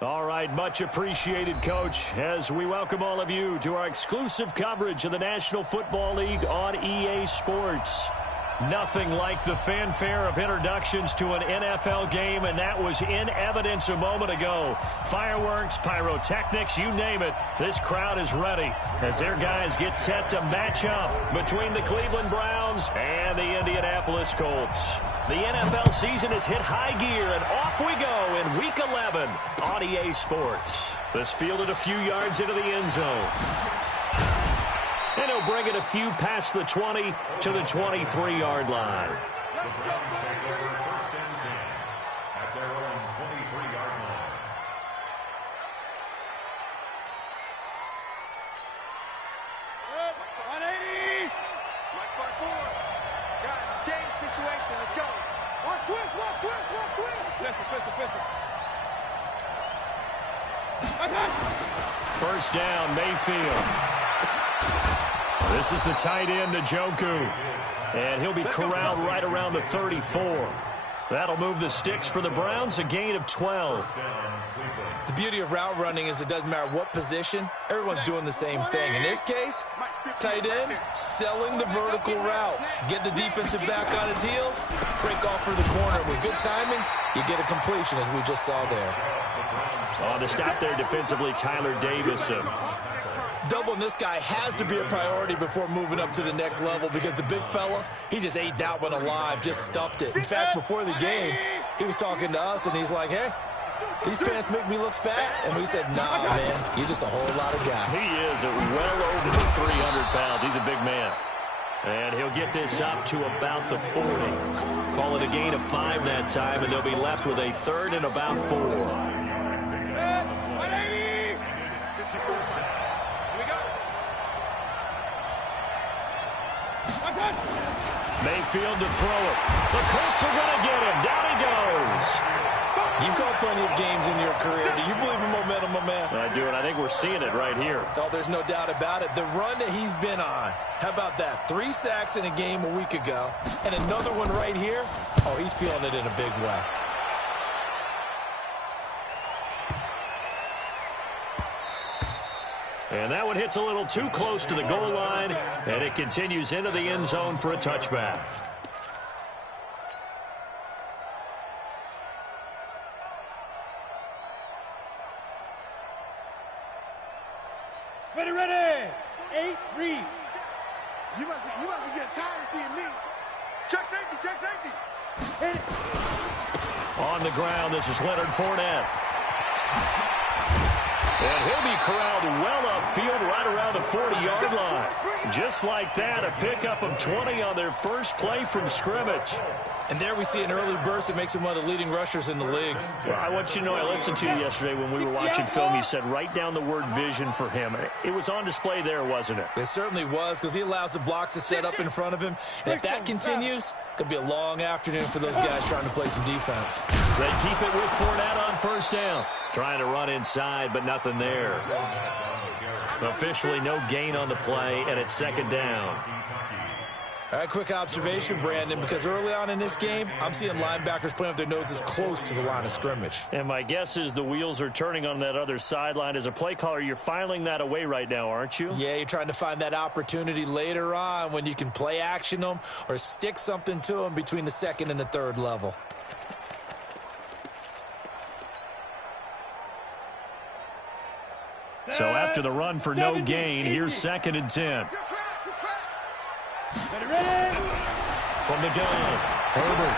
All right, much appreciated, Coach, as we welcome all of you to our exclusive coverage of the National Football League on EA Sports. Nothing like the fanfare of introductions to an NFL game, and that was in evidence a moment ago. Fireworks, pyrotechnics, you name it. This crowd is ready as their guys get set to match up between the Cleveland Browns and the Indianapolis Colts. The NFL season has hit high gear, and off we go in Week 11 on EA Sports. This fielded a few yards into the end zone. And he'll bring it a few past the 20 to the 23-yard line. At their own 23-yard line. Good. 180. Mike Clark forward. Guys, it's game situation. Let's go. Watch twist, watch twist, watch twist. Pistol. First down, Mayfield. This is the tight end, Njoku. And he'll be corralled right around the 34. That'll move the sticks for the Browns, a gain of 12. The beauty of route running is it doesn't matter what position, everyone's doing the same thing. In this case, tight end, selling the vertical route. Get the defensive back on his heels, break off for the corner. With good timing, you get a completion, as we just saw there. On the stop there defensively, Tyler Davis. Doubling this guy has to be a priority before moving up to the next level because the big fella, he just ate that one alive, just stuffed it. In fact, before the game, he was talking to us, and he's like, hey, these pants make me look fat. And we said, nah, man, you're just a whole lot of guy. He is well over the 300 pounds. He's a big man. And he'll get this up to about the 40. Call it a gain of 5 that time, and they'll be left with a third and about 4. Mayfield to throw it. The Colts are going to get him. Down he goes. You've called plenty of games in your career. Do you believe in momentum, my man? I do, and I think we're seeing it right here. Oh, there's no doubt about it. The run that he's been on. How about that? 3 sacks in a game a week ago, and another one right here. Oh, he's feeling it in a big way. And that one hits a little too close to the goal line, and it continues into the end zone for a touchback. Ready. 8 read. You must be getting tired of seeing me. Check safety. Hit it. On the ground, this is Leonard Fournette. And he'll be corralled well upfield right around the 40-yard line. Just like that, a pickup of 20 on their first play from scrimmage. And there we see an early burst that makes him one of the leading rushers in the league. Well, I want you to know, I listened to you yesterday when we were watching film. You said write down the word vision for him. It was on display there, wasn't it? It certainly was, because he allows the blocks to set up in front of him. And if that continues, it could be a long afternoon for those guys trying to play some defense. They keep it with Fournette on first down. Trying to run inside, but nothing there. Officially no gain on the play, and it's second down. All right, quick observation, Brandon, because early on in this game, I'm seeing linebackers playing with their noses close to the line of scrimmage. And my guess is the wheels are turning on that other sideline. As a play caller, you're filing that away right now, aren't you? Yeah, you're trying to find that opportunity later on when you can play action them or stick something to them between the second and the third level. So after the run for no gain, here's second and 10. Ready. From the gun, Herbert.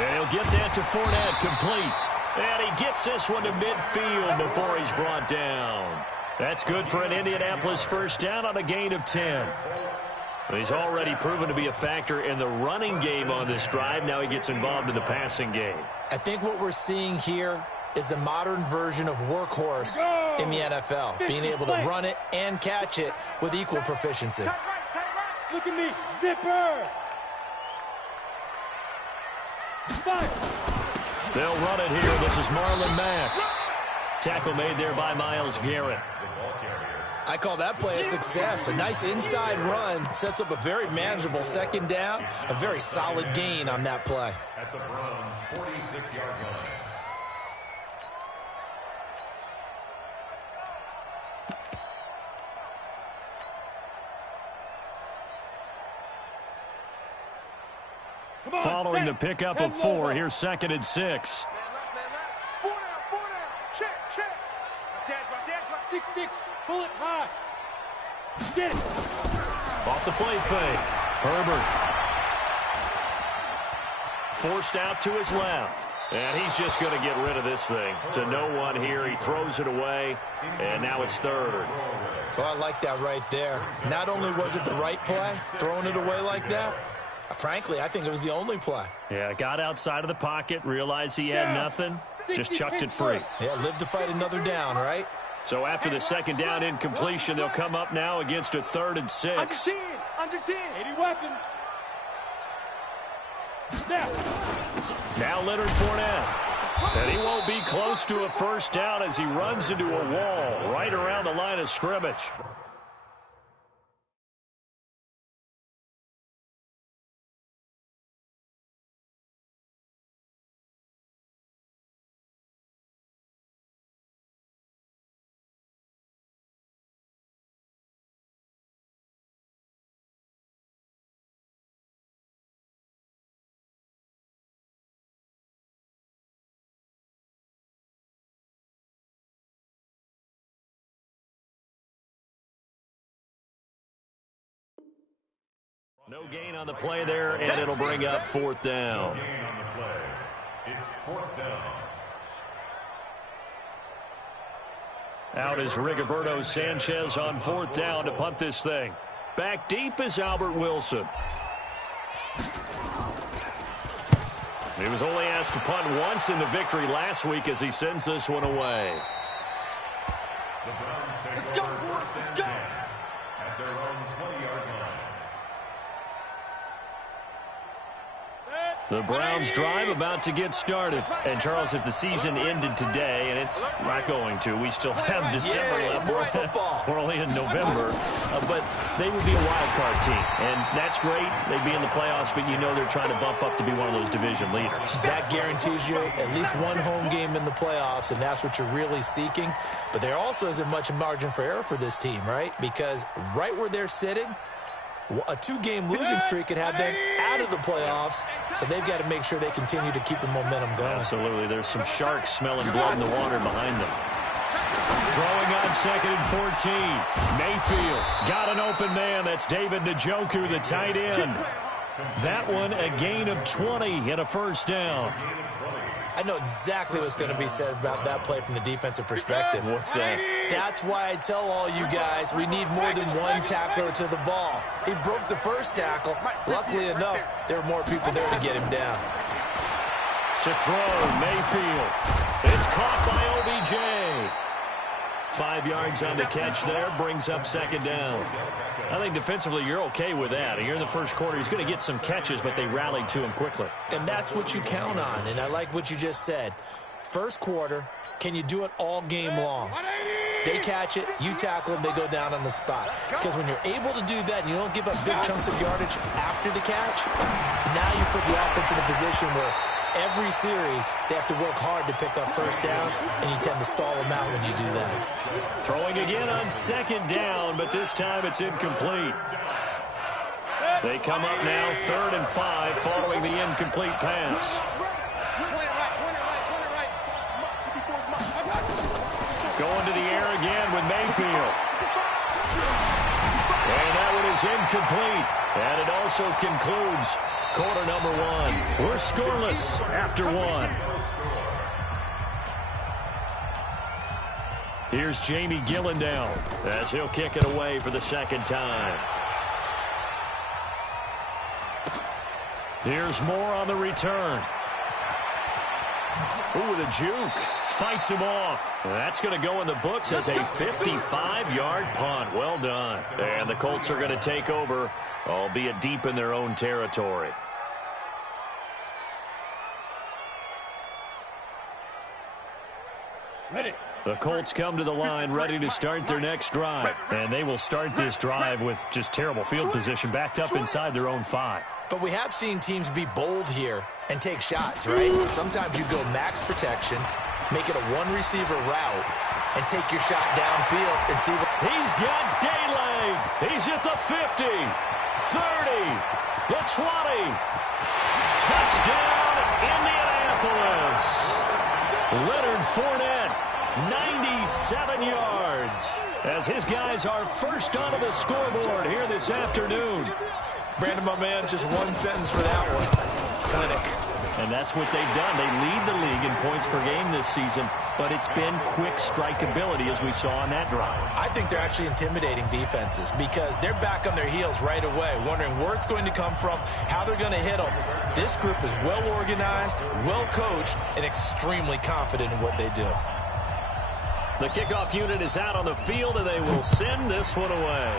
And he'll get that to Fournette, complete. And he gets this one to midfield before he's brought down. That's good for an Indianapolis first down on a gain of 10. He's already proven to be a factor in the running game on this drive. Now he gets involved in the passing game. I think what we're seeing here is the modern version of workhorse in the NFL, being able to run it and catch it with equal proficiency. Tight right. Look at me. Zipper. Fire. They'll run it here. This is Marlon Mack. Tackle made there by Myles Garrett. I call that play a success. A nice inside run sets up a very manageable second down, a very solid gain on that play. At the Browns' 46-yard line. Following the pickup of 4, here's 2nd and 6. Man down. Check. 6-6. Pull it high. Get it. Off the play fake. Herbert. Forced out to his left. And he's just going to get rid of this thing. To no one here. He throws it away. And now it's 3rd. Well, I like that right there. Not only was it the right play, throwing it away like that, frankly, I think it was the only play. Yeah, got outside of the pocket, realized he had nothing, just chucked it free. Yeah, live to fight another down, right? So after the 2nd down incompletion, they'll come up now against a 3rd and 6. Under 10. 80 weapon. Now Leonard Fournette. And he won't be close to a 1st down as he runs into a wall right around the line of scrimmage. No gain on the play there, and it'll bring up 4th down. No gain on the play. It's 4th down. Out is Rigoberto Sanchez on 4th down to punt this thing. Back deep is Albert Wilson. He was only asked to punt once in the victory last week as he sends this one away. The Browns take Let's go, over boys. 1st and Let's go. 10 at their own 20-yard line. The Browns drive about to get started. And, Charles, if the season ended today, and it's not going to, we still have December left. More football. We're only in November. But they would be a wild card team. And that's great. They'd be in the playoffs, but you know they're trying to bump up to be one of those division leaders. That guarantees you at least one home game in the playoffs, and that's what you're really seeking. But there also isn't much margin for error for this team, right? Because right where they're sitting, a 2-game losing streak could have them out of the playoffs, so they've got to make sure they continue to keep the momentum going. Absolutely. There's some sharks smelling blood in the water behind them. Throwing on 2nd and 14. Mayfield got an open man. That's David Njoku, the tight end. That one a gain of 20 and a 1st down. I know exactly what's going to be said about that play from the defensive perspective. What's that? That's why I tell all you guys we need more than one tackler to the ball. He broke the 1st tackle. Luckily enough, there were more people there to get him down. To throw, Mayfield. It's caught by OBJ. 5 yards on the catch there, brings up 2nd down. I think defensively you're okay with that. Here in the 1st quarter, he's going to get some catches, but they rallied to him quickly. And that's what you count on, and I like what you just said. 1st quarter, can you do it all game long? They catch it, you tackle them, they go down on the spot. Because when you're able to do that and you don't give up big chunks of yardage after the catch, now you put the offense in a position where every series they have to work hard to pick up 1st downs, and you tend to stall them out when you do that. Throwing again on 2nd down, but this time it's incomplete. They come up now 3rd and 5 following the incomplete pass. Going to the air again with Mayfield. And that one is incomplete. And it also concludes quarter number 1. We're scoreless after 1. Here's Jamie Gillendown as he'll kick it away for the 2nd time. Here's Moore on the return. Ooh, the juke. Fights him off. That's going to go in the books as a 55-yard punt. Well done. And the Colts are going to take over, albeit deep in their own territory. Ready. The Colts come to the line ready to start their next drive. And they will start this drive with just terrible field position backed up inside their own 5. But we have seen teams be bold here and take shots, right? Sometimes you go max protection, make it a one-receiver route, and take your shot downfield and see what... He's got daylight. He's at the 50, 30, The 20. Touchdown, Indianapolis. Leonard Fournette, 97 yards. As his guys are first onto the scoreboard here this afternoon. Brandon, my man, just one sentence for that one. Clinic. And that's what they've done. They lead the league in points per game this season, but it's been quick strikeability as we saw on that drive. I think they're actually intimidating defenses because they're back on their heels right away, wondering where it's going to come from, how they're going to hit them. This group is well organized, well coached, and extremely confident in what they do. The kickoff unit is out on the field, and they will send this one away.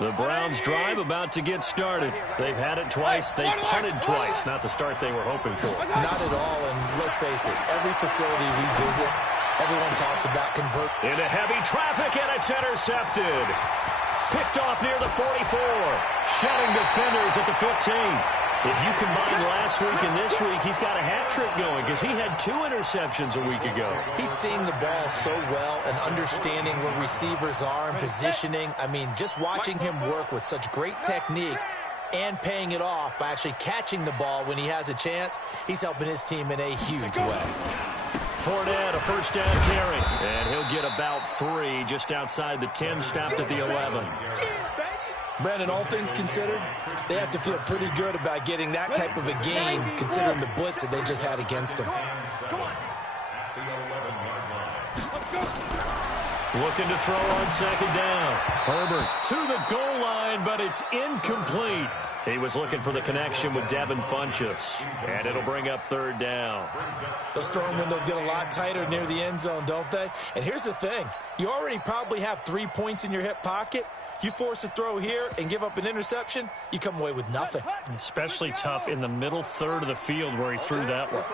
The Browns drive about to get started. They've had it twice. They punted twice. Not the start they were hoping for. Not at all, and let's face it, every facility we visit, everyone talks about convert. Into heavy traffic, and it's intercepted. Picked off near the 44. Shedding defenders at the 15. If you combine last week and this week, he's got a hat trick going because he had 2 interceptions a week ago. He's seeing the ball so well and understanding where receivers are and positioning. I mean, just watching him work with such great technique and paying it off by actually catching the ball when he has a chance, he's helping his team in a huge way. Fournette, a first down carry, and he'll get about 3 just outside the 10, stopped at the 11. Brandon, all things considered, they have to feel pretty good about getting that type of a gain, considering the blitz that they just had against them. Looking to throw on second down. Herbert to the goal line, but it's incomplete. He was looking for the connection with Devin Funchess, and it'll bring up third down. Those throwing windows get a lot tighter near the end zone, don't they? And here's the thing. You already probably have 3 points in your hip pocket. You force a throw here and give up an interception, you come away with nothing. Especially tough in the middle third of the field where he threw that one.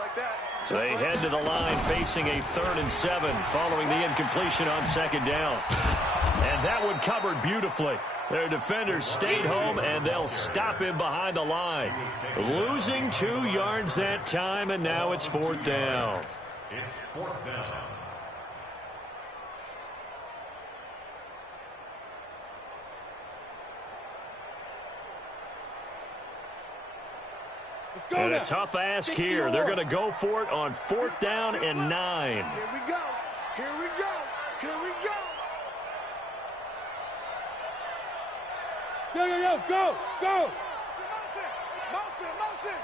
They head to the line facing a 3rd and 7 following the incompletion on second down. And that one covered beautifully. Their defenders stayed home, and they'll stop him behind the line. Losing 2 yards that time, and now it's 4th down. It's 4th down. And a tough ask here. They're going to go for it on 4th down and 9. Here we go. Here we go. Here we go. Go. Motion. Motion.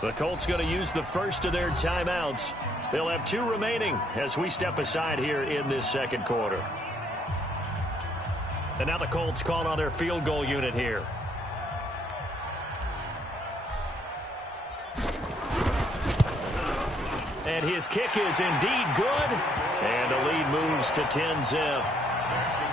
The Colts going to use the first of their timeouts. They'll have 2 remaining as we step aside here in this second quarter. And now the Colts call on their field goal unit here. And his kick is indeed good. And the lead moves to 10-zip.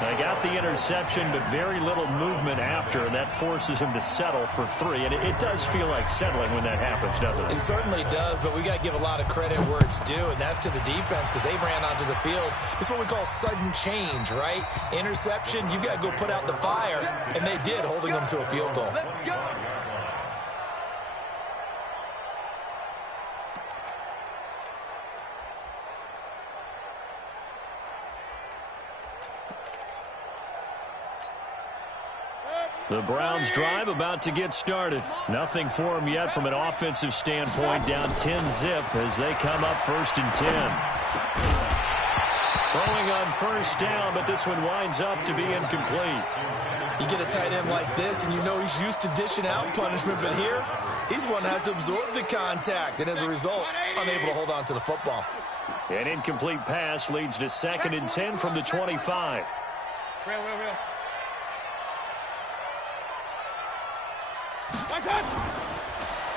They got the interception, but very little movement after, and that forces him to settle for 3. And it does feel like settling when that happens, doesn't it? It certainly does, but we got to give a lot of credit where it's due, and that's to the defense because they ran onto the field. It's what we call sudden change, right? Interception, you got to go put out the fire, and they did, holding them to a field goal. The Browns drive about to get started. Nothing for them yet from an offensive standpoint, down 10-zip as they come up 1st and 10. Throwing on first down, but this one winds up to be incomplete. You get a tight end like this, and you know he's used to dishing out punishment, but here, he's one that has to absorb the contact, and as a result, unable to hold on to the football. An incomplete pass leads to 2nd and 10 from the 25. Real.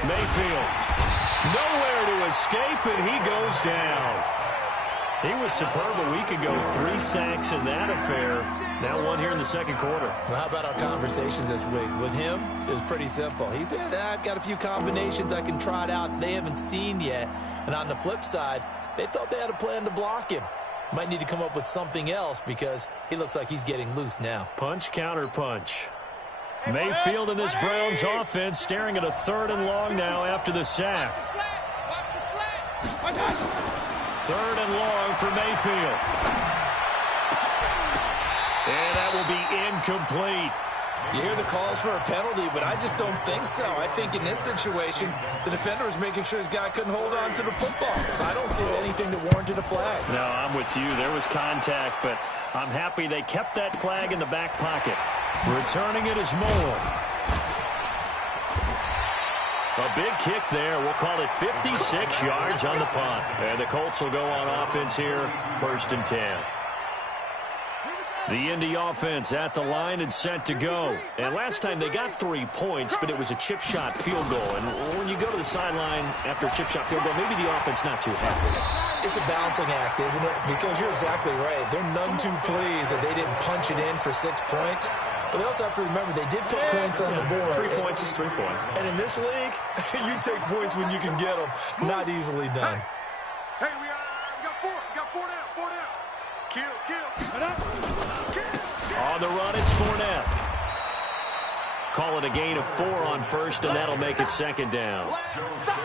Mayfield, nowhere to escape, and he goes down. He was superb a week ago. 3 sacks in that affair. Now 1 here in the second quarter. Well, how about our conversations this week? With him, it was pretty simple. He said, I've got a few combinations I can try it out they haven't seen yet. And on the flip side, they thought they had a plan to block him. Might need to come up with something else because he looks like he's getting loose now. Punch, counter punch. Mayfield in this Browns offense staring at a 3rd and long now after the sack. 3rd and long for Mayfield. And that will be incomplete. You hear the calls for a penalty, but I just don't think so. I think in this situation, the defender was making sure his guy couldn't hold on to the football. So I don't see anything that warranted a flag. No, I'm with you. There was contact, but I'm happy they kept that flag in the back pocket. Returning it is Moore. A big kick there. We'll call it 56 yards on the punt. And the Colts will go on offense here, 1st and 10. The Indy offense at the line and set to go. And last time they got 3 points, but it was a chip shot field goal. And when you go to the sideline after a chip shot field goal, maybe the offense not too happy. It's a balancing act, isn't it? Because you're exactly right. They're none too pleased that they didn't punch it in for 6 points. But they also have to remember they did put points on the board. 3 points is 3 points. And in this league, you take points when you can get them. Not easily done. Hey, we got 4. We got 4 down. 4 down. Kill. On the run, it's Fournette. Call it a gain of 4 on 1st, and that'll make it 2nd down.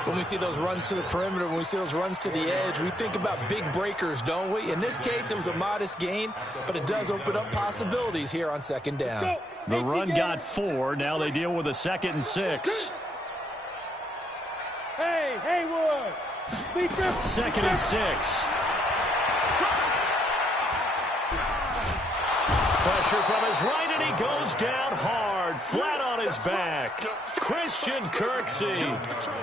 When we see those runs to the perimeter, when we see those runs to the edge, we think about big breakers, don't we? In this case, it was a modest gain, but it does open up possibilities here on 2nd down. The run got 4. Now they deal with a 2nd and 6. Hey, Haywood. 2nd and 6. Pressure from his right, and he goes down hard, flat on his back. Christian Kirksey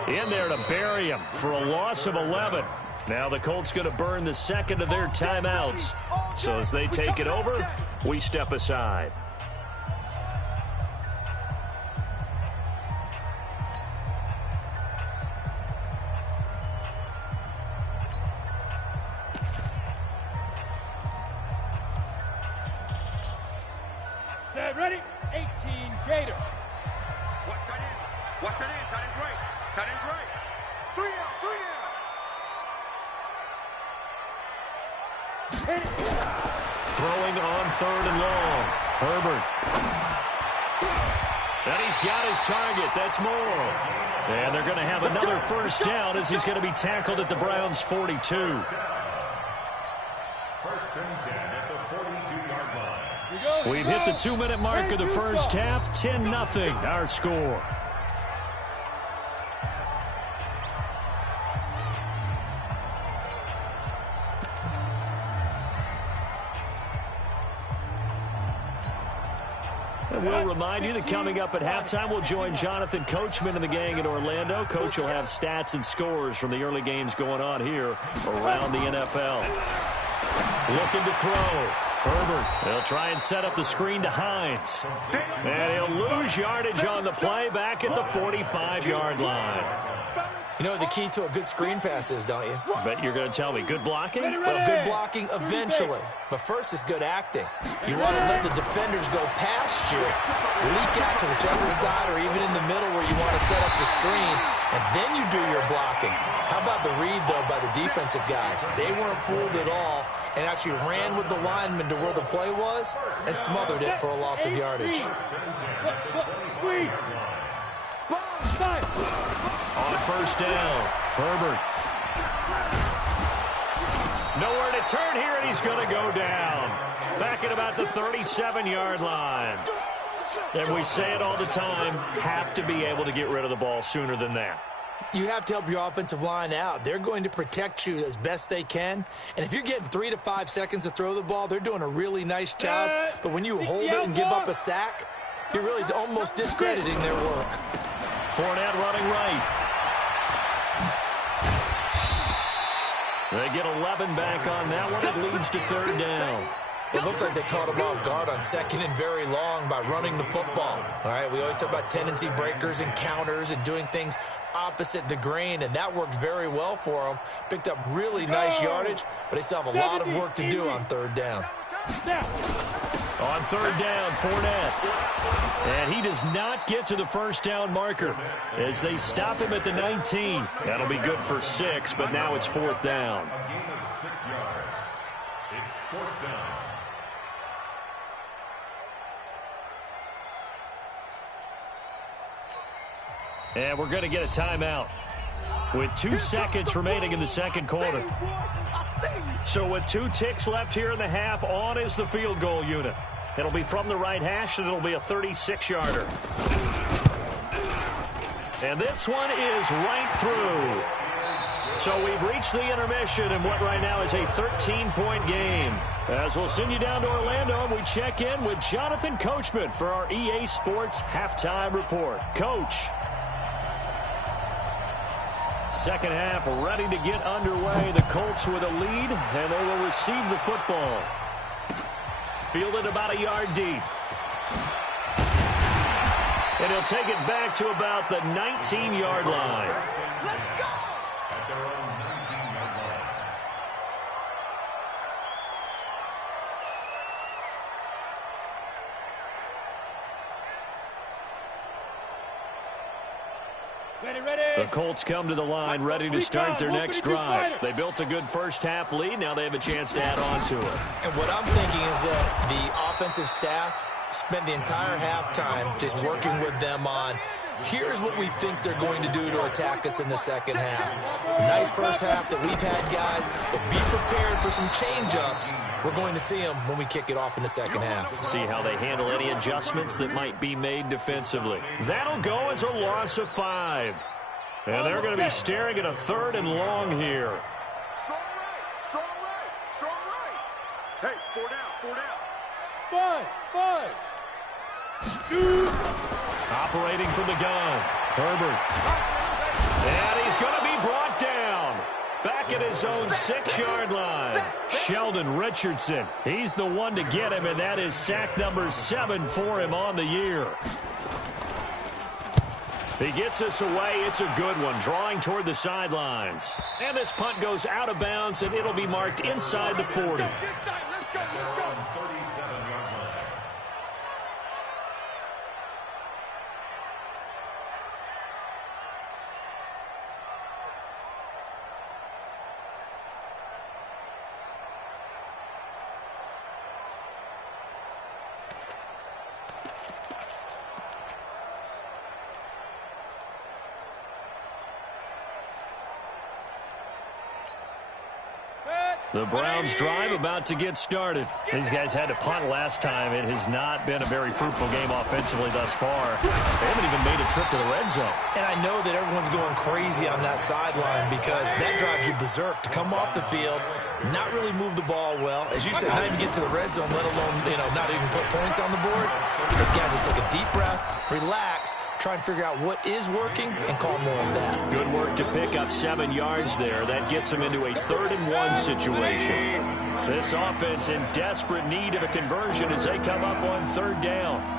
in there to bury him for a loss of 11. Now the Colts going to burn the 2nd of their timeouts. So as they take it over, we step aside. Set, ready? 18, Gator. Watch tight end. Watch tight end. Tight end's right. Tight end's right. 3 out. 3 out. Throwing on 3rd and long. Herbert. And he's got his target. That's Moore. And they're going to have another 1st down as he's going to be tackled at the Browns' 42. 1st and 10 at the 42-yard line. We've hit the 2-minute mark of the first half. 10-0 our score. And we'll remind you that coming up at halftime, we'll join Jonathan Coachman and the gang in Orlando. Coach will have stats and scores from the early games going on here around the NFL. Looking to throw. Herbert, they'll try and set up the screen to Hines. And he'll lose yardage on the play back at the 45-yard line. You know what the key to a good screen pass is, don't you? Bet you're going to tell me. Good blocking? Well, good blocking eventually. But first is good acting. You want to let the defenders go past you, leak out to whichever side or even in the middle where you want to set up the screen, and then you do your blocking. How about the read, though, by the defensive guys? They weren't fooled at all and actually ran with the lineman to where the play was and smothered it for a loss of yardage. On 1st down, Herbert. Nowhere to turn here, and he's going to go down. Back at about the 37-yard line. And we say it all the time, have to be able to get rid of the ball sooner than that. You have to help your offensive line out. They're going to protect you as best they can. And if you're getting 3 to 5 seconds to throw the ball, they're doing a really nice job. But when you hold it and give up a sack, you're really almost discrediting their work. Fournette running right. They get 11 back on that one. It leads to 3rd down. It looks like they caught him off guard on second and very long by running the football. All right, we always talk about tendency breakers and counters and doing things opposite the grain, and that worked very well for them. Picked up really nice yardage, but they still have a lot of work to do on third down. On third down, Fournette. And he does not get to the first down marker as they stop him at the 19. That'll be good for 6, but now it's fourth down. A gain of 6 yards. It's fourth down. And we're going to get a timeout with 2 seconds remaining in the second quarter. So with 2 ticks left here in the half, on is the field goal unit. It'll be from the right hash, and it'll be a 36-yarder. And this one is right through. So we've reached the intermission in what right now is a 13-point game. As we'll send you down to Orlando, and we check in with Jonathan Coachman for our EA Sports Halftime Report. Coach. Second half ready to get underway. The Colts with a lead, and they will receive the football. Fielded about a yard deep. And he'll take it back to about the 19-yard line. Let's go! At their own 19-yard line. Ready. The Colts come to the line ready to start their next drive. They built a good first half lead. Now they have a chance to add on to it. And what I'm thinking is that the offensive staff spent the entire halftime just working with them on, here's what we think they're going to do to attack us in the second half. Nice first half that we've had, guys, but be prepared for some change-ups. We're going to see them when we kick it off in the second half. See how they handle any adjustments that might be made defensively. That'll go as a loss of 5. And they're going to be staring at a 3rd and long here. Strong right, strong right, strong right. Hey, 4 down. 5. Shoot. Operating from the gun, Herbert. And he's going to be brought down. Back at his own 6-yard line. Sheldon Richardson. He's the one to get him, and that is sack number 7 for him on the year. He gets us away. It's a good one, drawing toward the sidelines. And this punt goes out of bounds, and it'll be marked inside the 40. At their own 37-yard line. The Browns drive about to get started. These guys had to punt last time. It has not been a very fruitful game offensively thus far. They haven't even made a trip to the red zone. And I know that everyone's going crazy on that sideline because that drives you berserk to come off the field, not really move the ball well. As you said, not even get to the red zone, let alone, not even put points on the board. Again, just take a deep breath, relax, try and figure out what is working and call more of that. Good work to pick up 7 yards there. That gets them into a 3rd and 1 situation. This offense in desperate need of a conversion as they come up on 3rd down.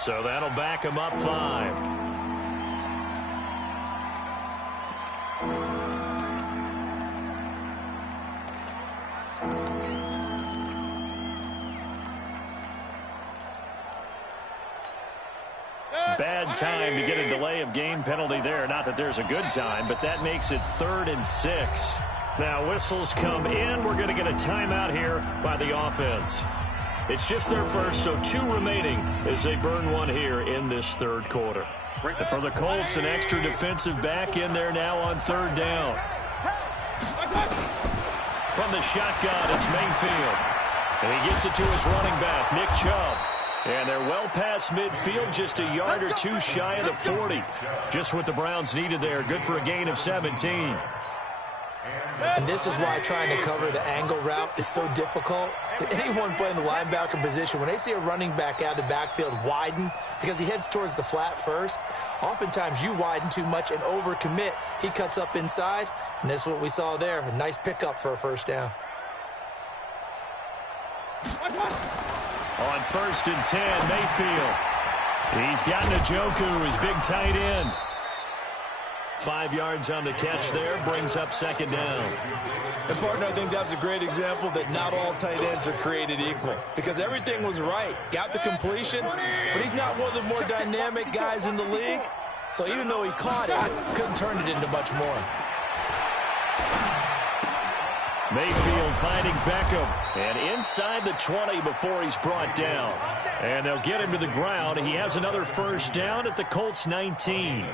So that'll back him up 5. Bad time to get a delay of game penalty there. Not that there's a good time, but that makes it 3rd and 6. Now whistles come in. We're going to get a timeout here by the offense. It's just their first, so 2 remaining as they burn 1 here in this 3rd quarter. And for the Colts, an extra defensive back in there now on 3rd down. From the shotgun, it's Mayfield. And he gets it to his running back, Nick Chubb. And they're well past midfield, just a yard or two shy of the 40. Just what the Browns needed there. Good for a gain of 17. And this is why trying to cover the angle route is so difficult. Anyone playing the linebacker position, when they see a running back out of the backfield widen because he heads towards the flat first, oftentimes you widen too much and overcommit. He cuts up inside, and that's what we saw there. A nice pickup for a first down. On 1st and 10, Mayfield. He's got Njoku, his big tight end. 5 yards on the catch there, brings up 2nd down. And, partner, I think that's a great example that not all tight ends are created equal because everything was right. Got the completion, but he's not one of the more dynamic guys in the league. So even though he caught it, couldn't turn it into much more. Mayfield finding Beckham. And inside the 20 before he's brought down. And they'll get him to the ground. He has another first down at the Colts 19.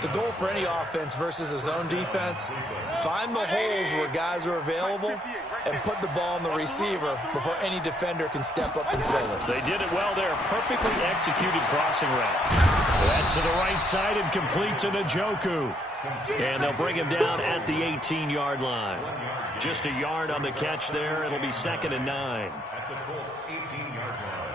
The goal for any offense versus his own defense, find the holes where guys are available and put the ball on the receiver before any defender can step up and fill it. They did it well there. Perfectly executed crossing route. That's to the right side and complete to Njoku. And they'll bring him down at the 18-yard line. Just a yard on the catch there. It'll be 2nd and 9. At the Colts 18-yard line.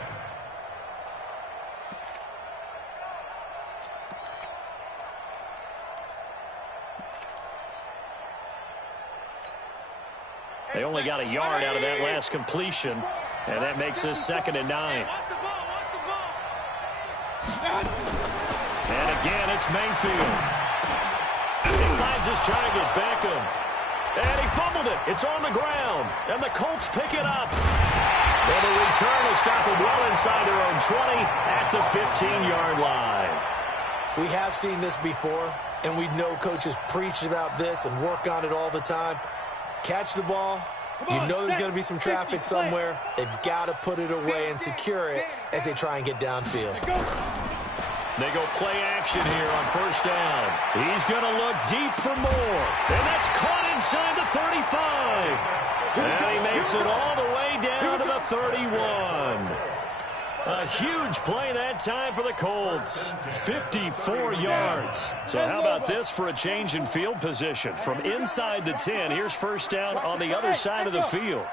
They only got a yard out of that last completion, and that makes this 2nd and 9. And again, it's Mayfield. He finds his target, Beckham. And he fumbled it. It's on the ground. And the Colts pick it up. And the return will stop them well inside their own 20 at the 15-yard line. We have seen this before, and we know coaches preach about this and work on it all the time. Catch the ball. You know there's going to be some traffic somewhere. They've got to put it away and secure it as they try and get downfield. They go play action here on 1st down. He's going to look deep for more. And that's caught inside the 35. And he makes it all the way down to the 31. A huge play that time for the Colts. 54 yards. So how about this for a change in field position? From inside the 10, here's 1st down on the other side of the field.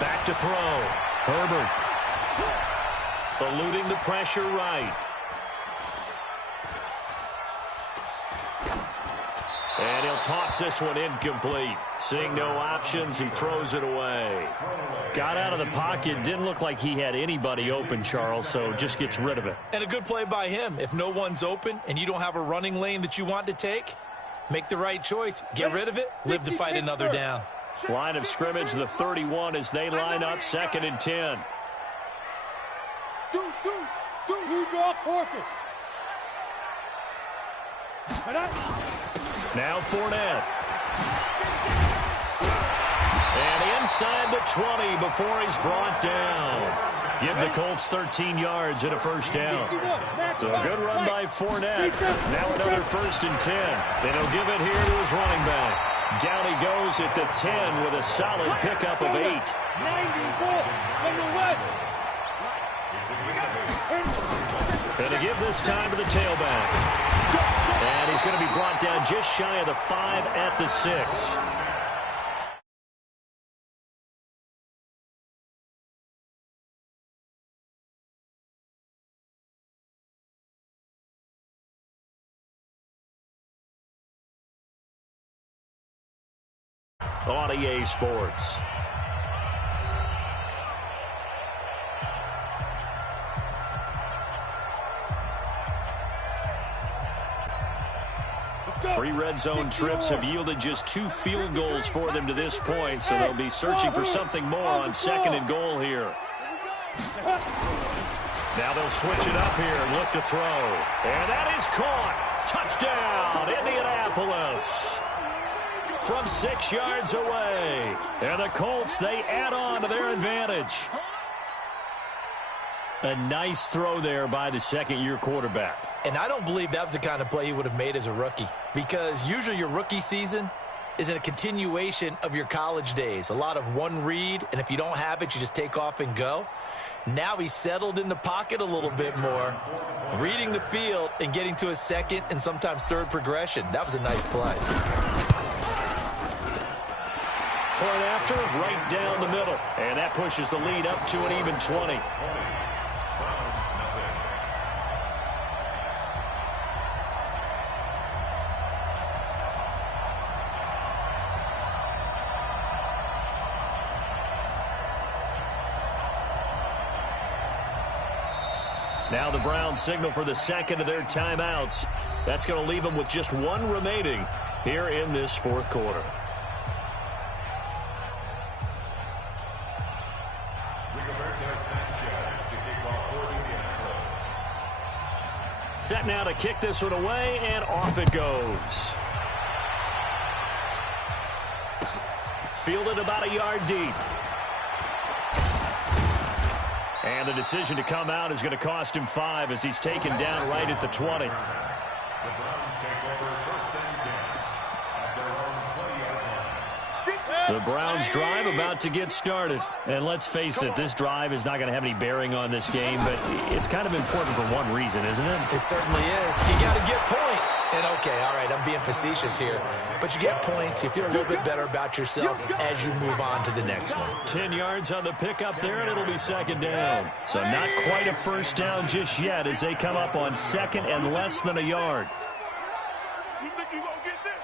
Back to throw. Herbert. Eluding the pressure right. And he'll toss this one incomplete. Seeing no options, he throws it away. Got out of the pocket. Didn't look like he had anybody open, Charles, so just gets rid of it. And a good play by him. If no one's open and you don't have a running lane that you want to take, make the right choice. Get rid of it. Live to fight another down. Line of scrimmage, the 31 as they line up 2nd and 10. You draw forfeit. Now Fournette. And inside the 20 before he's brought down. Give the Colts 13 yards and a 1st down. So a good run by Fournette. Now another 1st and 10. And he'll give it here to his running back. Down he goes at the 10 with a solid pickup of 8. 94 from the west. And to give this time to the tailback. And he's going to be brought down just shy of the 5 at the 6. On EA Sports. Three red zone trips have yielded just 2 field goals for them to this point, so they'll be searching for something more on 2nd and goal here. Now they'll switch it up here and look to throw. And that is caught. Touchdown, Indianapolis. From 6 yards away. And the Colts, they add on to their advantage. A nice throw there by the second-year quarterback. And I don't believe that was the kind of play he would have made as a rookie. Because usually your rookie season, is a continuation of your college days. A lot of one read, and if you don't have it, you just take off and go. Now he's settled in the pocket a little bit more, reading the field and getting to a second and sometimes third progression. That was a nice play. Point after, right down the middle. And that pushes the lead up to an even 20. Now the Browns signal for the second of their timeouts. That's going to leave them with just one remaining here in this fourth quarter. Set now to kick this one away, and off it goes. Fielded about a yard deep. And the decision to come out is going to cost him 5 as he's taken down right at the 20. The Browns take over first and 10 at their own 20-yard line. The Browns drive about to get started. And let's face it, this drive is not going to have any bearing on this game, but it's kind of important for one reason, isn't it? It certainly is. You got to get points. And okay, all right, I'm being facetious here, but you get points. You feel a little bit better about yourself as you move on to the next one. 10 yards on the pickup there, and it'll be second down. So not quite a first down just yet as they come up on second and less than a yard. You think you gonna get this?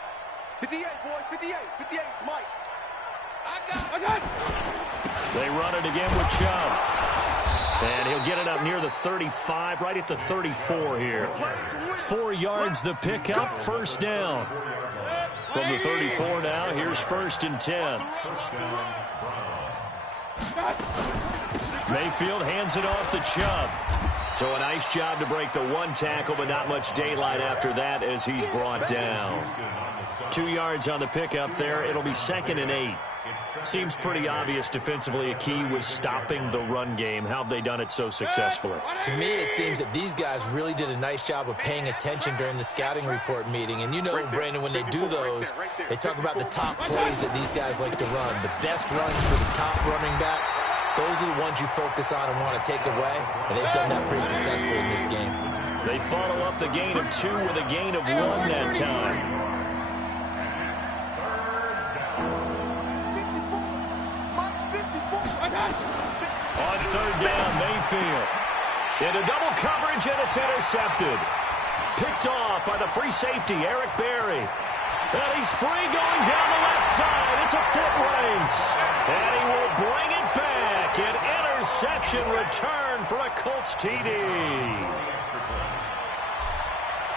58, boys, 58, 58, Mike. I got it. They run it again with Chubb. And he'll get it up near the 35, right at the 34 here. 4 yards the pickup, first down. From the 34 now, here's first and 10. Mayfield hands it off to Chubb. So a nice job to break the one tackle, but not much daylight after that as he's brought down. 2 yards on the pickup there. It'll be second and 8. Seems pretty obvious defensively a key was stopping the run game. How have they done it so successfully? To me, it seems that these guys really did a nice job of paying attention during the scouting report meeting. And you know, Brandon, when they do those, they talk about the top plays that these guys like to run. The best runs for the top running back, those are the ones you focus on and want to take away. And they've done that pretty successfully in this game. They follow up the gain of 2 with a gain of 1 that time. On third down, Mayfield. Into double coverage, and it's intercepted. Picked off by the free safety, Eric Berry. And he's free going down the left side. It's a foot race. And he will bring it back. An interception return for a Colts TD.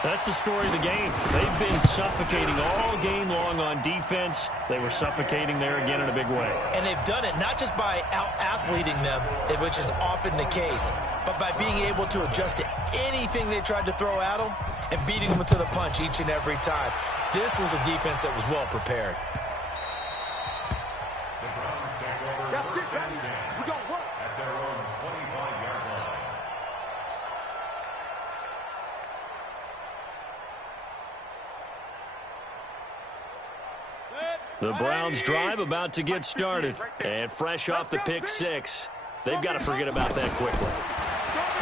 That's the story of the game. They've been suffocating all game long on defense. They were suffocating there again in a big way. And they've done it not just by out-athleting them, which is often the case, but by being able to adjust to anything they tried to throw at them and beating them to the punch each and every time. This was a defense that was well prepared. The Browns take over first and 10 at their own 25-yard line. The Browns drive about to get started. And fresh off the pick 6, they've got to forget about that quickly.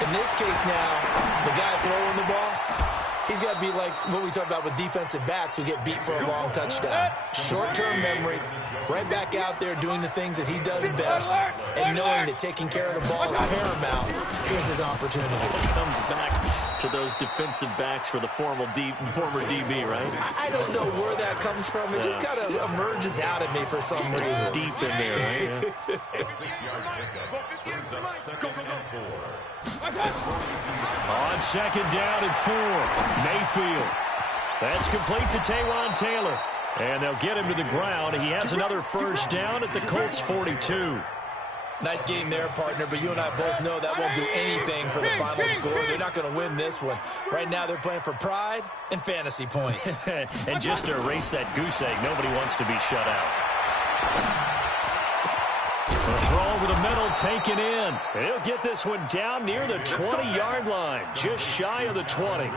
In this case now, the guy throwing the ball, he's got to be like what we talk about with defensive backs who get beat for a long touchdown. Short-term memory, right back out there doing the things that he does best, and knowing that taking care of the ball is paramount. Here's his opportunity. Comes back to those defensive backs for the former DB, right? I don't know where that comes from. It just kind of emerges out of me for some reason. It's deep in there, right? Yeah. A 6-yard pickup brings up second and 4. On second down and 4, Mayfield. That's complete to Taywan Taylor. And they'll get him to the ground. He has another first down at the Colts 42. Nice game there, partner, but you and I both know that won't do anything for the final score. They're not going to win this one. Right now they're playing for pride and fantasy points. And just to erase that goose egg, nobody wants to be shut out. The throw over the middle, taken in. He'll get this one down near the 20-yard line, just shy of the 20.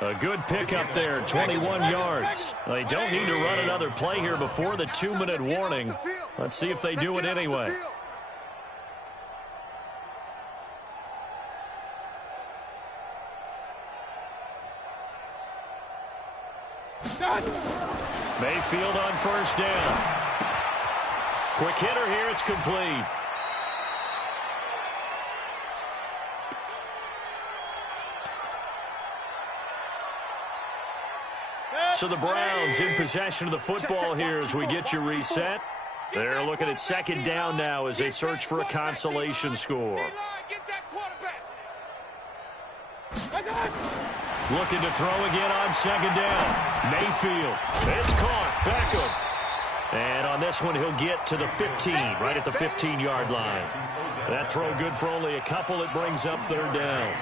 A good pickup there, 21 yards. They don't need to run another play here before the 2-minute warning. Let's see if they do it anyway. Mayfield on first down. Quick hitter here, it's complete. So the Browns in possession of the football here as we get you reset. They're looking at second down now as they search for a consolation score. Looking to throw again on second down. Mayfield. It's caught. Beckham. And on this one, he'll get to the 15, right at the 15-yard line. That throw good for only a couple. It brings up third down.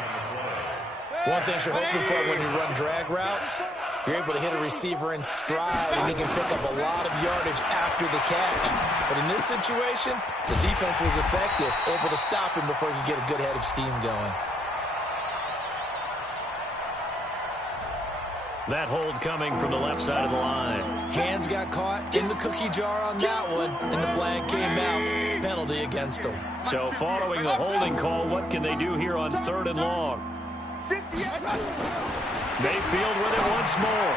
One thing you're hoping for when you run drag routes, you're able to hit a receiver in stride, and he can pick up a lot of yardage after the catch. But in this situation, the defense was effective, able to stop him before he could get a good head of steam going. That hold coming from the left side of the line. Hands got caught in the cookie jar on that one, and the flag came out. Penalty against him. So following the holding call, what can they do here on third and long? Mayfield with it once more.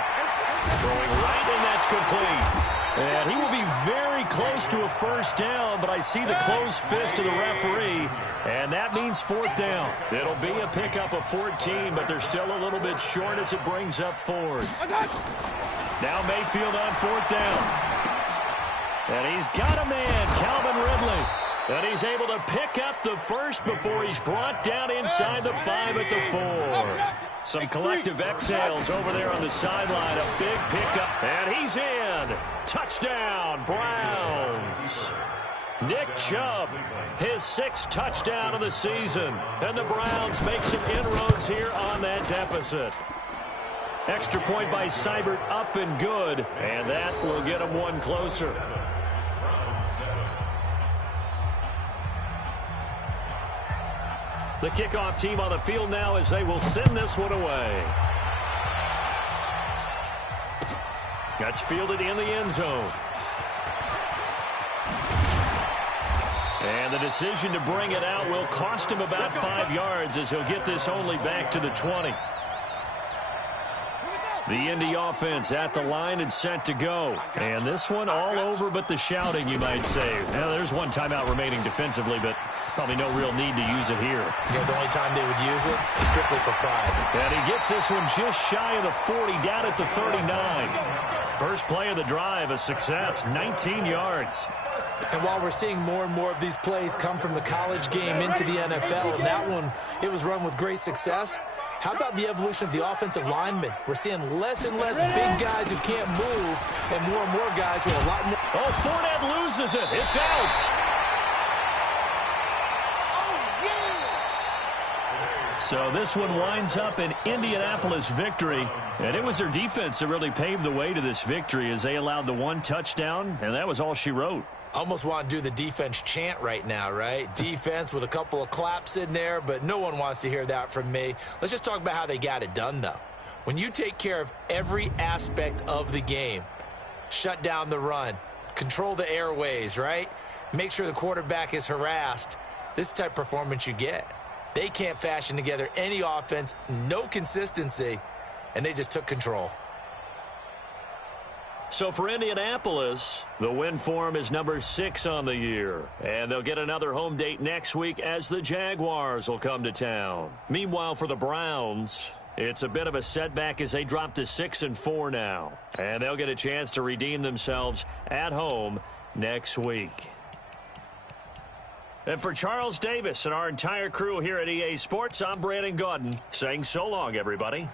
Throwing right, and that's complete. And he will be very close to a first down, but I see the closed fist of the referee, and that means fourth down. It'll be a pickup of 14, but they're still a little bit short as it brings up fourth. Now Mayfield on fourth down. And he's got a man, Calvin Ridley. And he's able to pick up the first before he's brought down inside the 5 at the 4. Some collective exhales over there on the sideline. A big pickup. And he's in. Touchdown, Browns. Nick Chubb, his 6th touchdown of the season. And the Browns make some inroads here on that deficit. Extra point by Seibert up and good. And that will get him one closer. The kickoff team on the field now as they will send this one away. That's fielded in the end zone. And the decision to bring it out will cost him about 5 yards as he'll get this only back to the 20. The Indy offense at the line and set to go. And this one all over but the shouting, you might say. Now, there's one timeout remaining defensively, but probably no real need to use it here. Yeah, the only time they would use it, strictly for pride. And he gets this one just shy of the 40, down at the 39. First play of the drive, a success, 19 yards. And while we're seeing more and more of these plays come from the college game into the NFL, and that one, it was run with great success, how about the evolution of the offensive linemen? We're seeing less and less big guys who can't move and more guys who are a lot more. Oh, Fournette loses it. It's out. So this one winds up an Indianapolis victory, and it was their defense that really paved the way to this victory as they allowed the one touchdown, and that was all she wrote. Almost want to do the defense chant right now, right? Defense with a couple of claps in there, but no one wants to hear that from me. Let's just talk about how they got it done, though. When you take care of every aspect of the game, shut down the run, control the airways, right? Make sure the quarterback is harassed. This is the type of performance you get. They can't fashion together any offense, no consistency, and they just took control. So for Indianapolis, the win form is number 6 on the year. And they'll get another home date next week as the Jaguars will come to town. Meanwhile, for the Browns, it's a bit of a setback as they drop to 6-4 now. And they'll get a chance to redeem themselves at home next week. And for Charles Davis and our entire crew here at EA Sports, I'm Brandon Gaudin saying so long, everybody.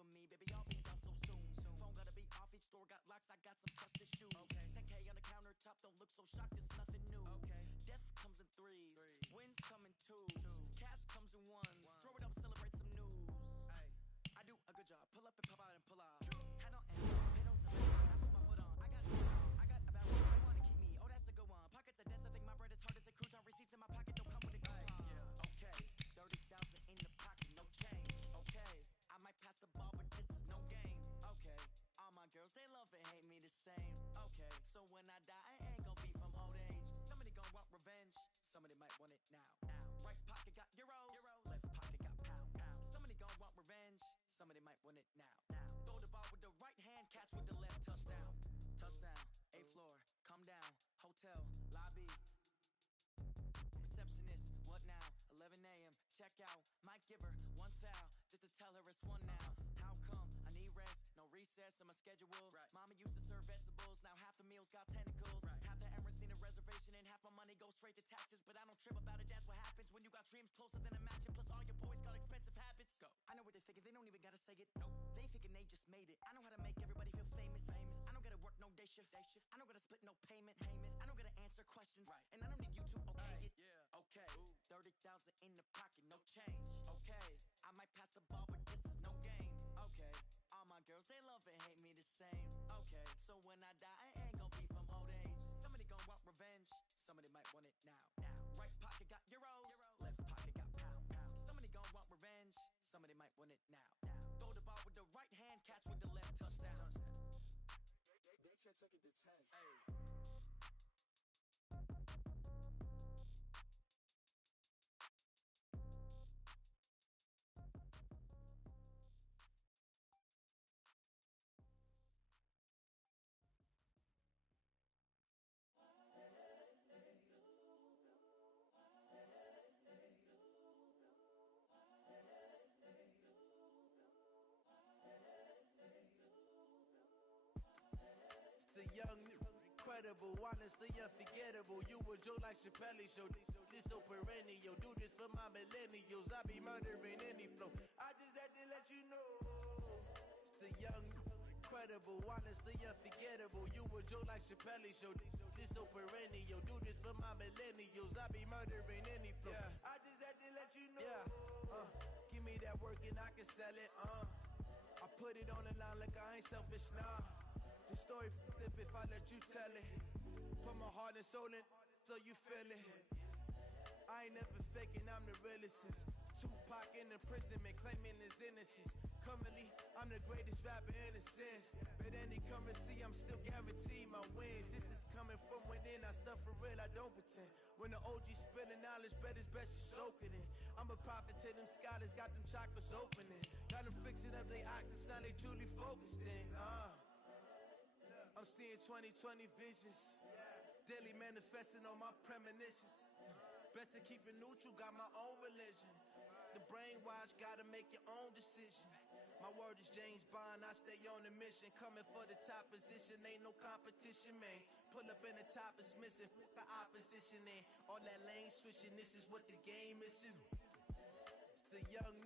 for me, baby, I'll be done so soon. Phone gotta be off, each store got locks, I got some trusted shoes. 10K on the countertop, don't look so shocked, it's nothing new. Death comes in threes, wins come in twos, cash comes in ones. Throw it up, celebrate some news. I do a good job, pull up and pop out and pull out. Head on and head on to me, I put my foot on. I got about what they wanna keep me. Oh, that's a good one. Pockets are dense, I think my bread is hard as a cruise on. Receipts in my pocket, don't come with a coupon. Okay, 30,000 in the pocket, no change. Okay, I might pass the ball, but this is no game. Okay, all my girls, they love and hate me the same. Okay, so when I die, I ain't gon' be from old age. Somebody gon' want revenge, somebody might want it now. Right pocket got euros, left pocket got pounds. Somebody gon' want revenge, somebody might want it now. Throw the ball with the right hand, catch with the left, touchdown. Touchdown, 8th floor, come down, hotel, lobby. Receptionist, what now? 11 a.m., check out. Might give her one foul, just to tell her it's one now. How come? I need rest, no recess in my schedule. Mama used to serve vegetables, now half the meals got tentacles. Half the Emirates need a reservation and half my money goes straight to taxes. But I don't trip about it, that's what happens when you got dreams closer than a match. And plus all your boys got expensive habits. Go. I know what they're thinking, they don't even gotta say it. Nope. They thinking they just made it. I know how to make everybody feel famous. I don't gotta work no day shift. I don't gotta split no payment. I don't gotta answer questions. And I don't need you to okay it. Okay, 30,000 in the pocket, no change. Okay, I might pass the ball, but this is no game. Okay, all my girls, they love and hate me the same. Okay, so when I die, I ain't gon' be from old age. Somebody gon' want revenge, somebody might want it now. Right pocket got euros, left pocket got pounds. Somebody gon' want revenge, somebody might want it now. Throw the ball with the right hand, catch with the left, touchdown. They can't take it to 10. Hey. The young, incredible, honestly unforgettable. You a Joe like Chappelle show. This so perennial. Do this for my millennials. I be murdering any flow. I just had to let you know. It's the young, incredible, honestly unforgettable. You a Joe like Chappelle show. This so perennial. Do this for my millennials. I be murdering any flow. I just had to let you know. Give me that work and I can sell it. I put it on the line like I ain't selfish, nah. The story flip if I let you tell it. Put my heart and soul in so you feel it. I ain't never faking, I'm the realest since Tupac in imprisonment, claiming his innocence. Currently, I'm the greatest rapper in a sense. But any currency, I'm still guaranteed my wins. This is coming from within, I stuff for real, I don't pretend. When the OG spilling knowledge, bet it's best you soak it in. I'm a prophet to them scholars, got them chakras opening. Got them fixing up they octaves, now they truly focused in. I'm seeing 2020 visions, daily manifesting on my premonitions. Best to keep it neutral, got my own religion. The brainwash, gotta make your own decision. My word is James Bond, I stay on a mission. Coming for the top position, ain't no competition, man. Pull up in the top is missing, put the opposition in. All that lane switching, this is what the game missing. It's the young,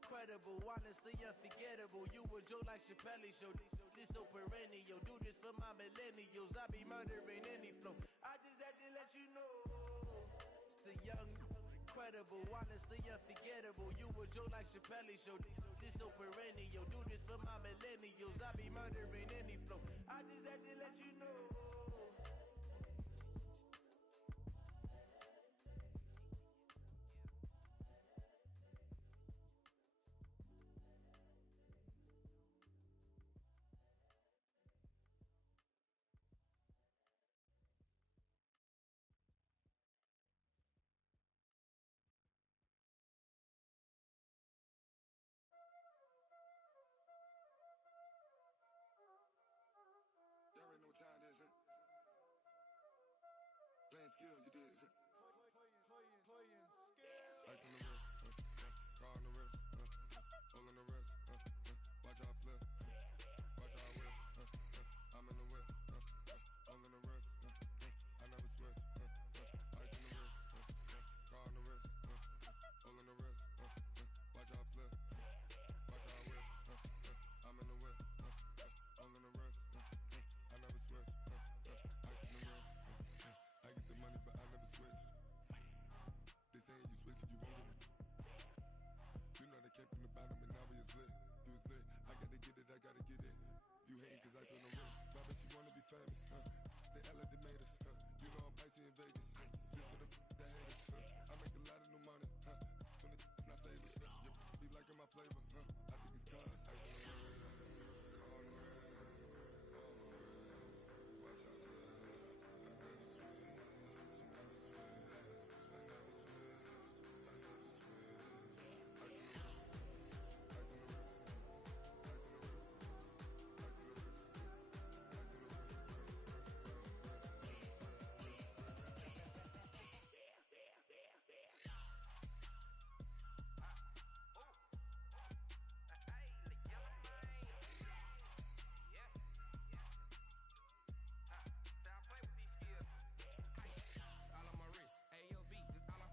incredible, honestly unforgettable. You a Joe like Chappelle show. This so perennial. Do this for my millennials. I be murdering any flow. I just had to let you know. It's the young, incredible, honestly unforgettable. You a Joe like Chappelle show. This so perennial. Do this for my millennials. I be murdering any flow. I just had to let you know. Y'all already know what time it is, huh? famous, they act like they made us, you know I'm icy in Vegas, this for the haters, I make a lot of new money, when it's not savers, you be liking my flavor, I think it's cause ice on the wrist, on the wrist, watch out for this, I never switch, I never switch, I never switch, I never switch, ice on the wrist, ice on the wrist, ice on the wrist, ice on the wrist, ice on the wrist.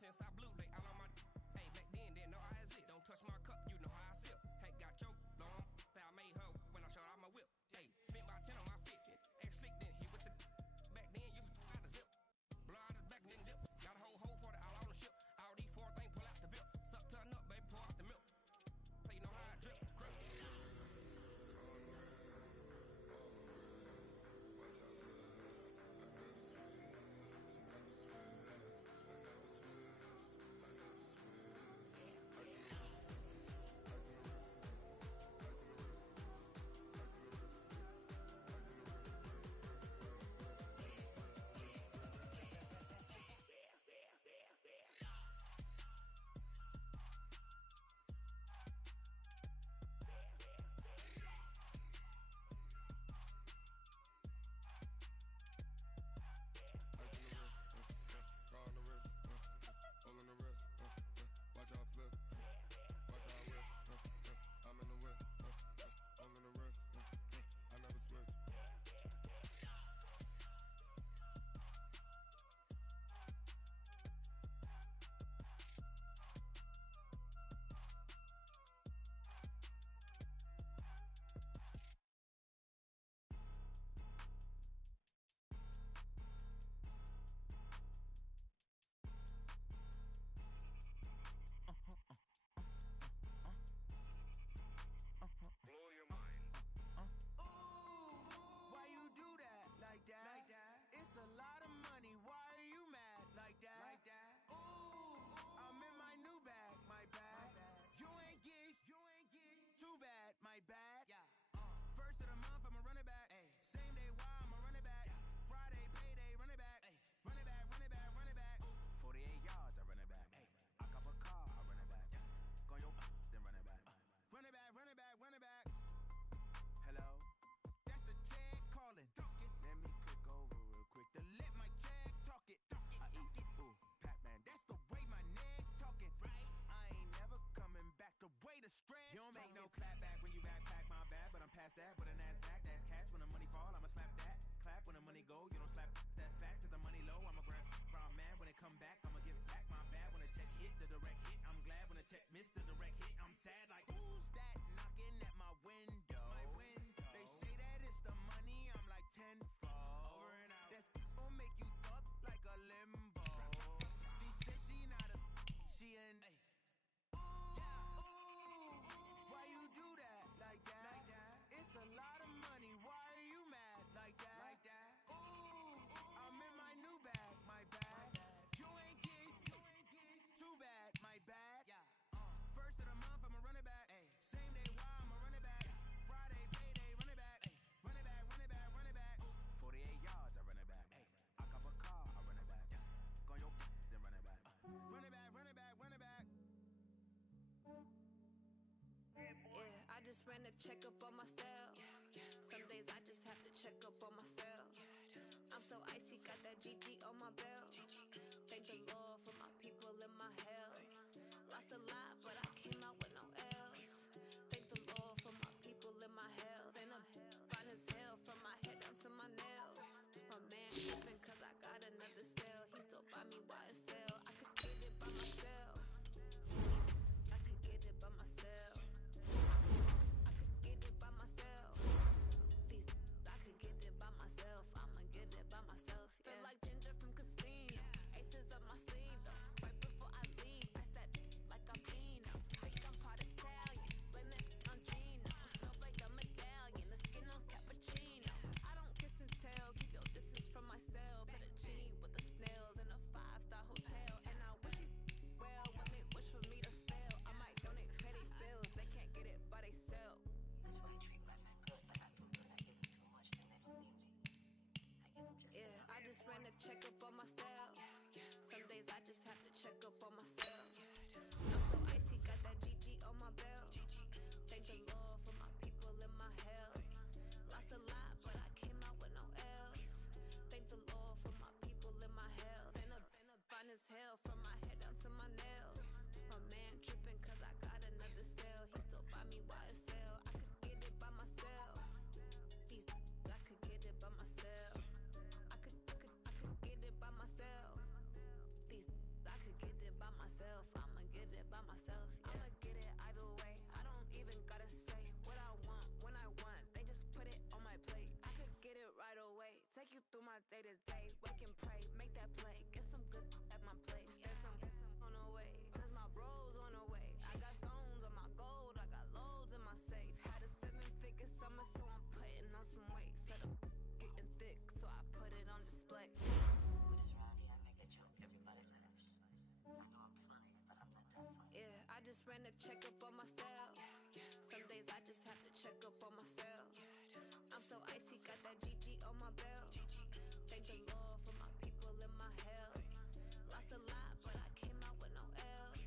Since I blew, they all on my hey, back then, didn't know I exist. Don't touch my cup, you know how I sip. Hey, got your long, say I made her when I showed out my whip. Hey, spent about 10 on my fit. Ex slick, then hit with the back then, used to out the zip. Blow out his back, then dip. Got a whole party all on the ship. All these four things, pull out the VIP. Suck, turn up, baby, pour out the milk. So you know how I drip. Crip. Watch out flip, watch out whip, I'm in the whip, all in the wrist, I never switch. It's a lot of money, why are you mad like that? Ooh, I'm in my new bag, my bad. You ain't geese, too bad, my bad. First of the month, I'ma run it back. Same day, why I'ma run it back. Friday, payday, run it back. Run it back, run it back, run it back. 48 yards, I run it back. I cop a car, I run it back. Go your then run it back. Run it back, run it back, run it back. Hello, that's the check calling. Let me click over real quick to let my check talk it. I eat it, ooh, Pac-Man, that's the way my neck talking. I ain't never coming back the way the stress. You don't make no clap back when you backpack my bad, but I'm past that with a NASDAQ. That's cash when the money fall, I'ma slap that. Clap when the money go, you don't slap. That's facts. If the money low, I'ma grab brown man when it come back. I'ma give it back my bad when the check hit the direct hit. I'm glad when the check missed the direct hit. I'm sad like who's that knocking at my window? They say that it's the money. I'm like tenfold. Over and out. That's gon' make you up like a limbo. She said she not a she in. Why you do that like that? It's a lot of money. Why are you mad like that? Ooh, I'm in my new bag, my bad. You ain't geek, too bad, my bad. First of the month, I'ma run it back. Same day, why I'ma run it back. Friday, payday, run it back. Run it back, run it back, run it back. 48 yards, I run it back. I cop a car, I run it back. Go your then run it back. Run it back, run it back, run it back. Yeah, I just ran a checkup on myself. Some days I just have to check up on myself. I'm so icy, got that GG on my belt. Thank the Lord for my people and my health. Lost a lot, but I came out with no L's. Thank the Lord for my people and my health. And I'm fine as hell from my head down to my nails. My man tripping cause I got another cell. He still buy me YSL. I could get it by myself. I could get it by myself. I could get it by myself. through my day-to-day. Wake and pray, make that play. Get some good at my place. There's some on the way, cause my bro's on the way. I got stones on my gold, I got loads in my safe. Had a 7-figure summer, so I'm putting on some weight. Said I'm getting thick, so I put it on display. With this rhymes, I make a joke, everybody laughs. I know I'm funny, but I'm not that funny. Yeah, I just ran a checkup on myself. Some days I just have to check up on myself. I'm so icy, got that GG on my belt. Thank the Lord for my people and my health. Lost a lot, but I came out with no L's.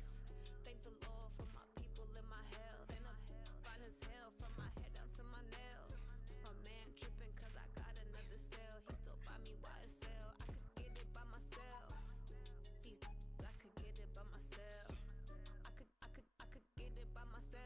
Thank the Lord for my people and my health. And I'm fine as hell from my head down to my nails. My man tripping cause I got another cell. He still buy me YSL. I could get it by myself. These I could get it by myself. I could get it by myself.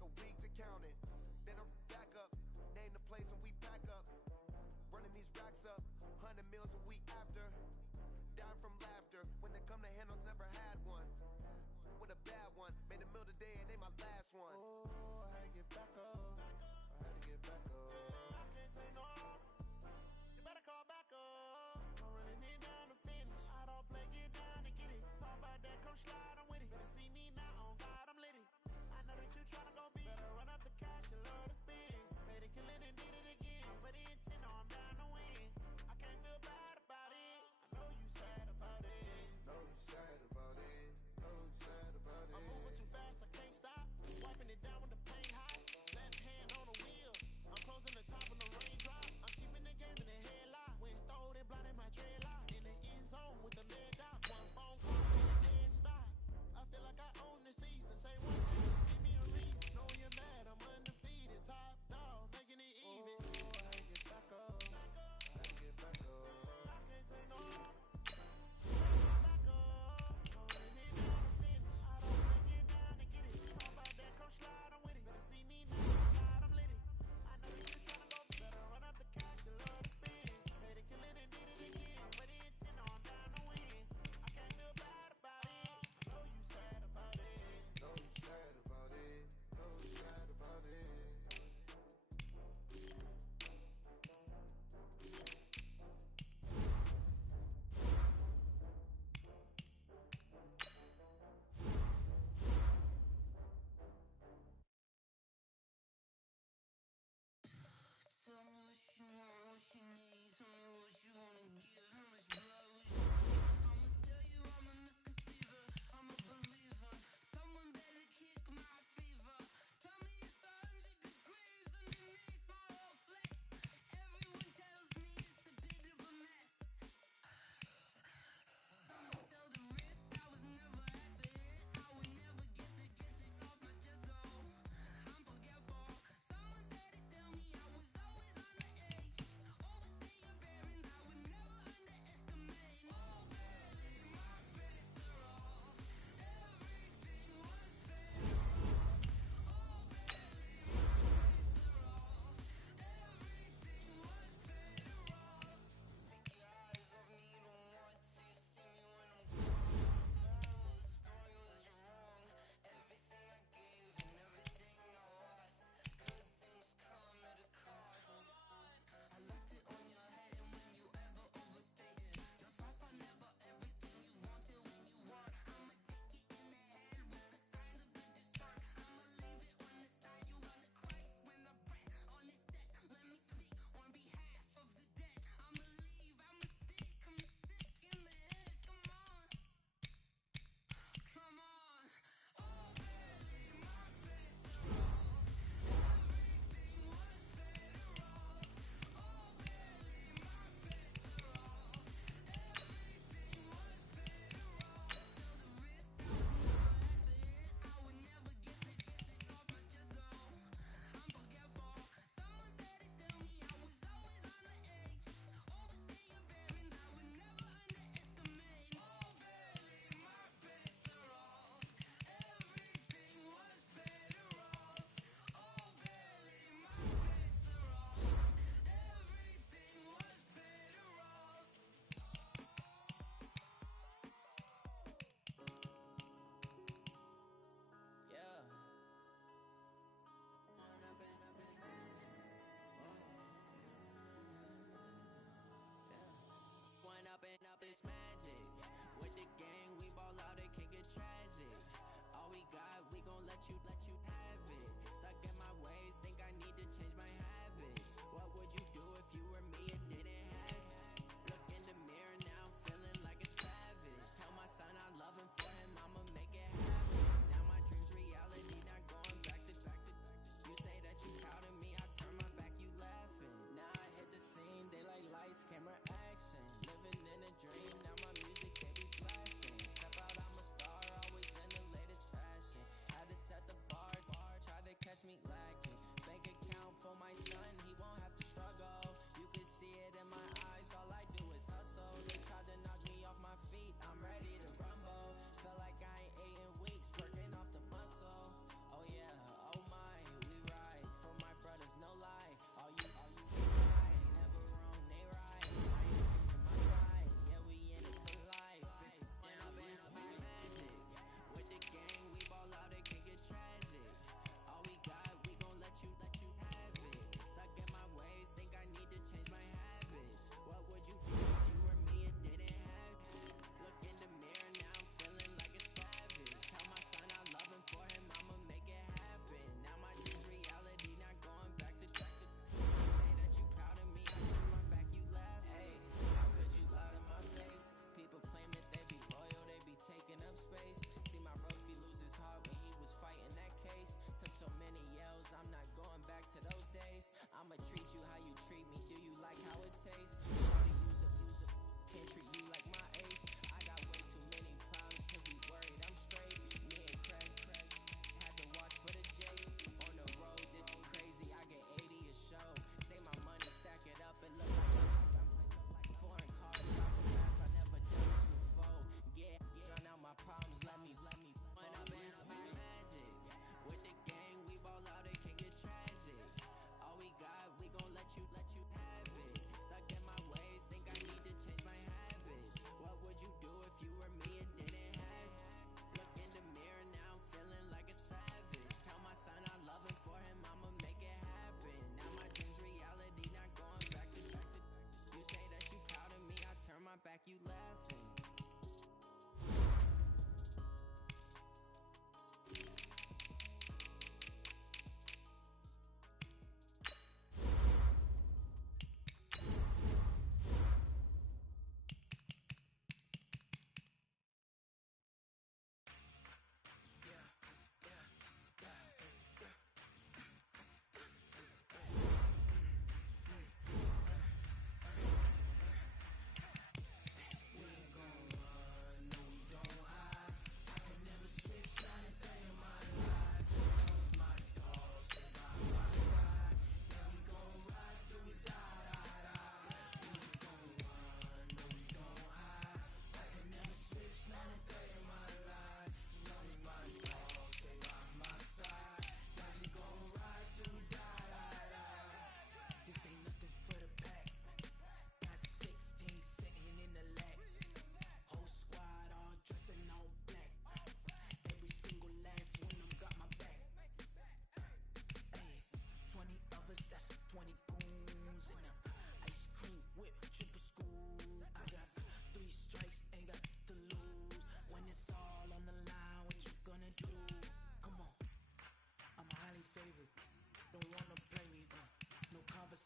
take a week to count it. Then I back up, name the place and we pack up. Running these racks up, 100 meals a week after. Dying from laughter, when they come to handles, never had one. With a bad one, made a meal today and they my last one. Oh, I had to get back up. I had to get back up. I can't take no loss. You better call back up. I'm running it down to finish. I don't play, get down and get it. Talk about that, come slide, I'm with it. Better see me now, on God, I'm lit it. I know that you tryna go big. Better run up the cash, you love to spin. Made it, kill it, and did it again. But the intent, no, I'm down to win. I can't feel bad about it. I know you sad about it.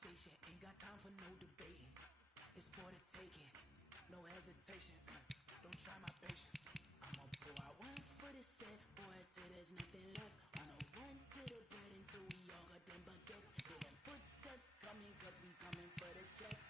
conversation, ain't got time for no debating. It's for the taking, no hesitation. Don't try my patience. I'ma pour out one for the set, boy, till there's nothing left. I'ma run to the bed until we all got them buckets. Hear them footsteps coming, cause we coming for the check.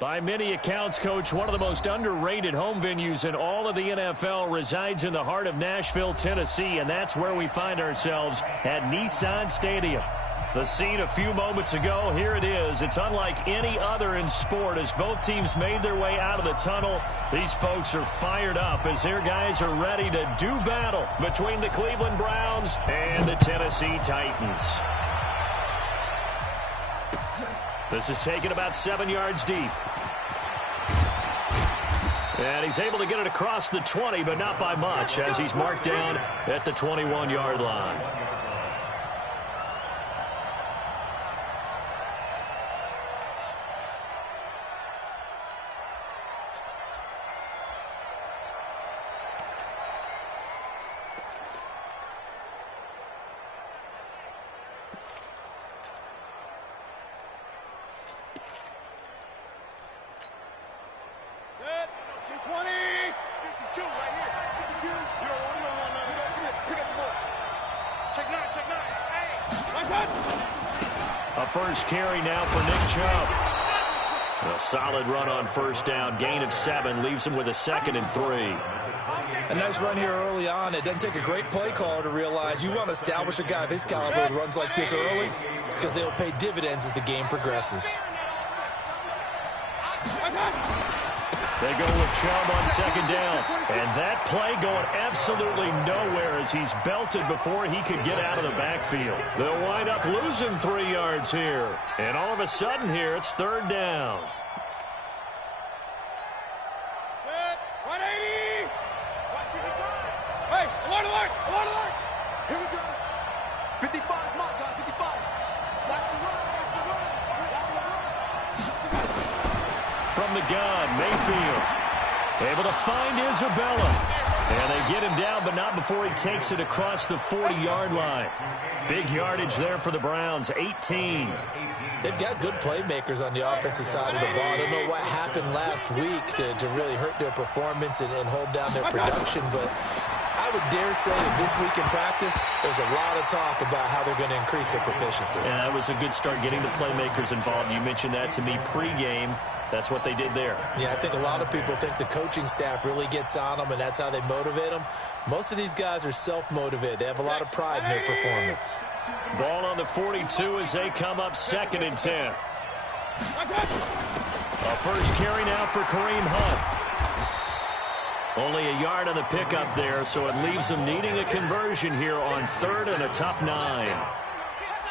By many accounts, Coach, one of the most underrated home venues in all of the NFL resides in the heart of Nashville, Tennessee, and that's where we find ourselves at Nissan Stadium. The scene a few moments ago, here it is. It's unlike any other in sport as both teams made their way out of the tunnel. These folks are fired up as their guys are ready to do battle between the Cleveland Browns and the Tennessee Titans. This is taken about 7 yards deep. And he's able to get it across the 20, but not by much, as he's marked down at the 21-yard line. A first carry now for Nick Chubb. A solid run on first down. Gain of 7 leaves him with a 2nd and 3. A nice run here early on. It doesn't take a great play caller to realize you want to establish a guy of his caliber with runs like this early because they will pay dividends as the game progresses. They go with Chubb on 2nd down. And that play going absolutely nowhere as he's belted before he could get out of the backfield. They'll wind up losing 3 yards here. And all of a sudden here, it's 3rd down. 180! Hey, alert, alert, alert, alert! Here we go. 55, mark, guys, 55. Watch the run, watch the run, watch the run. From the gun, Mayfield able to find Isabella. And they get him down, but not before he takes it across the 40-yard line. Big yardage there for the Browns, 18. They've got good playmakers on the offensive side of the ball. I don't know what happened last week to really hurt their performance and hold down their production, but I would dare say that this week in practice, there's a lot of talk about how they're going to increase their proficiency. And that was a good start getting the playmakers involved. You mentioned that to me pregame. That's what they did there. Yeah, I think a lot of people think the coaching staff really gets on them, and that's how they motivate them. Most of these guys are self-motivated. They have a lot of pride in their performance. Ball on the 42 as they come up 2nd and 10. A first carry now for Kareem Hunt. Only a yard on the pickup there, so it leaves them needing a conversion here on 3rd and a tough 9.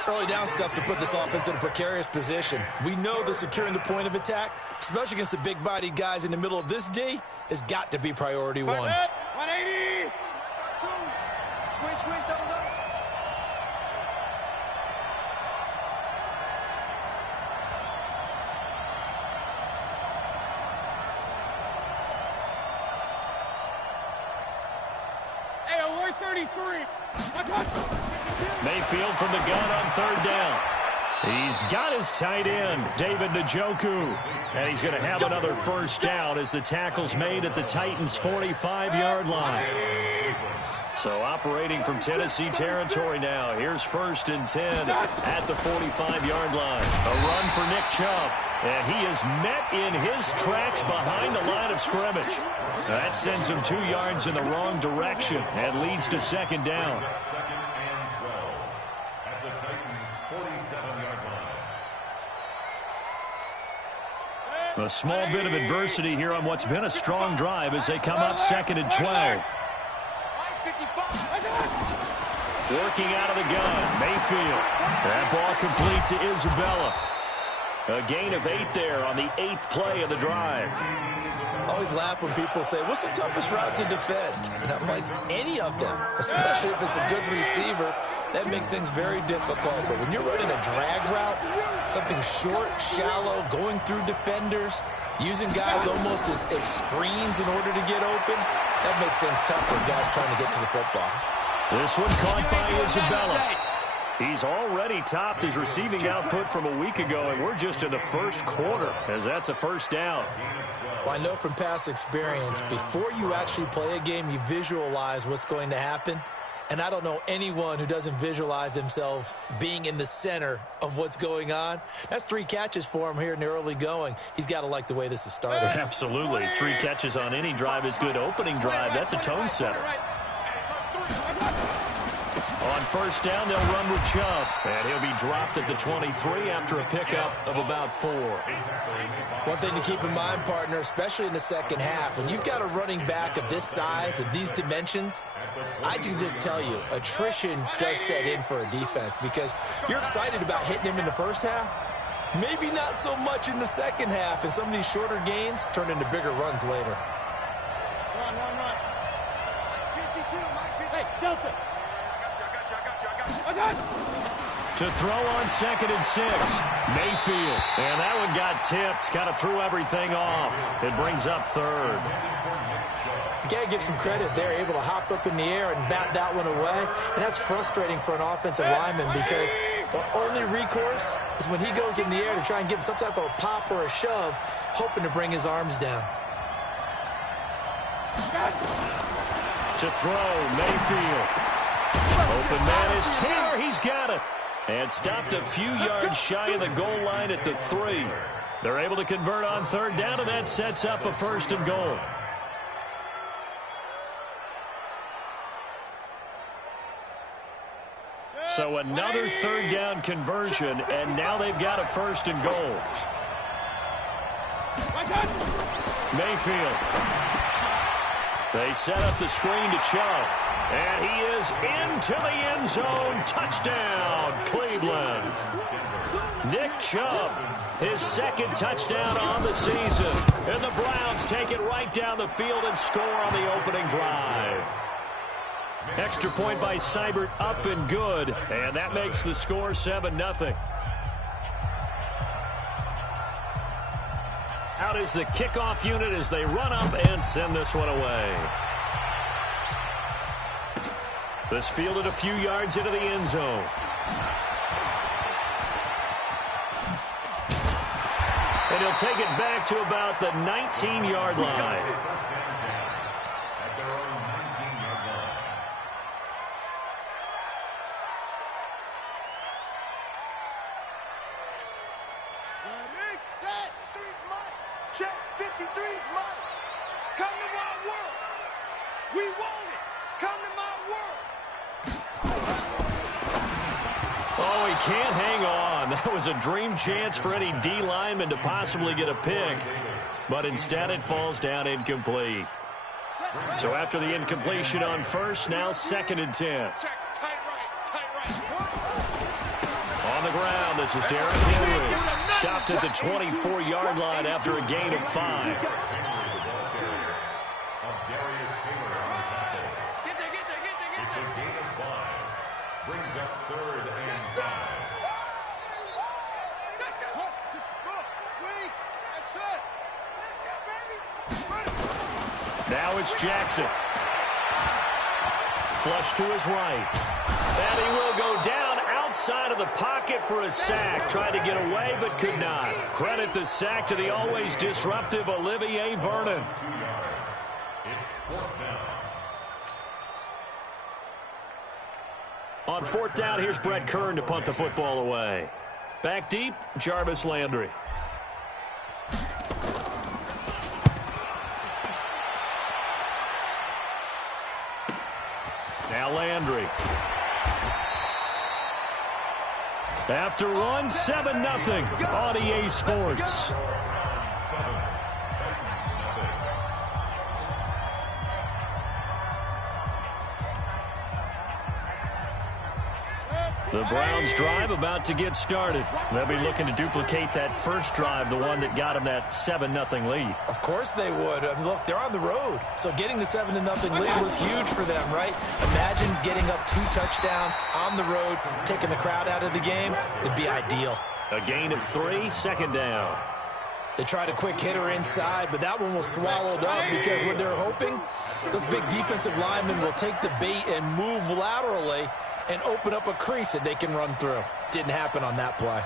Early down stuff to put this offense in a precarious position. We know that securing the point of attack, especially against the big-bodied guys in the middle of this D, has got to be priority 1. 180! Squeeze, squeeze, double, double. 33. Mayfield from the gun on third down. He's got his tight end, David Njoku. And he's going to have another first down as the tackle's made at the Titans' 45-yard line. So operating from Tennessee territory now. Here's 1st and 10 at the 45-yard line. A run for Nick Chubb. And he is met in his tracks behind the line of scrimmage. That sends him 2 yards in the wrong direction and leads to 2nd down. 2nd and 12 at the Titans' 47-yard line. A small bit of adversity here on what's been a strong drive as they come up 2nd and 12. Working out of the gun, Mayfield. That ball complete to Isabella. A gain of 8 there on the 8th play of the drive. I always laugh when people say, what's the toughest route to defend? And I'm like, any of them, especially if it's a good receiver. That makes things very difficult. But when you're running a drag route, something short, shallow, going through defenders, using guys almost as screens in order to get open, that makes things tough for guys trying to get to the football. This one caught by Isabella. He's already topped his receiving output from a week ago, and we're just in the first quarter as that's a first down. Well, I know from past experience, before you actually play a game, you visualize what's going to happen. And I don't know anyone who doesn't visualize themselves being in the center of what's going on. That's 3 catches for him here in the early going. He's got to like the way this has started. Absolutely. 3 catches on any drive is good. Opening drive, that's a tone setter. On first down, they'll run with Chubb. And he'll be dropped at the 23 after a pickup of about 4. One thing to keep in mind, partner, especially in the second half, when you've got a running back of this size, of these dimensions, I can just tell you, attrition does set in for a defense because you're excited about hitting him in the first half. Maybe not so much in the second half, and some of these shorter gains turn into bigger runs later. Run. Hey, Delta. To throw on 2nd and 6, Mayfield. And that one got tipped, kind of threw everything off. It brings up 3rd. You got to give some credit there, able to hop up in the air and bat that one away. And that's frustrating for an offensive lineman because the only recourse is when he goes in the air to try and give him some type of a pop or a shove, hoping to bring his arms down. To throw, Mayfield. Open man is Taylor. He's got it. And stopped a few yards shy of the goal line at the 3. They're able to convert on 3rd down, and that sets up a 1st and goal. So another 3rd down conversion, and now they've got a 1st and goal. Mayfield. They set up the screen to Chubb. And he is into the end zone. Touchdown, Cleveland. Nick Chubb, his 2nd touchdown on the season. And the Browns take it right down the field and score on the opening drive. Extra point by Seibert, up and good. And that makes the score 7-0. Out is the kickoff unit as they run up and send this one away. This fielded a few yards into the end zone. And he'll take it back to about the 19-yard line. At their own 19-yard line. Ready, set, 3's mine. Check, 53's mine. Come to my world. We want it. Come to my world. Oh, he can't hang on. That was a dream chance for any D lineman to possibly get a pick. But instead it falls down incomplete. So after the incompletion on first, now 2nd and 10. On the ground, this is Derrick Henry. Stopped at the 24-yard line after a gain of 5. It's a gain of 5. Brings up 3rd and 5. Now it's Jackson. flush to his right. And he will go down outside of the pocket for a sack. Tried to get away, but could not. Credit the sack to the always disruptive Olivier Vernon. It's fourth down. On fourth down, here's Brett Kern to punt the football away. Back deep, Jarvis Landry. Now Landry. After one, 7-0 on EA Sports. The Browns drive about to get started. They'll be looking to duplicate that first drive, the one that got them that 7-0 lead. Of course they would. I mean, look, they're on the road. So getting the 7-0 lead was huge for them, right? Imagine getting up 2 touchdowns on the road, taking the crowd out of the game. It'd be ideal. A gain of 3, second down. They tried a quick hitter inside, but that one was swallowed up because what they're hoping, those big defensive linemen will take the bait and move laterally and open up a crease that they can run through. Didn't happen on that play.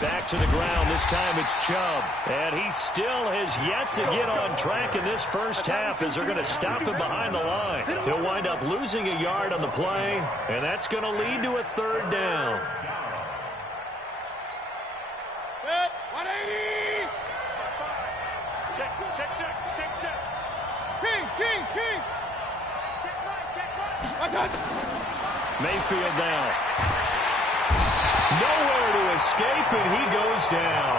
Back to the ground. This time it's Chubb. And he still has yet to get on track in this first half as they're going to stop him behind the line. He'll wind up losing a yard on the play, and that's going to lead to a third down. 180! Check. King! Mayfield down. Nowhere to escape, and he goes down.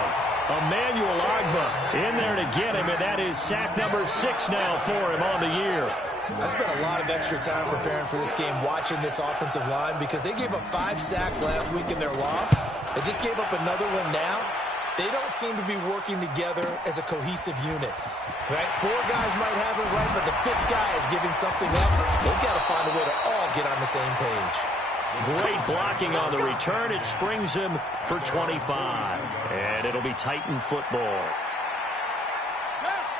Emmanuel Ogbah in there to get him, and that is sack number 6 now for him on the year. I spent a lot of extra time preparing for this game, watching this offensive line, because they gave up 5 sacks last week in their loss. They just gave up another one now. They don't seem to be working together as a cohesive unit, right? 4 guys might have it right, but the 5th guy is giving something up. They've got to find a way to all get on the same page. Great blocking on the return. It springs him for 25. And it'll be Titan football.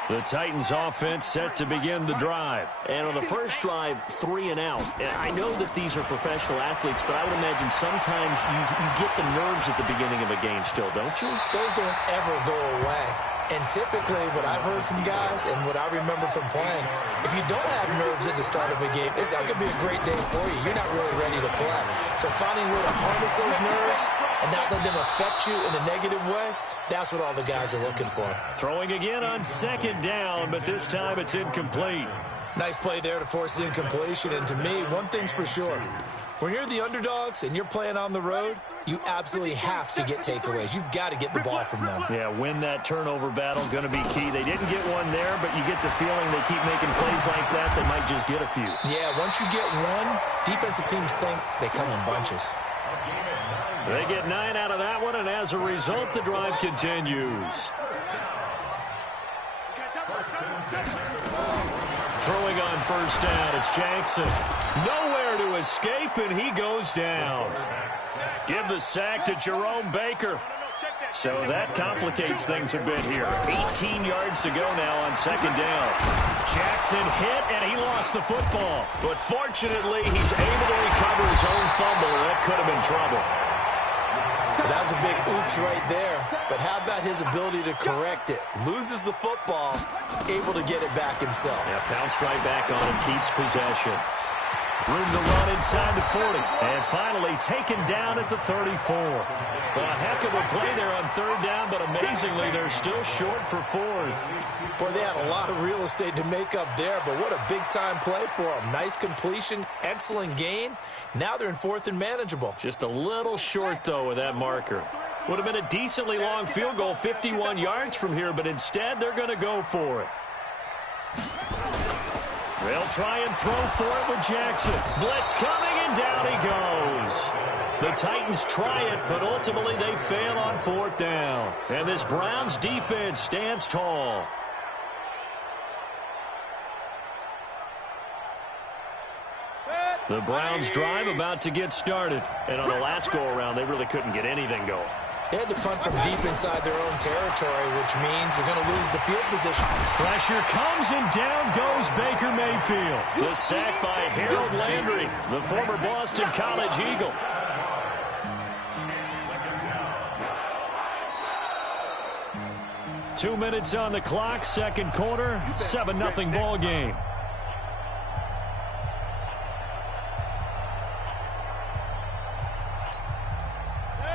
The Titans offense set to begin the drive. And on the first drive, 3 and out. And I know that these are professional athletes, but I would imagine sometimes you get the nerves at the beginning of a game still, don't you? Those don't ever go away. And typically what I've heard from guys and what I remember from playing, if you don't have nerves at the start of a game, it's not going to be a great day for you. You're not really ready to play. So finding a way to harness those nerves and not let them affect you in a negative way, that's what all the guys are looking for. Throwing again on second down, but this time it's incomplete. Nice play there to force the incompletion. And to me, one thing's for sure. When you're the underdogs and you're playing on the road, you absolutely have to get takeaways. You've got to get the ball from them. Yeah, win that turnover battle, going to be key. They didn't get one there, but you get the feeling they keep making plays like that, they might just get a few. Yeah, once you get one, defensive teams think they come in bunches. They get 9 out of that one, and as a result, the drive continues. Throwing on first down, it's Jackson. Nowhere to escape, and he goes down. Give the sack to Jerome Baker. So that complicates things a bit here. 18 yards to go now on second down. Jackson hit, and he lost the football. But fortunately, he's able to recover his own fumble, and that could have been trouble. That was a big oops right there. But how about his ability to correct it? Loses the football, able to get it back himself. Yeah, bounced right back on him, keeps possession. Room to run inside the 40. And finally taken down at the 34. A heck of a play there on third down, but amazingly, they're still short for 4th. Boy, they had a lot of real estate to make up there, but what a big-time play for them. Nice completion, excellent gain. Now they're in 4th and manageable. Just a little short, though, with that marker. Would have been a decently long field goal, 51 yards from here, but instead they're going to go for it. They'll try and throw for it with Jackson. Blitz coming, and down he goes. The Titans try it, but ultimately they fail on 4th down. And this Browns defense stands tall. The Browns drive about to get started. And on the last go-around, they really couldn't get anything going. They had to punt from deep inside their own territory, which means you're going to lose the field position. Pressure comes, and down goes Baker Mayfield. The sack by Harold Landry, the former Boston College Eagle. Two minutes on the clock, second quarter, 7-0 ball game.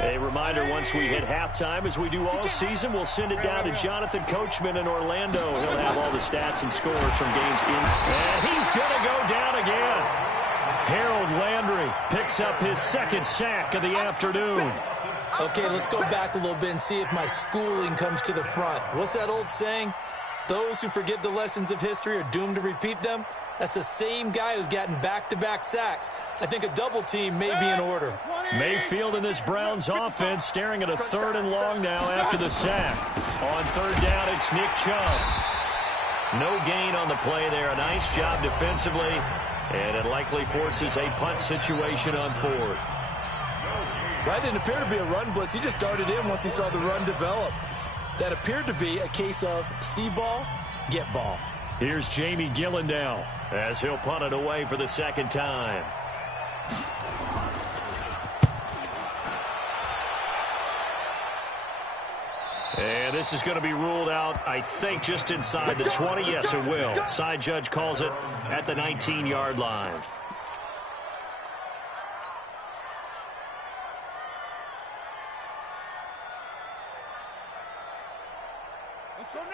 A reminder, once we hit halftime, as we do all season, we'll send it down to Jonathan Coachman in Orlando. He'll have all the stats and scores from games in. And he's going to go down again. Harold Landry picks up his second sack of the afternoon. Okay, let's go back a little bit and see if my schooling comes to the front. What's that old saying? Those who forget the lessons of history are doomed to repeat them. That's the same guy who's gotten back-to-back sacks. I think a double team may be in order. Mayfield in this Browns offense staring at a 3rd and long now after the sack. On 3rd down, it's Nick Chubb. No gain on the play there. A nice job defensively, and it likely forces a punt situation on 4th. That didn't appear to be a run blitz. He just darted in once he saw the run develop. That appeared to be a case of see ball, get ball. Here's Jamie Gillen now as he'll punt it away for the second time. And this is going to be ruled out, I think, just inside the 20. Yes, it will. Side judge calls it at the 19-yard line.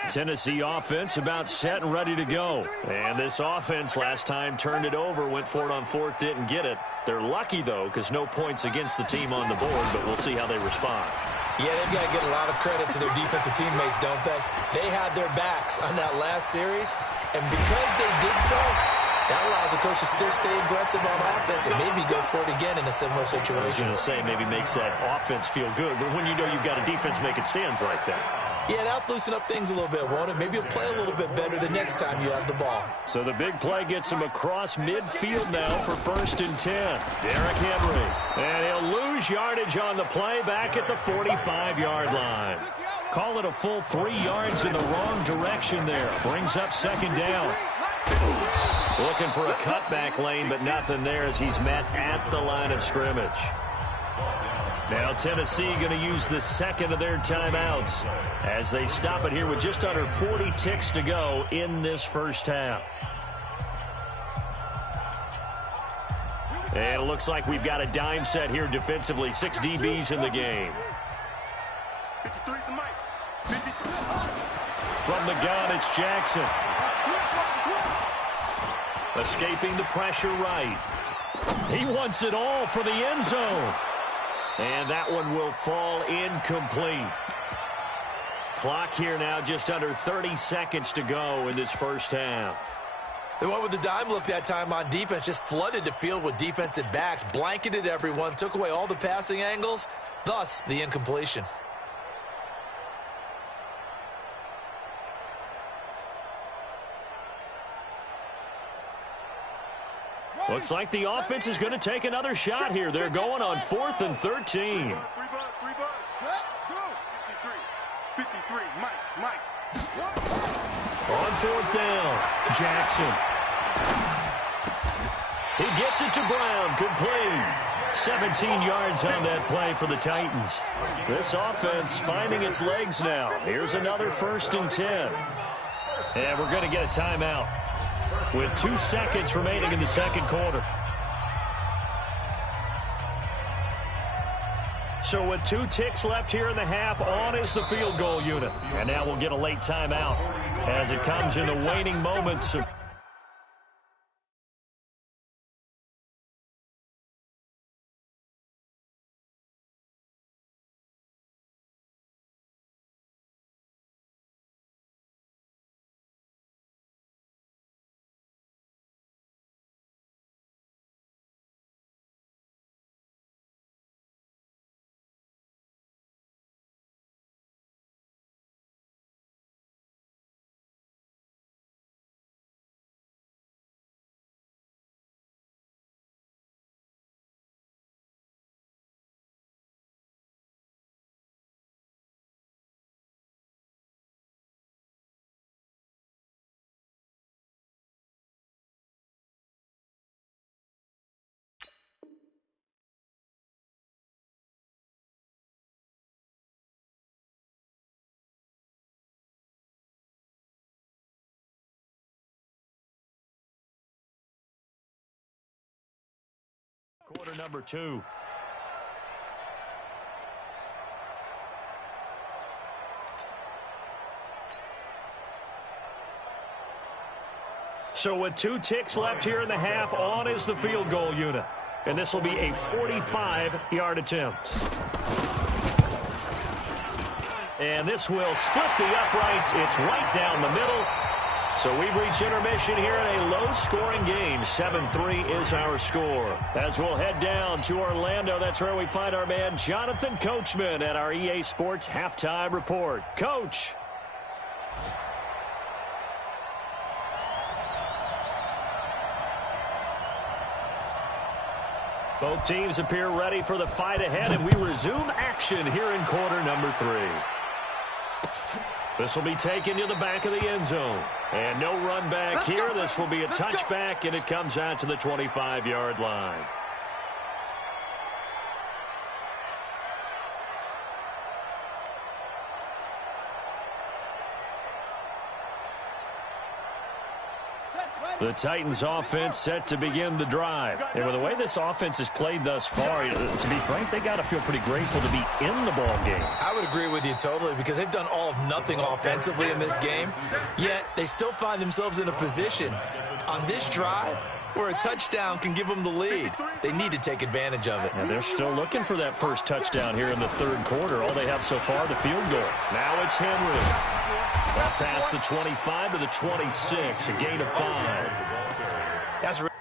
Tennessee offense about set and ready to go. And this offense last time turned it over, went for it on 4th, didn't get it. They're lucky, though, because no points against the team on the board, but we'll see how they respond. Yeah, they've got to get a lot of credit to their defensive teammates, don't they? They had their backs on that last series, and because they did so, that allows the coach to still stay aggressive on offense and maybe go for it again in a similar situation. I was going to say, maybe makes that offense feel good, but when you know you've got a defense making stands like that. Yeah, that'll loosen up things a little bit, won't it? Maybe you'll play a little bit better the next time you have the ball. So the big play gets him across midfield now for 1st and 10. Derrick Henry. And he'll lose yardage on the play back at the 45-yard line. Call it a full 3 yards in the wrong direction there. Brings up 2nd down. Looking for a cutback lane, but nothing there as he's met at the line of scrimmage. Now Tennessee going to use the second of their timeouts as they stop it here with just under 40 ticks to go in this first half. And it looks like we've got a dime set here defensively. 6 DBs in the game. From the gun, it's Jackson. Escaping the pressure right. He wants it all for the end zone. And that one will fall incomplete. Clock here now, just under 30 seconds to go in this first half. They went with the dime look that time on defense, just flooded the field with defensive backs, blanketed everyone, took away all the passing angles, thus the incompletion. Looks like the offense is going to take another shot here. They're going on 4th and 13. 53, Mike. On 4th down, Jackson. He gets it to Brown, complete. 17 yards on that play for the Titans. This offense finding its legs now. Here's another 1st and 10. And we're going to get a timeout with 2 seconds remaining in the second quarter. So with 2 ticks left here in the half, on is the field goal unit. And now we'll get a late timeout as it comes in the waning moments of Quarter number 2. So with 2 ticks left here in the half, on is the field goal unit. And this will be a 45-yard attempt. And this will split the uprights. It's right down the middle. So we've reached intermission here in a low-scoring game. 7-3 is our score. As we'll head down to Orlando, that's where we find our man Jonathan Coachman at our EA Sports Halftime Report. Coach. Both teams appear ready for the fight ahead, and we resume action here in quarter number 3. This will be taken to the back of the end zone. And no run back here. This will be a touchback, and it comes out to the 25-yard line. The Titans offense set to begin the drive. And with the way this offense has played thus far, to be frank, they got to feel pretty grateful to be in the ball game. I would agree with you totally because they've done all of nothing offensively in this game, yet they still find themselves in a position on this drive where a touchdown can give them the lead. They need to take advantage of it. And they're still looking for that first touchdown here in the third quarter. All they have so far, the field goal. Now it's Henry. Up past the 25 to the 26, a gain of 5. That's right.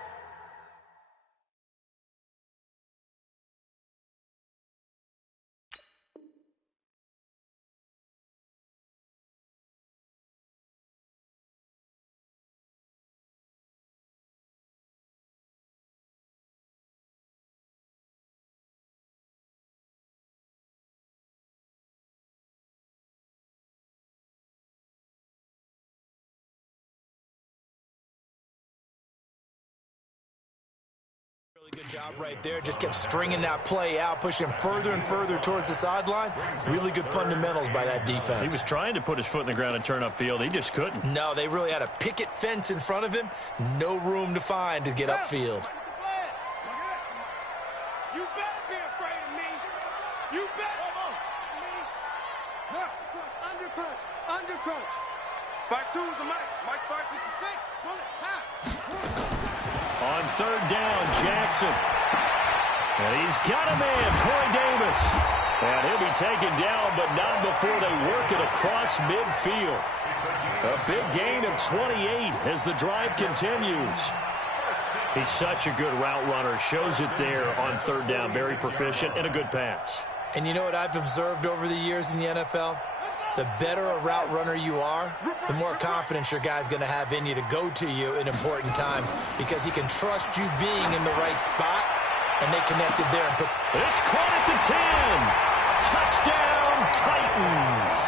Good job right there. Just kept stringing that play out, pushing him further and further towards the sideline. Really good fundamentals by that defense. He was trying to put his foot in the ground and turn upfield. He just couldn't. No, they really had a picket fence in front of him. No room to find to get upfield. You better be afraid of me. You better me. Under crunch. Under crunch. 5-2's the Mike. Mike 566. Pull it. Ha. On third down, Jackson. And he's got a man, Corey Davis. And he'll be taken down, but not before they work it across midfield. A big gain of 28 as the drive continues. He's such a good route runner. Shows it there on third down. Very proficient and a good pass. And you know what I've observed over the years in the NFL? The better a route runner you are, the more confidence your guy's going to have in you to go to you in important times because he can trust you being in the right spot, and they connected there. And it's caught at the 10. Touchdown, Titans.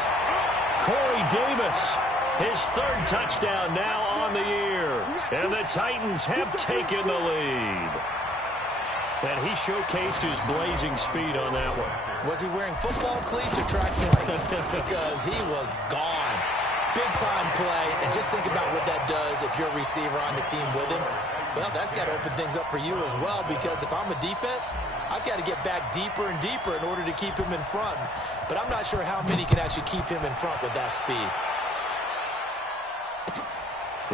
Corey Davis, his third touchdown now on the year. And the Titans have taken the lead. And he showcased his blazing speed on that one. Was he wearing football cleats or track slides? Because he was gone. Big-time play, and just think about what that does if you're a receiver on the team with him. Well, that's got to open things up for you as well, because if I'm a defense, I've got to get back deeper and deeper in order to keep him in front. But I'm not sure how many can actually keep him in front with that speed.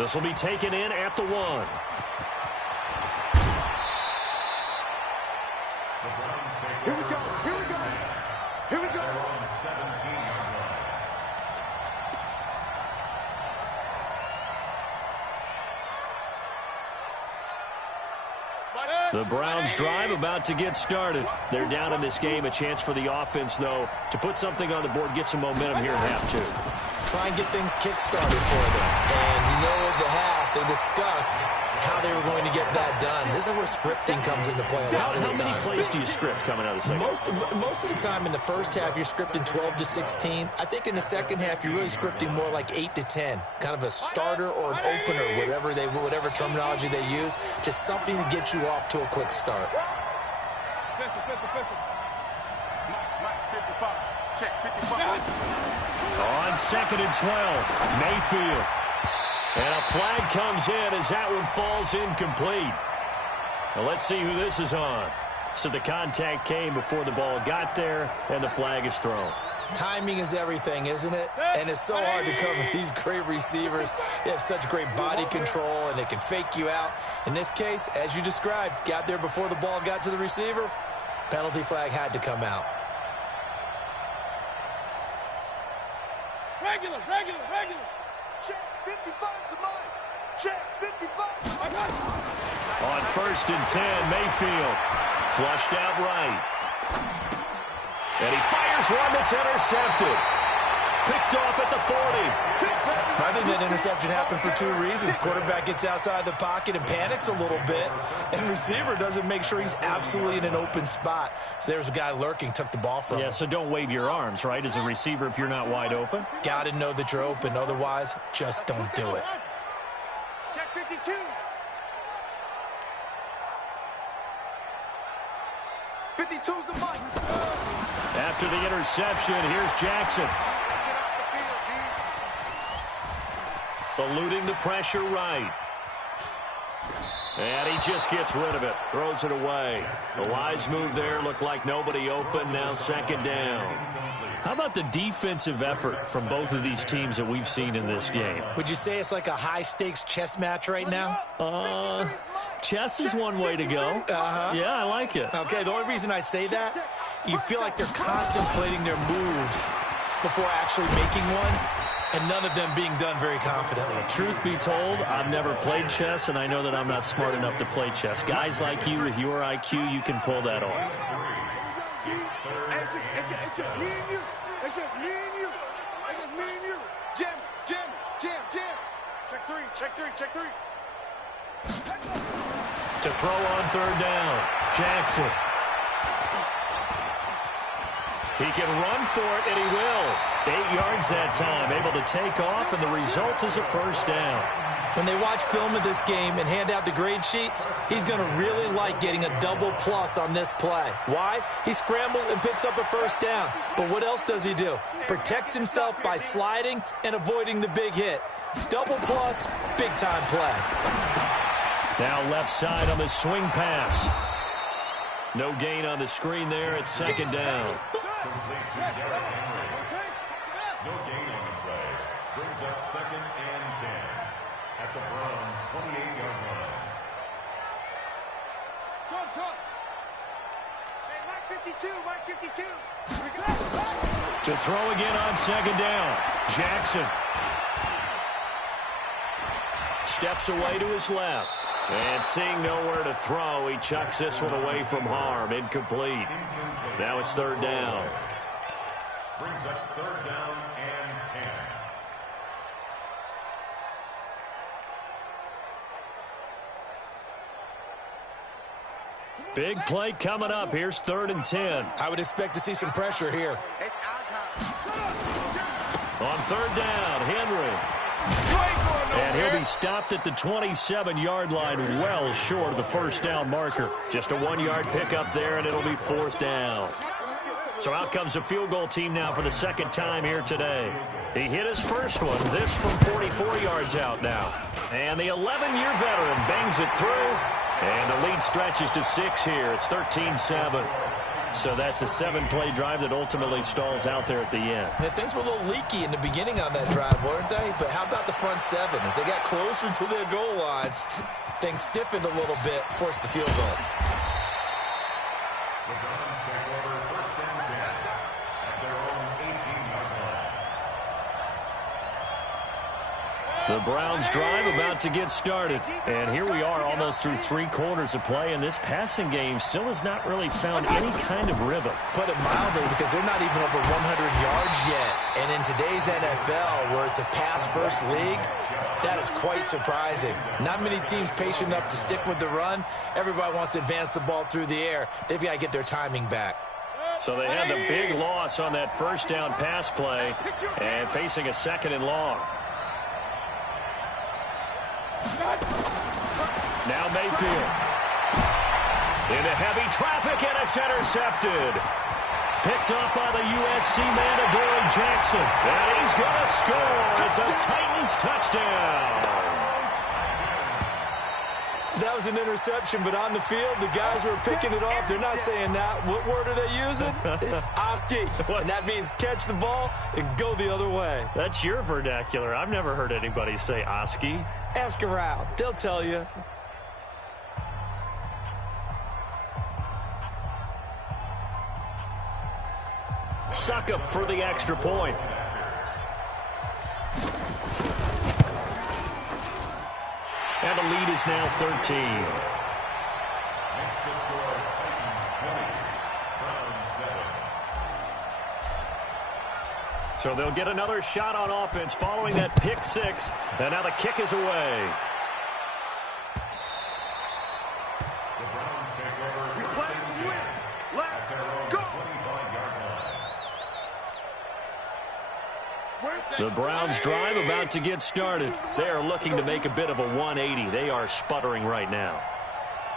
This will be taken in at the 1. Here we go. Here we go. Here we go. The Browns drive about to get started. They're down in this game. A chance for the offense, though, to put something on the board, get some momentum here in half 2. Try and get things kick-started for them. And you know at the half, they discussed how they were going to get that done. This is where scripting comes into play a lot of the time. How many plays do you script coming out of the second? Most of the time in the first half, you're scripting 12 to 16. I think in the second half, you're really scripting more like 8 to 10. Kind of a starter or an opener, whatever terminology they use. Just something to get you off to a quick start. Mike 55. Check 55. On second and 12, Mayfield. And a flag comes in as that one falls incomplete. Well, let's see who this is on. So the contact came before the ball got there, and the flag is thrown. Timing is everything, isn't it? And it's so hard to cover these great receivers. They have such great body control, and they can fake you out. In this case, as you described, got there before the ball got to the receiver. Penalty flag had to come out. Regular. Check 55 to mine. Check 55 to mine. On 1st and 10, Mayfield flushed out right. And he fires one that's intercepted. Picked off at the 40. I think that interception happened for two reasons. Quarterback gets outside the pocket and panics a little bit, and receiver doesn't make sure he's absolutely in an open spot. So there's a guy lurking, took the ball from him. Yeah, so don't wave your arms, right, as a receiver if you're not wide open? Got to know that you're open. Otherwise, just don't do it. Check 52. After the interception, here's Jackson. Eluding the pressure right. And he just gets rid of it. Throws it away. The wise move there. Looked like nobody open. Now 2nd down. How about the defensive effort from both of these teams that we've seen in this game? Would you say it's like a high-stakes chess match right now? Chess is one way to go. Yeah, I like it. Okay, the only reason I say that, you feel like they're contemplating their moves before actually making one, and none of them being done very confidently. Truth be told, I've never played chess, and I know that I'm not smart enough to play chess. Guys like you with your IQ, you can pull that off. It's just me and you. It's just me and you. It's just me and you. Jam. Check three. To throw on 3rd down, Jackson. He can run for it, and he will. 8 yards that time, able to take off, and the result is a 1st down. When they watch film of this game and hand out the grade sheets, he's going to really like getting a double plus on this play. Why? He scrambles and picks up a 1st down. But what else does he do? Protects himself by sliding and avoiding the big hit. Double plus, big-time play. Now left side on the swing pass. No gain on the screen there. It's 2nd down. No gain on the play. Brings up 2nd and 10 at the Browns' 28-yard line. Shot. Hey, Mike 52. To throw again on 2nd down. Jackson steps away to his left. And seeing nowhere to throw, he chucks this one away from harm. Incomplete. Now it's 3rd down. Brings up 3rd down and 10. Big play coming up. Here's 3rd and 10. I would expect to see some pressure here. It's our time. On 3rd down, Henry. And he'll be stopped at the 27-yard line, well short of the 1st down marker. Just a 1-yard pickup there, and it'll be 4th down. So out comes the field goal team now for the 2nd time here today. He hit his first one, this from 44 yards out now. And the 11-year veteran bangs it through, and the lead stretches to 6 here. It's 13-7. So that's a 7-play drive that ultimately stalls out there at the end. Yeah, things were a little leaky in the beginning on that drive, weren't they? But how about the front 7? As they got closer to their goal line, things stiffened a little bit, forced the field goal. The Browns take over 1st and 10 at their own 18-yard line. The Browns drive about to get started. And here we are almost through 3 quarters of play, and this passing game still has not really found any kind of rhythm. Put it mildly, because they're not even over 100 yards yet. And in today's NFL, where it's a pass-first league, that is quite surprising. Not many teams patient enough to stick with the run. Everybody wants to advance the ball through the air. They've got to get their timing back. So they had the big loss on that 1st down pass play, and facing a 2nd and long. Now Mayfield. Into heavy traffic, and it's intercepted. Picked up by the USC man, Adoree Jackson. And he's going to score. It's a Titans touchdown. That was an interception, but on the field, the guys who are picking it off, they're not saying that. What word are they using? It's Oski, and that means catch the ball and go the other way. That's your vernacular. I've never heard anybody say Oski. Ask around. They'll tell you. Suckup for the extra point. And the lead is now 13. Makes the score Titans 20, Browns 7. So they'll get another shot on offense following that pick six. And now the kick is away. The Browns take over first and 10 at their own 25-yard line. The Browns drive about to get started. They are looking to make a bit of a 180. They are sputtering right now.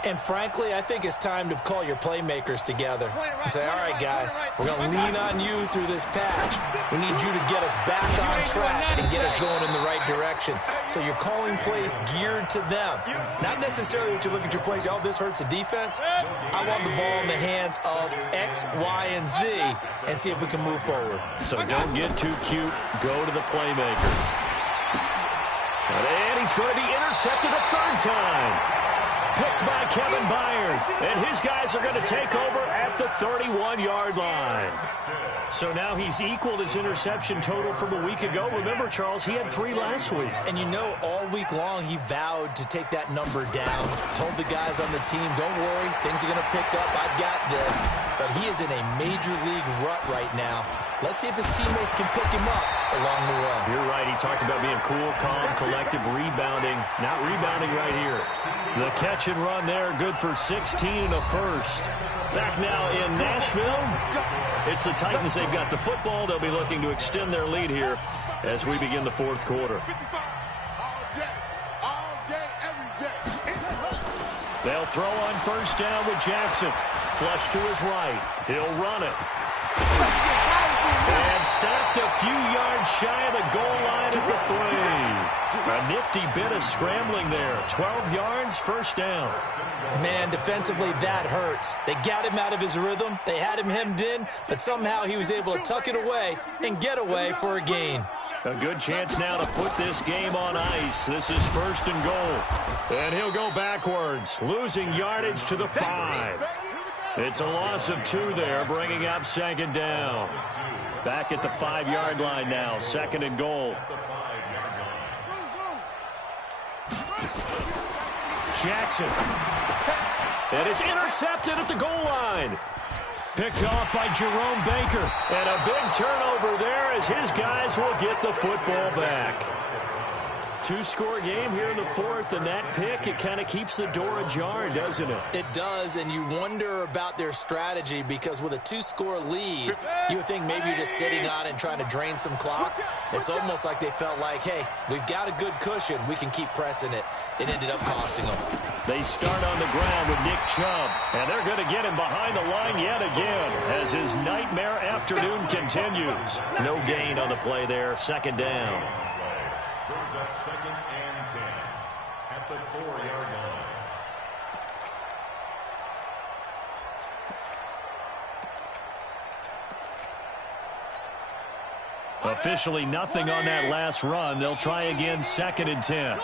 And frankly, I think it's time to call your playmakers together and say, all right, guys, we're going to lean on you through this patch. We need you to get us back on track and get us going in the right direction. So you're calling plays geared to them. Not necessarily that you look at your plays, oh, this hurts the defense. I want the ball in the hands of X, Y, and Z and see if we can move forward. So don't get too cute. Go to the playmakers. And he's going to be intercepted a third time. Picked by Kevin Byard, and his guys are going to take over at the 31-yard line. So now he's equaled his interception total from a week ago. Remember, Charles, he had 3 last week. And you know, all week long, he vowed to take that number down. Told the guys on the team, don't worry, things are going to pick up. I've got this. But he is in a major league rut right now. Let's see if his teammates can pick him up along the way. You're right. He talked about being cool, calm, collective, rebounding. Not rebounding right here. The catch and run there, good for 16 and a first. Back now in Nashville. It's the Titans. They've got the football. They'll be looking to extend their lead here as we begin the fourth quarter. They'll throw on first down with Jackson. Flush to his right. He'll run it. And stopped a few yards shy of the goal line at the 3. A nifty bit of scrambling there. 12 yards, first down. Man, defensively, that hurts. They got him out of his rhythm. They had him hemmed in, but somehow he was able to tuck it away and get away for a gain. A good chance now to put this game on ice. This is first and goal. And he'll go backwards, losing yardage to the 5. It's a loss of 2 there, bringing up second down. Back at the 5-yard line now, second and goal. Jackson. And it's intercepted at the goal line. Picked off by Jerome Baker. And a big turnover there as his guys will get the football back. 2-score game here in the fourth, and that pick, it kind of keeps the door ajar, doesn't it? It does, and you wonder about their strategy because with a 2-score lead, you would think maybe you're just sitting on it and trying to drain some clock. It's almost like they felt like, hey, we've got a good cushion. We can keep pressing it. It ended up costing them. They start on the ground with Nick Chubb, and they're going to get him behind the line yet again as his nightmare afternoon continues. No gain on the play there, second down. Brings up second and 10 at the 4-yard line. Officially nothing on that last run. They'll try again, second and 10.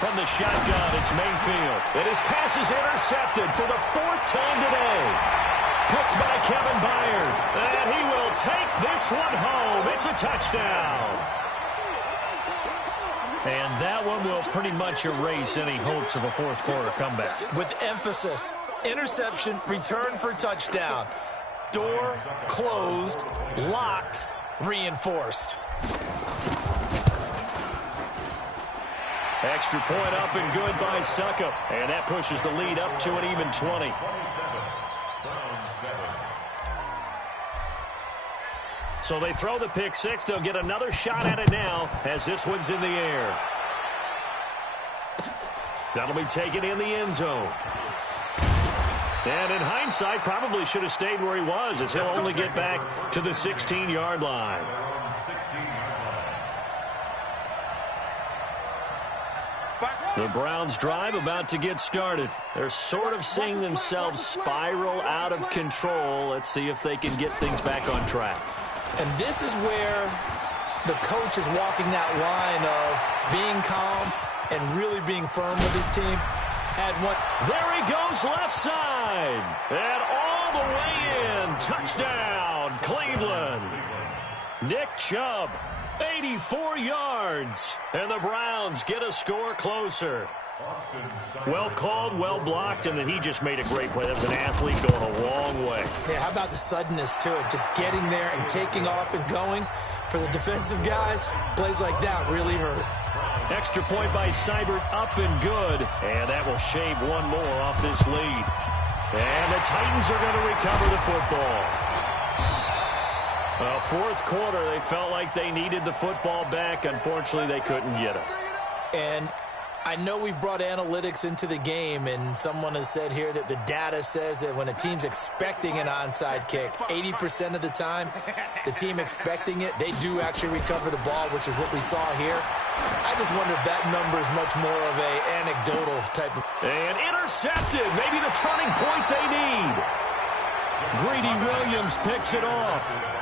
From the shotgun, it's Mayfield. And his pass is intercepted for the 4th time today. Picked by Kevin Byard. And he will take this one home. It's a touchdown. And that one will pretty much erase any hopes of a fourth quarter comeback. With emphasis, interception, return for touchdown. Door closed, locked, reinforced. Extra point up and good by Suckup. And that pushes the lead up to an even 20. So they throw the pick six. They'll get another shot at it now as this one's in the air. That'll be taken in the end zone. And in hindsight, probably should have stayed where he was as he'll only get back to the 16-yard line. The Browns drive about to get started. They're sort of seeing themselves spiral out of control. Let's see if they can get things back on track. And this is where the coach is walking that line of being calm and really being firm with his team. There he goes left side. And all the way in. Touchdown, Cleveland. Nick Chubb, 84 yards. And the Browns get a score closer. Well called, well blocked, and then he just made a great play. That was an athlete going a long way. Yeah, how about the suddenness to it? Just getting there and taking off and going. For the defensive guys, plays like that really hurt. Extra point by Seibert, up and good. And that will shave one more off this lead. And the Titans are going to recover the football. Fourth quarter, they felt like they needed the football back. Unfortunately, they couldn't get it. And I know we brought analytics into the game, and someone has said here that the data says that when a team's expecting an onside kick, 80% of the time, the team expecting it, they do actually recover the ball, which is what we saw here. I just wonder if that number is much more of a anecdotal type of... And intercepted. Maybe the turning point they need. Greedy Williams picks it off.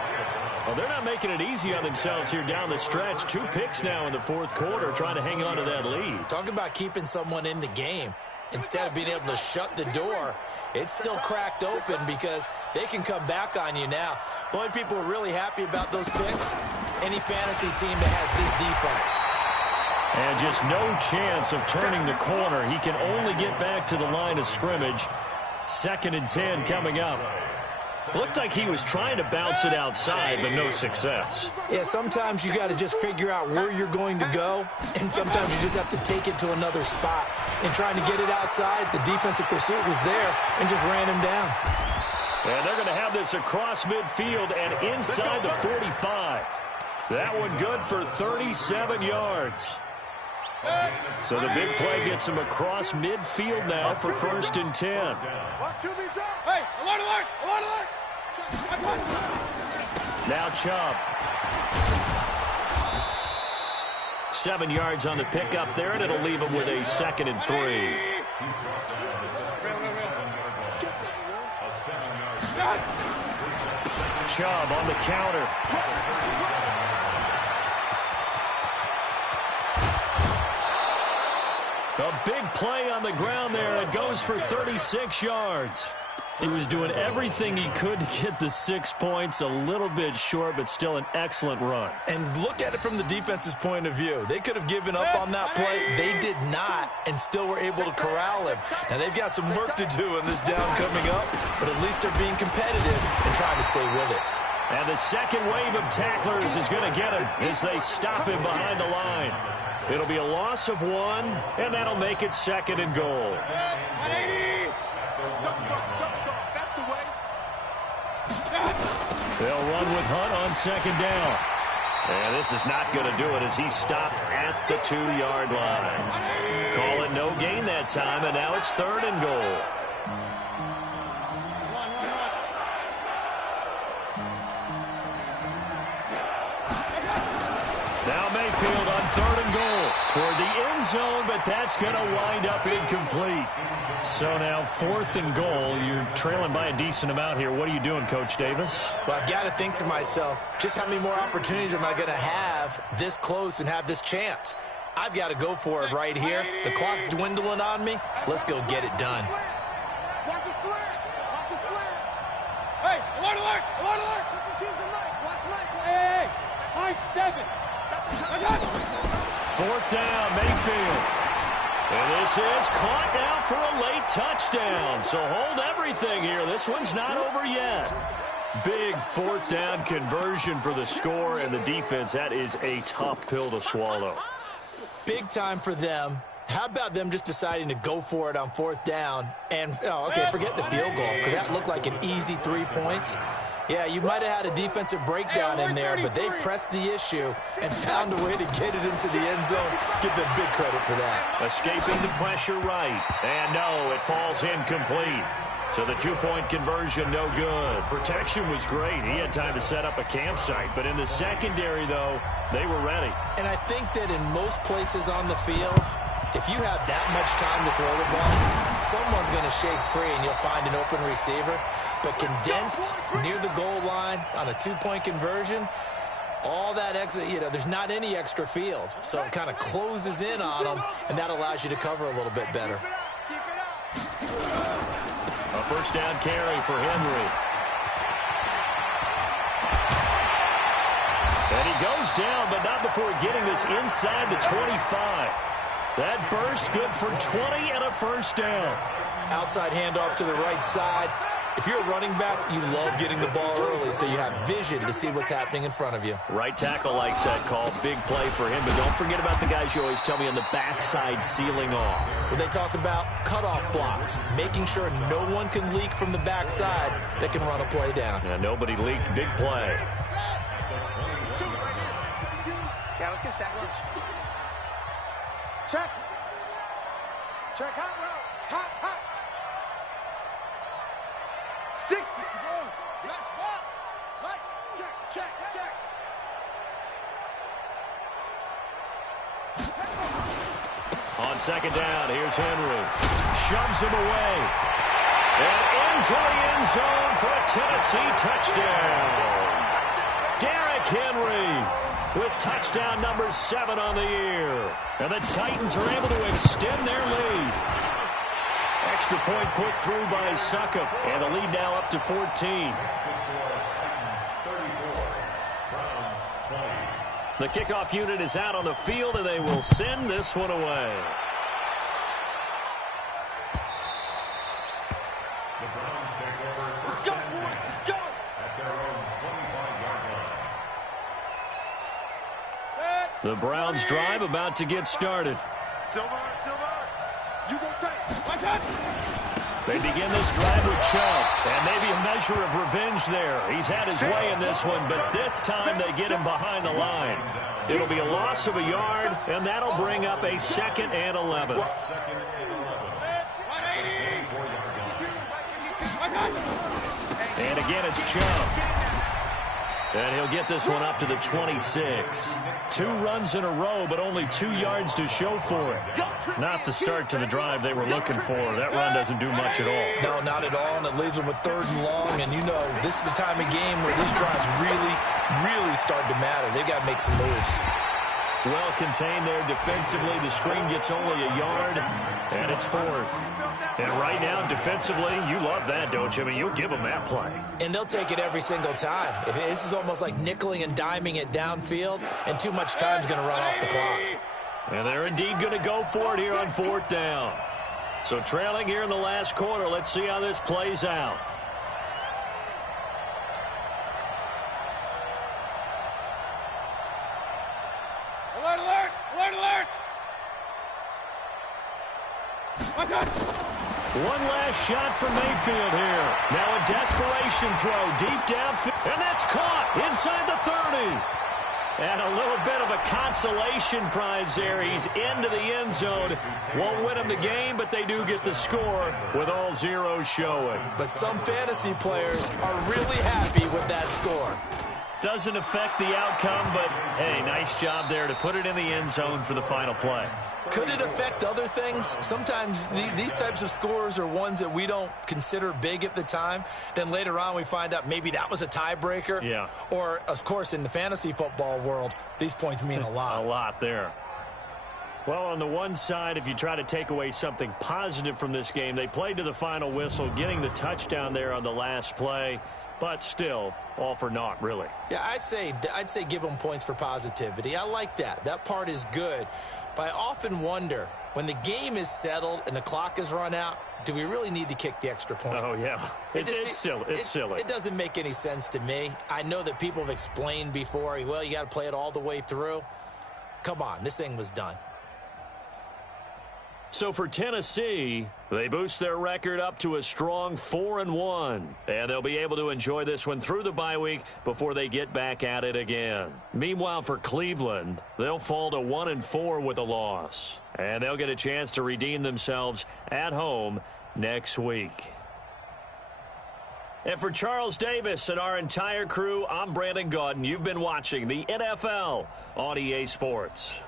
Well, they're not making it easy on themselves here down the stretch. 2 picks now in the fourth quarter, trying to hang on to that lead. Talk about keeping someone in the game. Instead of being able to shut the door, it's still cracked open because they can come back on you now. The only people who are really happy about those picks, any fantasy team that has this defense. And just no chance of turning the corner. He can only get back to the line of scrimmage. 2nd and 10 coming up. Looked like he was trying to bounce it outside, but no success. Yeah, sometimes you got to just figure out where you're going to go, and sometimes you just have to take it to another spot. And trying to get it outside, the defensive pursuit was there and just ran him down. And they're going to have this across midfield and inside the 45. That one good for 37 yards. So the big play gets him across midfield now for 1st and 10. Hey, alert, alert, alert, alert. Now Chubb. 7 yards on the pickup there, and it'll leave him with a 2nd and 3. Chubb on the counter. A big play on the ground there. It goes for 36 yards. He was doing everything he could to get the 6 points. A little bit short, but still an excellent run. And look at it from the defense's point of view. They could have given up on that play. They did not, and still were able to corral him. Now, they've got some work to do in this down coming up, but at least they're being competitive and trying to stay with it. And the second wave of tacklers is going to get him as they stop him behind the line. It'll be a loss of 1, and that'll make it 2nd and goal. They'll run with Hunt on 2nd down. And this is not going to do it as he stopped at the 2-yard line. Call it no gain that time, and now it's 3rd and goal. Now Mayfield on 3rd and goal toward the end zone, but that's going to wind up incomplete. So now 4th and goal. You're trailing by a decent amount here. What are you doing, Coach Davis? Well, I've got to think to myself, just how many more opportunities am I going to have this close and have this chance? I've got to go for it right here. The clock's dwindling on me. Let's go get it done. Watch the slant. Watch the slant. Hey, alert, alert, alert, alert. Watch Mike. Hey, high 7. 4th down, Mayfield. And this is caught now for a late touchdown. So hold everything here. This one's not over yet. Big 4th down conversion for the score and the defense. That is a tough pill to swallow. Big time for them. How about them just deciding to go for it on 4th down? And, okay, forget the field goal, because that looked like an easy 3 points. Yeah, you might have had a defensive breakdown in there, but they pressed the issue and found a way to get it into the end zone. Give them big credit for that. Escaping the pressure right. And no, it falls incomplete. So the 2-point conversion, no good. Protection was great. He had time to set up a campsite. But in the secondary, though, they were ready. And I think that in most places on the field, If you have that much time to throw the ball, someone's going to shake free and you'll find an open receiver. But condensed near the goal line on a 2-point conversion, all that extra, there's not any extra field. So it kind of closes in on them, and that allows you to cover a little bit better. A first down carry for Henry. And he goes down, but not before getting this inside the 25. That burst good for 20 and a first down. Outside handoff to the right side. If you're a running back, you love getting the ball early so you have vision to see what's happening in front of you. Right tackle likes that call. Big play for him. But don't forget about the guys you always tell me on the backside sealing off. When they talk about cutoff blocks, making sure no one can leak from the backside that can run a play down. Yeah, nobody leaked. Big play. Yeah, let's get sack lunch. Check. Check hot route. Hot, hot. 6. Let's box. Light. Check, check, check. On second down, here's Henry. Shoves him away. And into the end zone for a Tennessee touchdown. Derrick Henry with touchdown number 7 on the year. And the Titans are able to extend their lead. Extra point put through by Succop. And the lead now up to 14. The kickoff unit is out on the field, and they will send this one away. The Browns take over. Let's go, boys. Let's go. At their own 25-yard line. The Browns drive about to get started. Silver, you go tight. My God. They begin this drive with Chubb, and maybe a measure of revenge there. He's had his way in this one, but this time they get him behind the line. It'll be a loss of a yard, and that'll bring up a 2nd and 11. 2nd and 11. And again, it's Chubb. And he'll get this one up to the 26. 2 runs in a row, but only 2 yards to show for it. Not the start to the drive they were looking for. That run doesn't do much at all. No, not at all, and it leaves them with 3rd and long. And this is the time of game where these drives really start to matter. They've got to make some moves. Well contained there defensively. The screen gets only a yard, and it's 4th. And right now, defensively, you love that, don't you? I mean, you'll give them that play. And they'll take it every single time. This is almost like nickeling and diming it downfield, and too much time's going to run off the clock. And they're indeed going to go for it here on 4th down. So trailing here in the last quarter, let's see how this plays out. Alert, alert, alert, alert. My God. One last shot for Mayfield here. Now a desperation throw deep downfield. And that's caught inside the 30. And a little bit of a consolation prize there. He's into the end zone. Won't win them the game, but they do get the score with all zeros showing. But some fantasy players are really happy with that score. Doesn't affect the outcome, but, hey, nice job there to put it in the end zone for the final play. Could it affect other things? Sometimes these types of scores are ones that we don't consider big at the time. Then later on we find out maybe that was a tiebreaker. Yeah. Or, of course, in the fantasy football world, these points mean a lot. A lot there. Well, on the one side, if you try to take away something positive from this game, they played to the final whistle, getting the touchdown there on the last play. But still, all for naught, really. Yeah, I'd say give them points for positivity. I like that. That part is good. But I often wonder, when the game is settled and the clock is run out, do we really need to kick the extra point? Oh, yeah. It's silly. It's silly. It doesn't make any sense to me. I know that people have explained before, well, you got to play it all the way through. Come on, this thing was done. So for Tennessee, they boost their record up to a strong 4-1. And they'll be able to enjoy this one through the bye week before they get back at it again. Meanwhile, for Cleveland, they'll fall to 1-4 with a loss. And they'll get a chance to redeem themselves at home next week. And for Charles Davis and our entire crew, I'm Brandon Gaudin. You've been watching the NFL on EA Sports.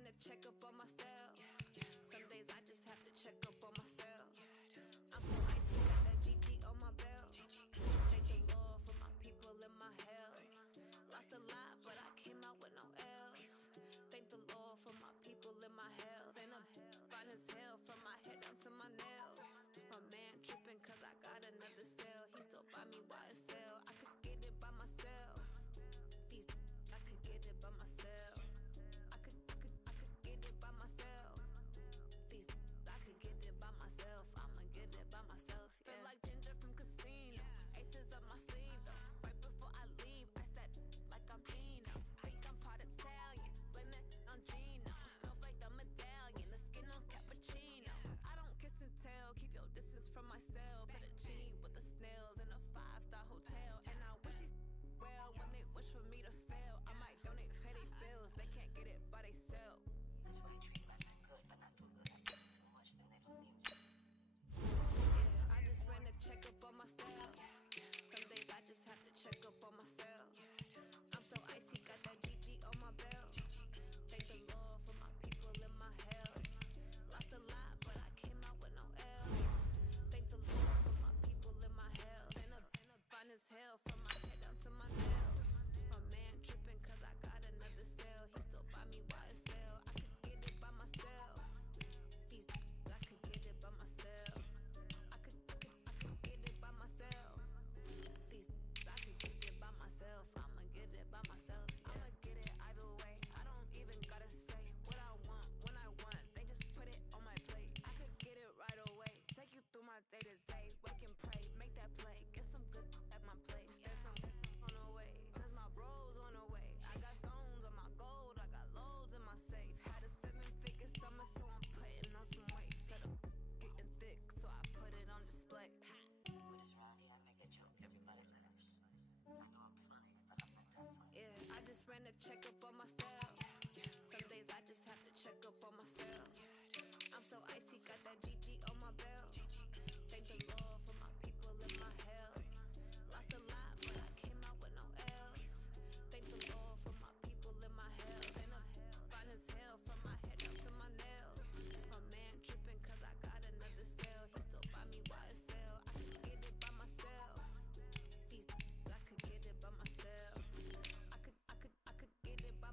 ran a checkup on myself. Some days I just have to check up on myself. I'm so icy, got that GG on my belt. Thank the Lord for my people and my health. Lost a lot, but I came out with no L's. Thank the Lord for my people and my health. And I'm fine as hell from my head down to my nails. My man tripping cause I got another cell. He still buy me YSL. I could get it by myself. I could get it by myself. I could get it by myself. I could get it by myself. I'ma get it by myself. Yeah. Feel like Ginger from Casino. Aces up my sleeve though. Right before I leave, I said like I'm Dino. Think I'm part Italian. Blame that on Gino. Smells like the medallion. The skin on cappuccino. I don't kiss and tell. Keep your distance from myself. Fettuccine with the snails in a 5-star hotel. And I wish he's well when they wish for me to fail. I might donate petty bills. They can't get it by themselves. That's why you treat life good, but not too good. Too much, then they don't need you. Yeah, I just ran a checkup on myself. Some days I just have to check up on myself. I'm so icy, got that GG on my belt. Thank the Lord for my people and my health. Lost a lot, but I came out with no L's. Thank the Lord for my people and my health. And I'm fine as hell from my head down to my nails. My man tripping cause I got another cell. He still buy me YSL. I could get it by myself. I could get it by myself. I could get it by myself. I could get it by myself. I'ma get it by myself. I'ma get it either way. I don't even gotta say what I want when I want. They just put it on my plate. I could get it right away. Take you through my day to day. Wake and pray, make that play. Get some good at my place. There's some on the way, cause my bro's on the way. I got stones on my gold. I got loads in my safe. Had a 7-figure summer, so I'm putting on some weight. Set up getting thick, so I put it on display. With this rhymes, I make a joke, everybody laughs. I know I'm funny, but I'm not that funny. Yeah, I just ran a checkup on myself. Some days I just have to check up on myself. I'm so icy, got that GG on my belt. Thank the Lord for my people and my health. Lost a lot, but I came out with no L's. Thank the Lord for my people and my health. And I'm fine as hell from my head down to my nails. My man tripping cause I got another cell. He still buy me YSL. I could get it by myself. I could get it by myself. I could get it by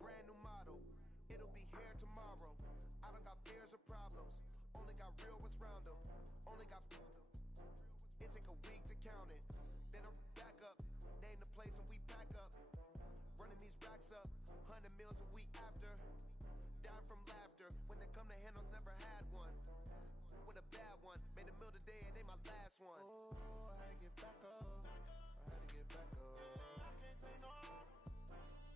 brand new model. It'll be here tomorrow. I don't got fears or problems. Only got real ones round them. Only got. It take a week to count it. Then I'm back up. Name the place and we pack up. Running these racks up. 100 meals a week after. Dying from laughter. When they come to handles, never had one. With a bad one. Made a meal today and they my last one. Oh, I had to get back up. I had to get back up. I can't take no loss.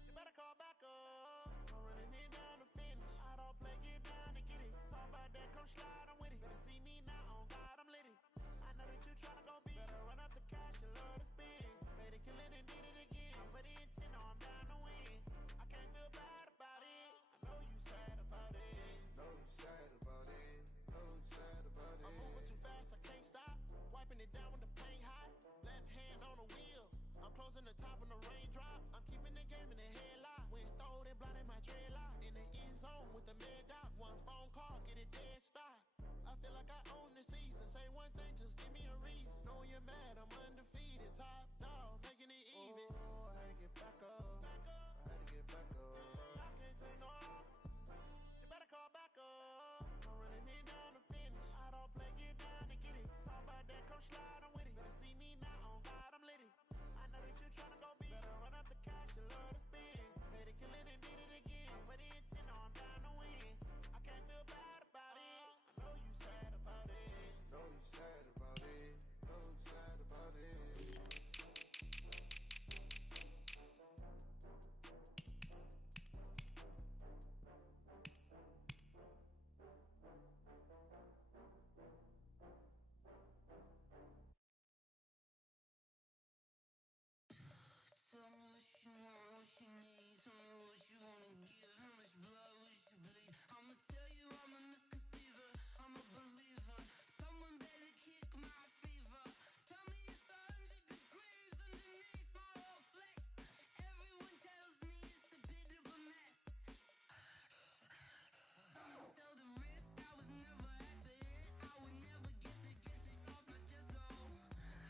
You better call back up. I'm running it down to finish. I don't play, get down and get it. Talk about that, come slide, I'm with it. Better see me now, on God, I'm lit it. I know that you tryna go big. Better run up the cash, you love to spend. Better kill it and did it again. But the intent, no, I'm down to win. I can't feel bad about it. I know you sad about it. Know you sad about it. Know you sad about it. I'm moving too fast, I can't stop. Wiping it down with the paint hot. Left hand on the wheel. I'm closing the top when the raindrop. I'm keeping the game in the headlock. When throwed and blinded my dreadlock. In the end zone with the mad dot. One phone call, get it dead stop. I feel like I own the season. Say one thing, just give me a reason. Knowing you're mad, I'm undefeated. Top dog, making it even. Oh, I had to get back up. I had to get back up. I can't take no loss. You better call back up. I'm running it down to finish. I don't play, get down and get it. Talk about that, come slide, I'm with it. Better see me now, on God, I'm lit it. I know that you tryna go big. Better run up the cash, you love to spend. Made it, kill it, and did it again. But the intent, no, I'm down to win. I can't feel bad about it. I know you sad about it. Know you sad about it. Know you sad about it. Tell me what you want, what you need. Tell me what you wanna give. How much blood would you bleed? I'ma tell you I'm a misconceiver. I'm a believer. Someone better kick my fever. Tell me it's 100 degrees underneath my whole flex. Everyone tells me it's a bit of a mess. I'ma tell the risk I was never at the end. I would never get it off my chest though.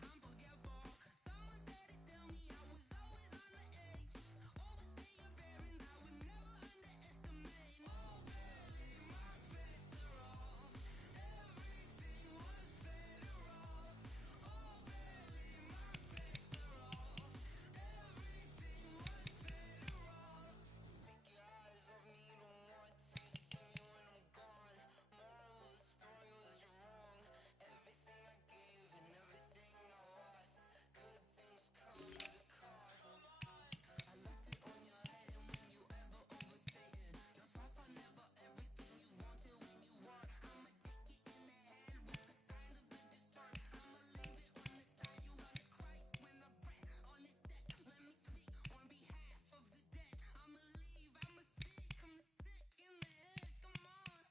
I'm forgetful. Someone better tell me I was always on the edge. Overstay your bearings, I would never underestimate. Oh baby, my bets are off. Everything was better off. Oh baby, my bets are off. Everything was better off. Take your eyes off me, don't want to see me when I'm gone. Moral of the story was you're wrong. Everything I gave and everything I lost. Good things come with a cost. I left it on your head and when you ever overstated. Your thoughts are never everything you wanted when you want. I'ma take it in the head with the signs of a distort. I'ma leave it on the side. You wanna Christ when I breath on this set. Let me speak on behalf of the dead. I'ma leave, I'ma speak. I'm the sick in the head. Come on.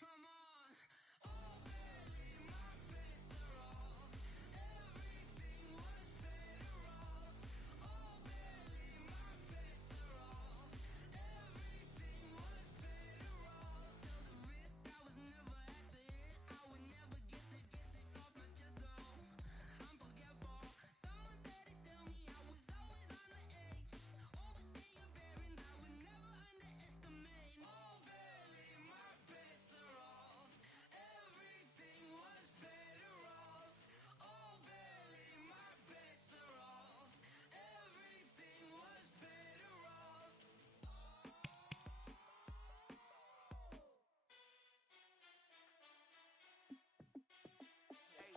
Come on. Oh baby, my bets are off. Everything was better off. Oh baby, my bets are off. Everything was better off. Tell the risk I was never at the end. I would never get it off my chest though. I'm forgetful. Someone better tell me I was always on the edge. Overstay your bearings, I would never underestimate. Oh baby, my bets are off. Everything was better off. Oh baby, my bets are off. Everything was better off. Hey,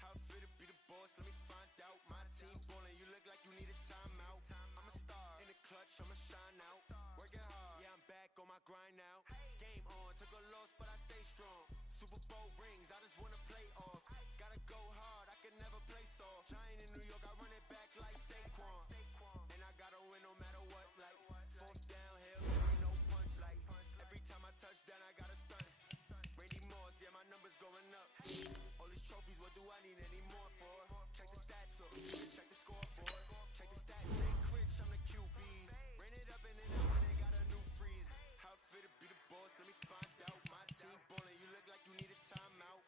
how it feel to be the boss? Let me find out. My team ballin', you look like you need a timeout. I'm a star in the clutch, I'ma shine out. Working hard, yeah, I'm back on my grind now. Game on, took a loss, but I stay strong. Super Bowl rings, I just wanna play off. Gotta go hard, I can never play soft. Giant in New York, I run it back like Saquon. And I gotta win no matter what, like fourth downhill, no punch, like every time I touch down, I gotta stunt. Randy Moss, yeah, my numbers going up. All these trophies, what do I need any more for? Check the stats up, check the scoreboard. Check the stats, Jay Critch, I'm the QB. Ran it up and then I went and got a new freeze. How it feel to be the boss, let me find out. My team ballin', you look like you need a timeout.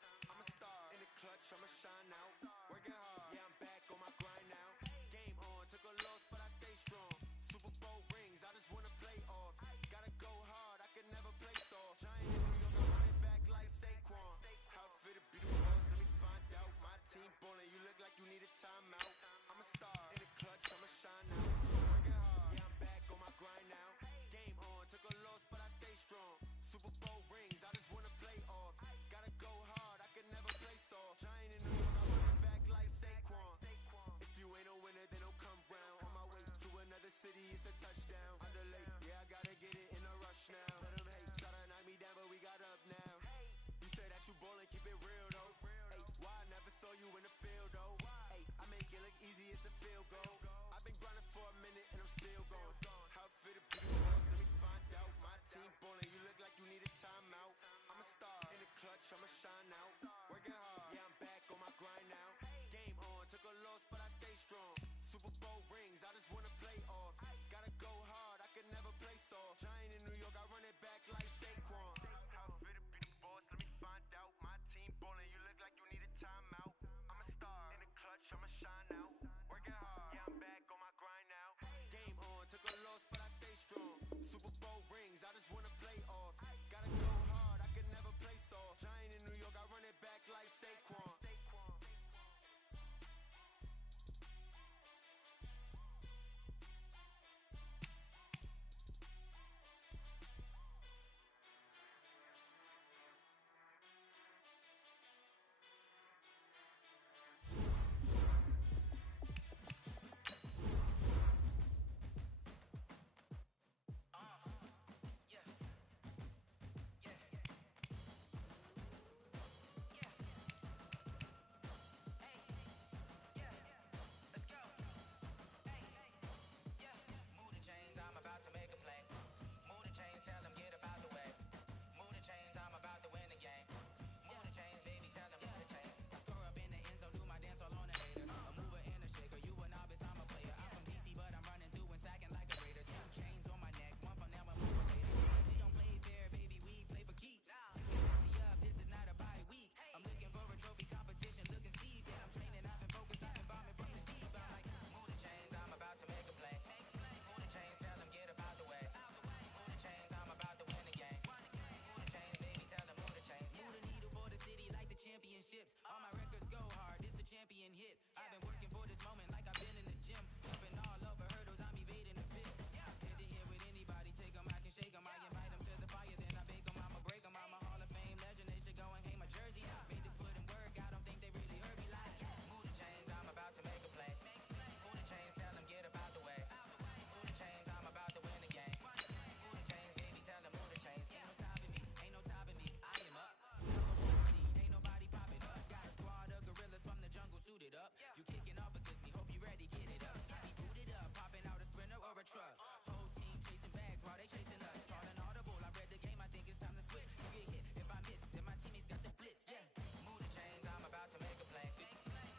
chasing us, calling audible. I read the game, I think it's time to switch. You get hit if I miss, then my teammates got the blitz. Yeah, move the chains, I'm about to make a play.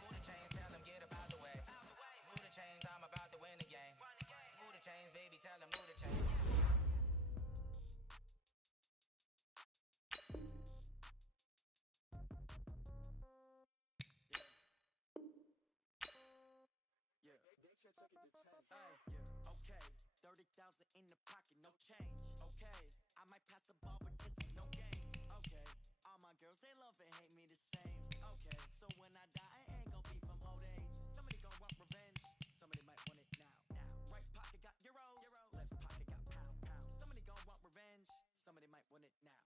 Move the chains, tell them get up out the way. Move the chains, I'm about to win the game. Move the chains, baby, tell them move the chains. Okay, 30,000 in the pocket, no change. Okay, I might pass the ball, but this is no game. Okay, all my girls, they love and hate me the same. Okay, so when I die, I ain't gon' be from old age. Somebody gon' want revenge, somebody might want it now. Right pocket got euros, left pocket got pound. Somebody gon' want revenge, somebody might want it now.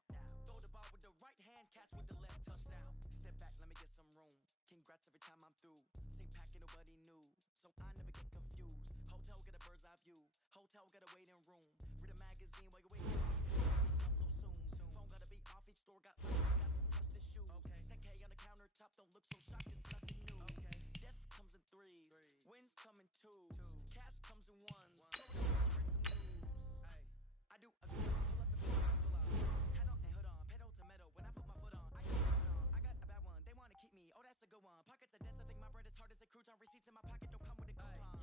Throw the ball with the right hand, catch with the left, touchdown. Step back, let me get some room. Congrats every time I'm through. Same packet, nobody knew, so I never get confused. Hotel get a bird's eye view. Hotel got a waiting room. Read a magazine while you wait for TV. Not so soon. Phone gotta be off. Each store got lights. Got some trusted shoes. 10K on the countertop. Don't look so shocked. It's nothing new. Death comes in threes. Wins come in twos. Cash comes in ones. Celebrate some news. I do a good pull up and pull out. Head on and hood on. Pedal to metal. When I put my foot on, I got my foot on. I got a bad one. They wanna keep me. Oh, that's a good one. Pockets are dense. I think my bread is hard as a crouton. Receipts in my pocket don't come with a coupon.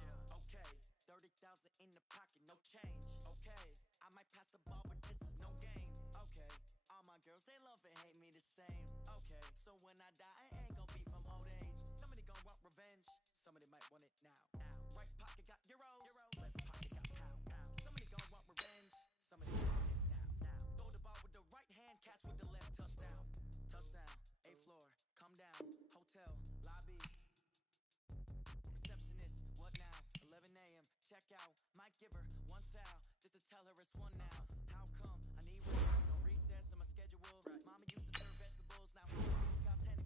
Okay, 30,000 in the pocket, no change. Okay, I might pass the ball, but this is no game. Okay, all my girls, they love and hate me the same. Okay, so when I die, I ain't gon' be from old age. Somebody gon' want revenge, somebody might want it now. Right pocket got euros, left pocket got pound. Somebody gon' want revenge, somebody might want it now. Throw the ball with the right hand, catch with the left, touchdown. Touchdown, A floor, come down, hotel, lobby. Receptionist, what now? 11 a.m. Check out. Might give her one foul just to tell her it's one now. How come? I need rest. No recess in my schedule. Mama used to serve vegetables. Now her got 10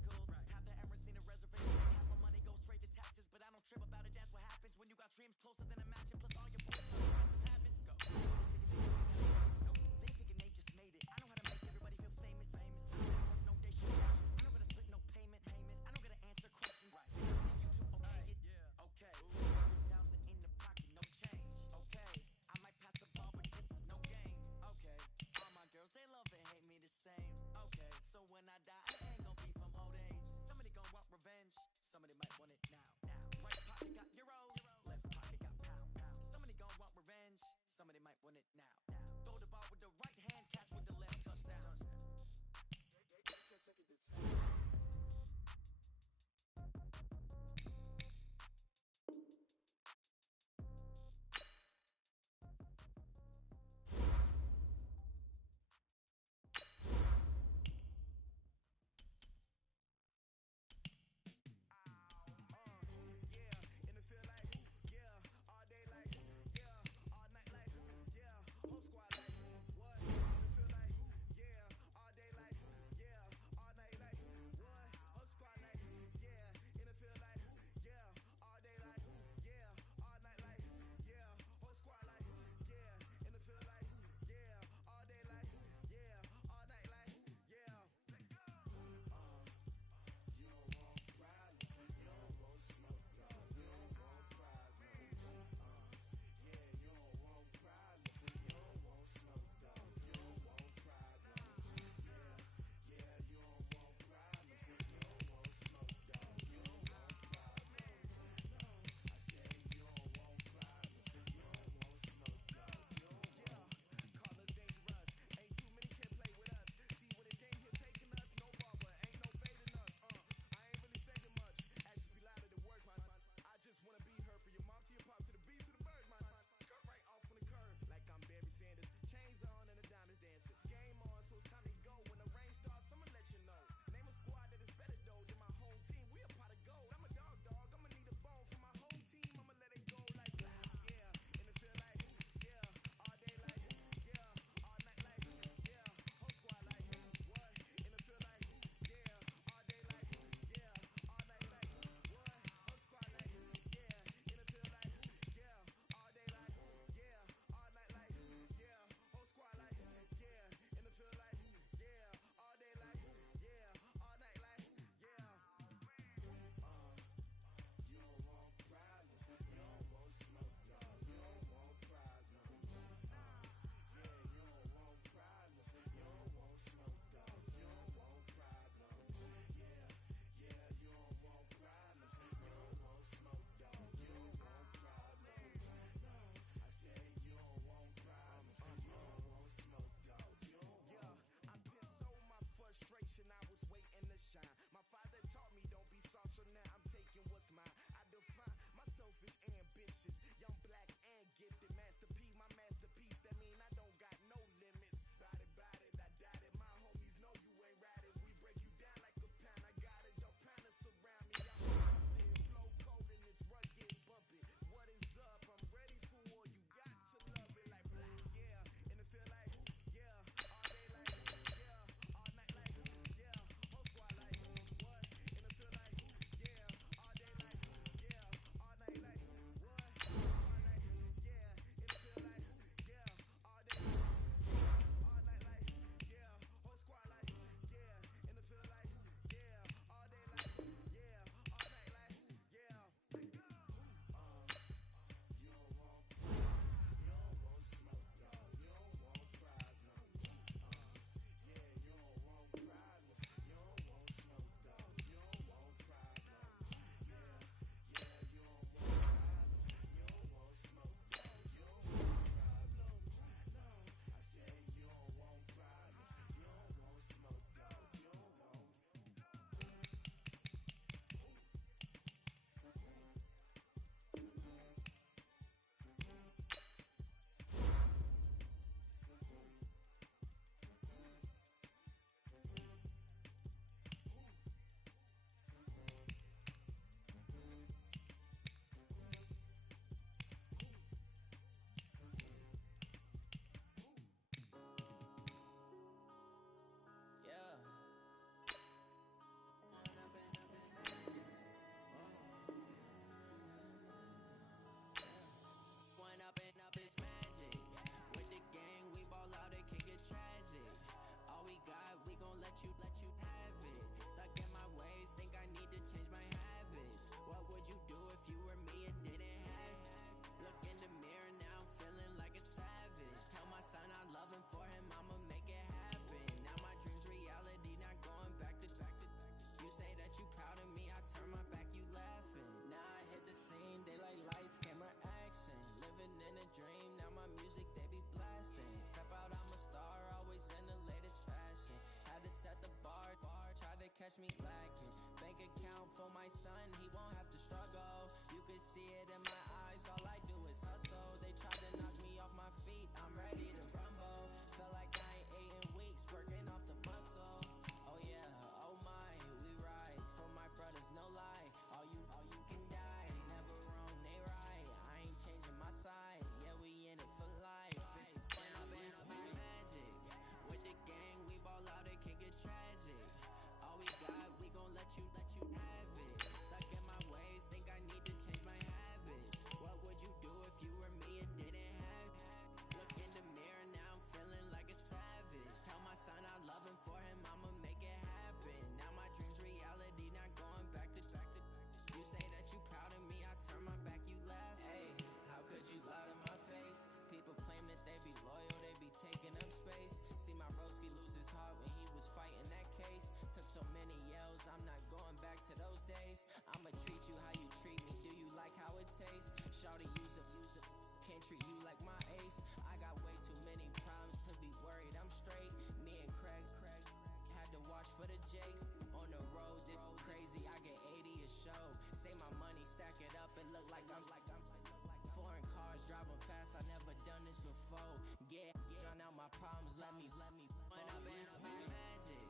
cars, driving fast, I never done this before. Get on out my problems, let me point up and it's magic.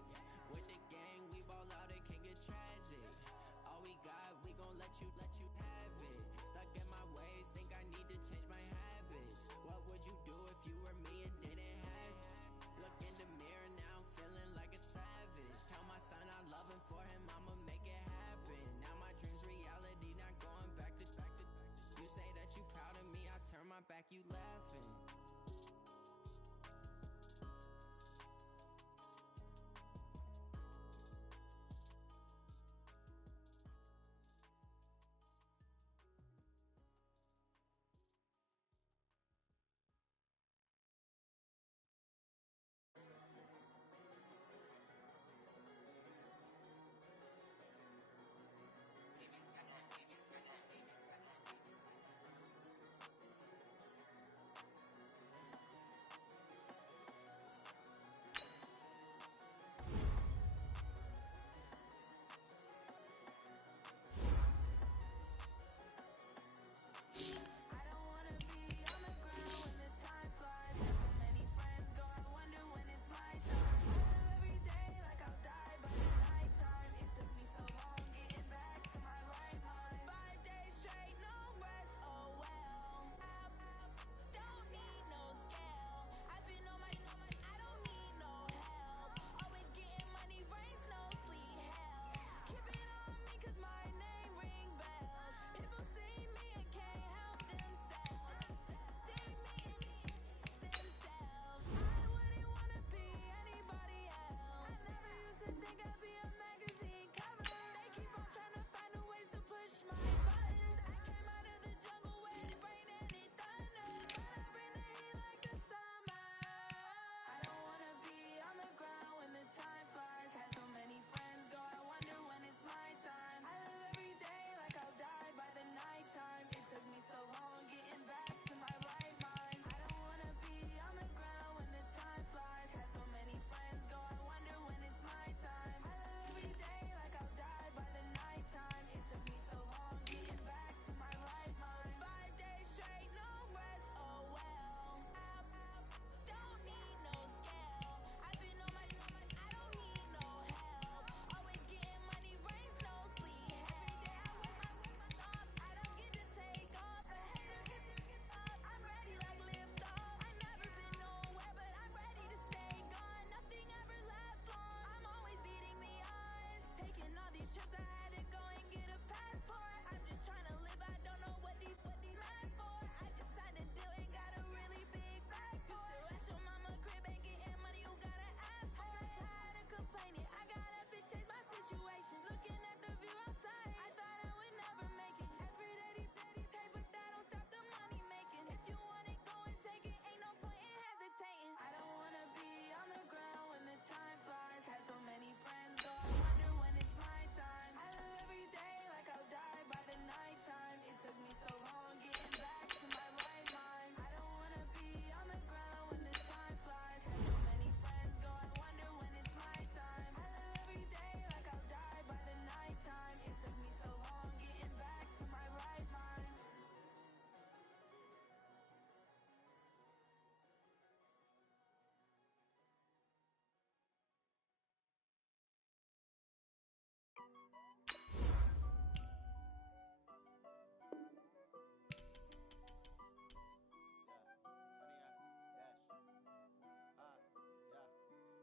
With the gang, we ball out, it can get tragic. All we got, we gon' let you have it. Stuck in my ways, think I need to change my habits. What would you do if you were me and didn't have it? Look in the mirror now, I'm feeling like a savage. Tell my son I love him, for him I'ma make it happen. Now my dream's reality, not going back to. You say that you proud of me, I turn my back, you laughing.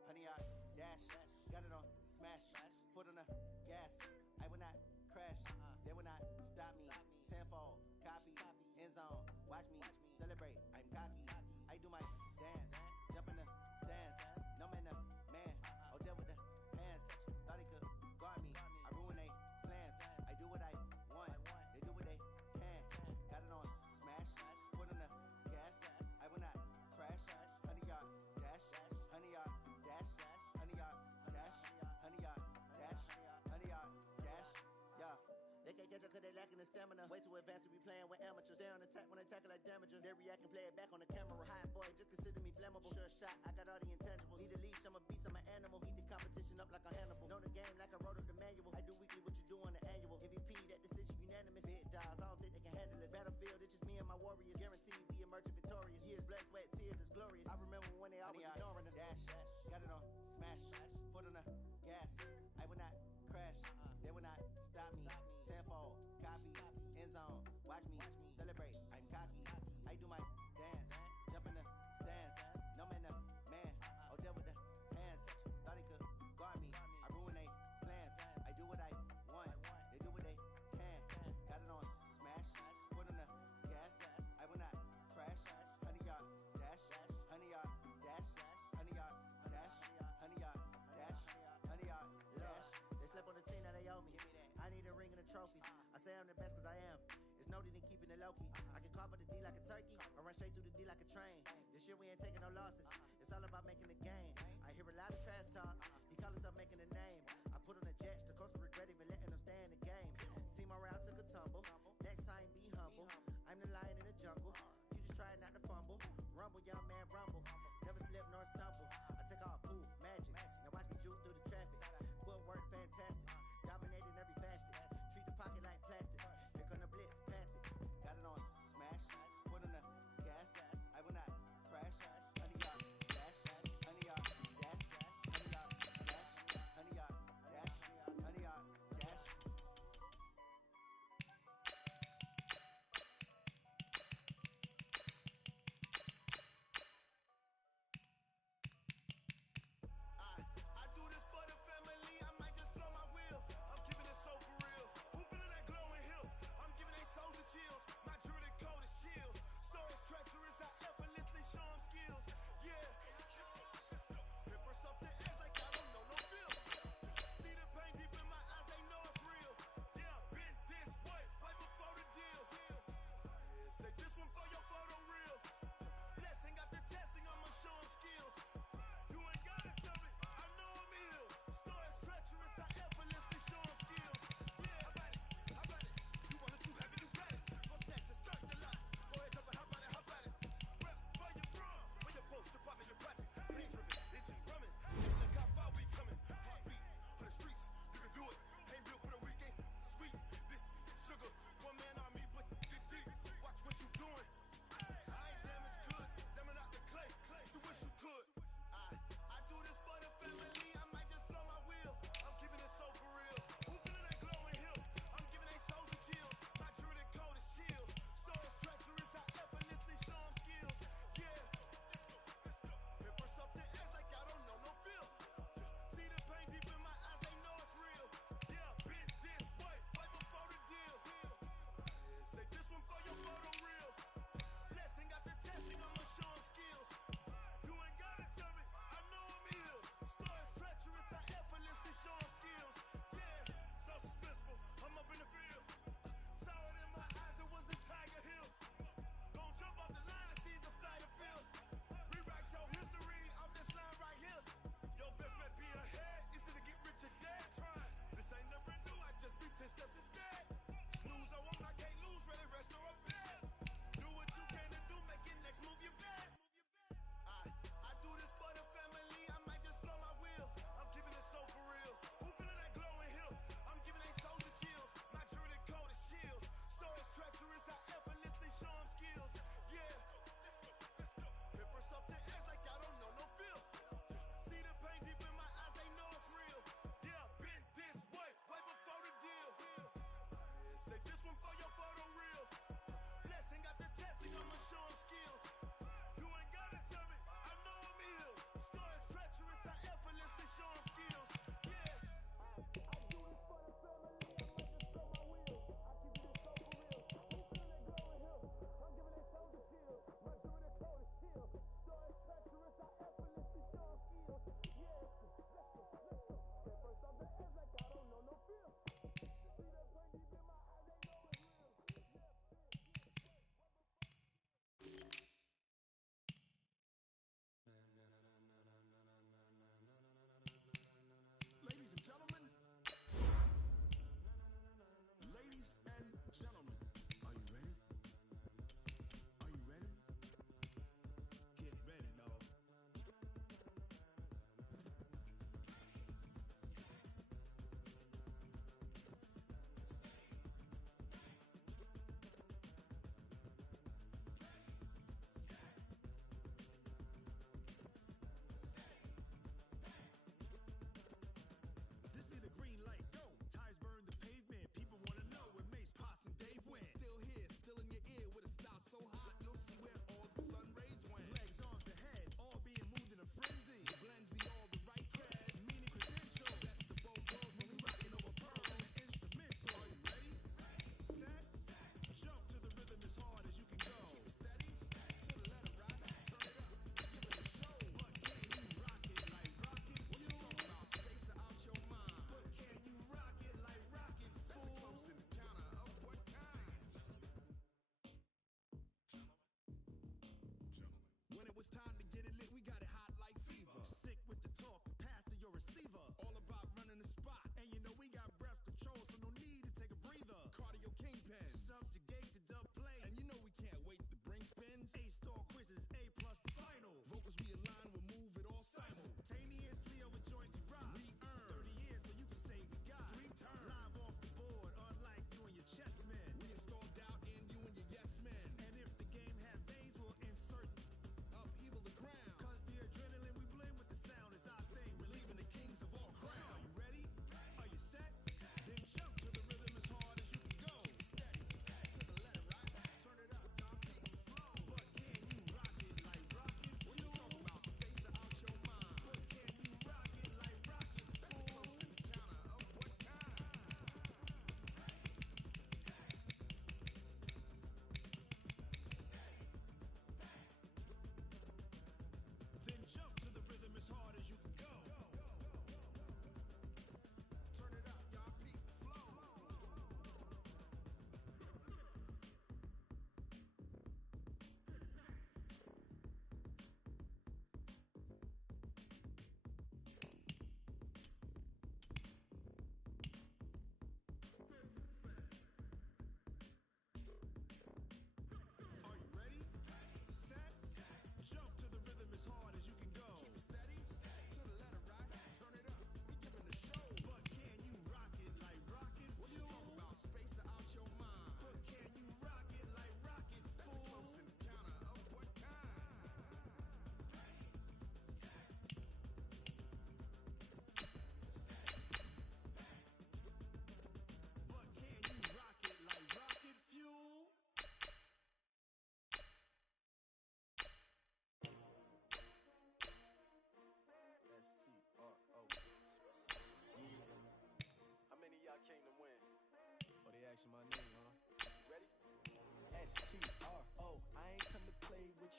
Honey, I dash, got it on smash, foot on the gas. I will not crash, they will not stop me. Tenfold, copy, end zone, watch me celebrate. I'm cocky, I do my dance, jump in the stands. No man, the man, oh deal with the hands. Thought he could guard me, I ruin they plans. I do what I want, they do what they can. Got it on smash, foot on the gas. I will not crash, honey, y'all dash, honey, y'all dash, honey, y'all dash, honey, y'all dash, honey, y'all dash, yeah. They can't catch up cause they lacking the stamina. Way too advanced to be playing with amateurs. Stay on attack when they tackle like damager. They react and play it back on the camera. Hot boy, just consider me flammable. Sure shot, I got all the intangibles. Need a leash, I'm a beast, I'm an animal. Heat the competition up like a Hannibal. Know the game like I wrote up the manual. I do weekly what you do on the annual. MVP, that decision unanimous. Big dogs, I don't think they can handle it. Battlefield, it's just me and my warriors. Guaranteed blood, sweat, tears, it's glorious. I remember when they always ignoring us. Dash, got it on smash, foot on the gas. I will not crash, they will not stop me. Tenfold, copy, end zone, watch me celebrate. I'm cocky, I do my dance, jump in the stands. No man, the man, oh, there with the hands. Thought he could guard me, I ruin they plans. I do what I want, they do what they can. Got it on smash, foot on the gas. I will not crash, 100 yard dash, 100 yard dash, 100 yard dash, 100 yard dash, 100 yard dash. They slept on the team that they owe me. I need a ring and a trophy. I say I'm the best cause I am. It's noted in keeping it low-key. I can carve up the D like a turkey or run straight through the D like a train. This year we ain't taking no losses. It's all about making the game. I hear a lot of trash talk. He call himself making a name. I put on the jets. The coach will regret even letting them stay in the game. Team around took a tumble. Next time be humble. I'm the lion in the jungle. You just trying not to fumble. Rumble, young man, rumble. Never slip nor stumble. I take all poof, magic. Now watch me juke through the traffic. Footwork fantastic. Dominating every facet. Treat the pocket like plastic. Here come the blitz, pass it. Got it on smash. Foot on the gas. I will not crash. 100 yard dash. 100 yard dash. 100 yard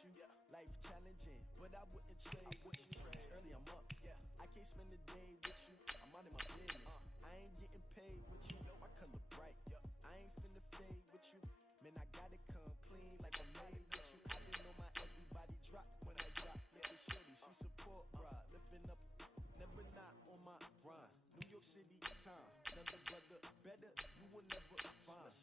you. Life challenging, but I wouldn't trade with you. Early I'm up, I can't spend the day with you. I'm out of my business. I ain't getting paid with you. My color bright. I ain't finna fade with you. Man, I gotta come clean like I'm made with you. I didn't know my everybody drop when I drop. Look at Shorty, she support ride. Lifting up, never not on my grind. New York City time. Another brother better, you will never find.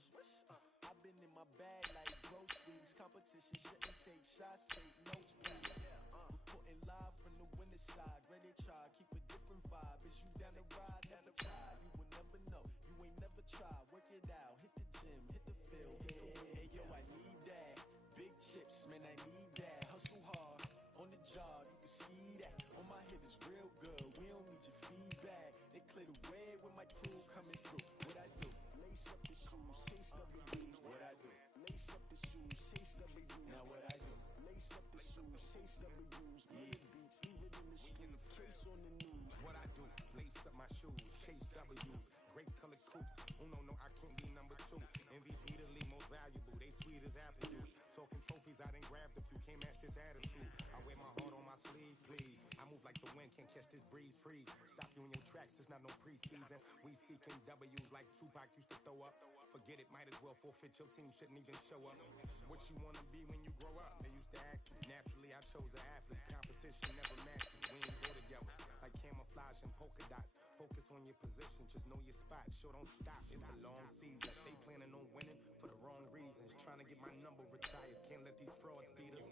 I've been in my bag like groceries. Competition shouldn't take shots, take notes, please. Reporting live from the winter side. Ready to try, keep a different vibe. Is you down the ride? Never try. You will never know. You ain't never tried. Work it out. Hit the gym, hit the field. Hey, yo, I need that. Big chips, man, I need that. Hustle hard on the job. You can see that. On my head is real good. We don't need your feedback. They clear the way with my crew coming through. What I do? Lace up the shoes, chase W's. What I do? Lace up the shoes, chase W's. Now what I do? Lace up the shoes, chase W's. Yeah, beats, leave it in the street, case on the news. What I do, lace up my shoes, chase W's, great colored coops. Oh no, I can't be number 2. MVP the league most valuable, they sweet as apple juice. Talking trophies, I done grabbed a few, can't match this attitude. I wear my heart on my sleeve, please. I move like the wind, can't catch this breeze, freeze. Stop you in your tracks, it's not no preseason. We seeking W's like Tupac used to throw up. Forget it, might as well forfeit, your team shouldn't even show up. What you wanna be when you grow up? They used to ask me. Naturally, I chose an athlete. Competition never matched me. We ain't go together. Like camouflage and polka dots. Focus on your position, just know your spot. Sure, don't stop. It's a long season. They planning on winning for the wrong reasons. Trying to get my number retired. Can't let these frauds beat us.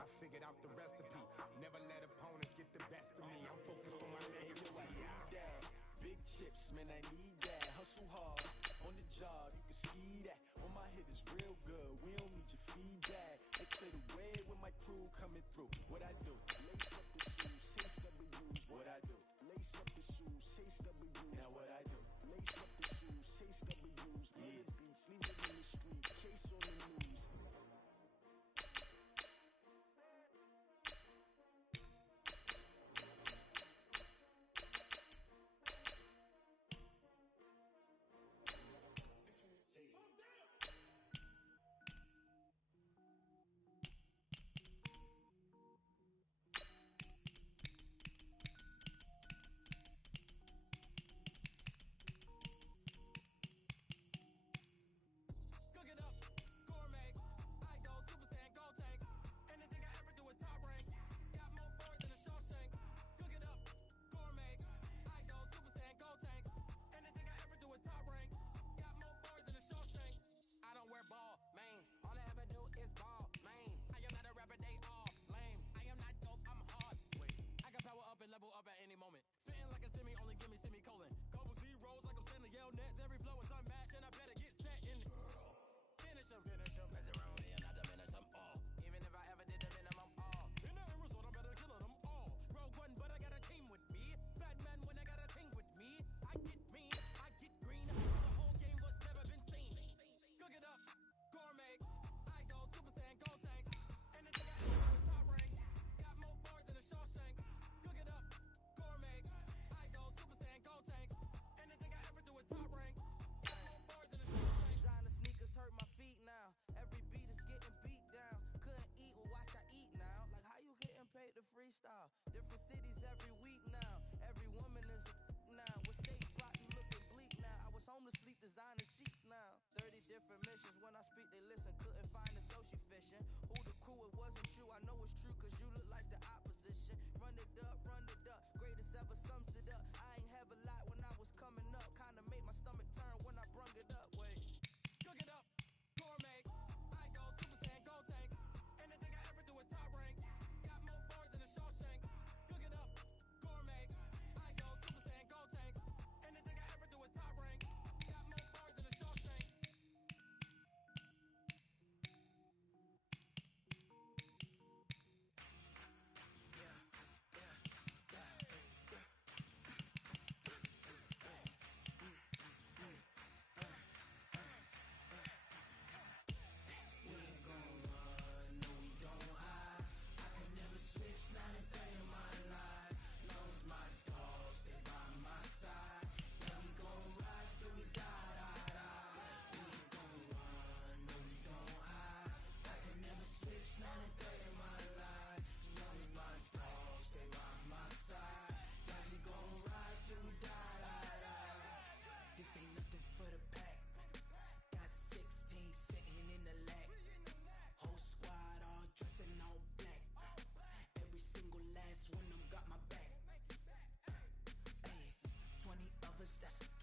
I figured out the recipe. Never let opponents get the best of me. I'm focused on my legacy. I need that. Big chips, man, I need that. Hustle hard on the job. You can see that. On my head is real good. We don't need your feedback. They clear the way with my crew coming through. What I do? Lace up the shoes, chase W's. What I do? Lace up the shoes, chase W's. Now what I do? Lace up the shoes, chase W's. Yeah, beats, leave it in the street, case on the news. Cook it up, gourmet. I go Super Saiyan, go tank. Anything I ever do is top rank. Got more bars than a Shawshank. Cook it up, gourmet. I go Super Saiyan, go tank. Anything I ever do is top rank. Got more bars than a Shawshank. I don't wear ball mains. All I ever do is ball main. I am not a rapper, they all lame. I am not dope, I'm hard. Wait, I can power up and level up at any moment. Spitting like a semi, only give me semicolon. Couple zeros like I'm sending yell nets. Every flow is unmatched and I better get set in it. Finish them. Mess around me and I diminish them all. Even if I ever did the minimum all. In the end result, I'm better killing them all. Rogue one, but I got a team with me. Batman when I got a team with me. I get mean, I get green. So the whole game was never been seen. Cook it up, gourmet. I go Super Saiyan, go tank. Anything I ever do is top rank. Got more bars than a Shawshank. Cook it up, gourmet. I go Super Saiyan, go tank. Anything I ever do is top rank.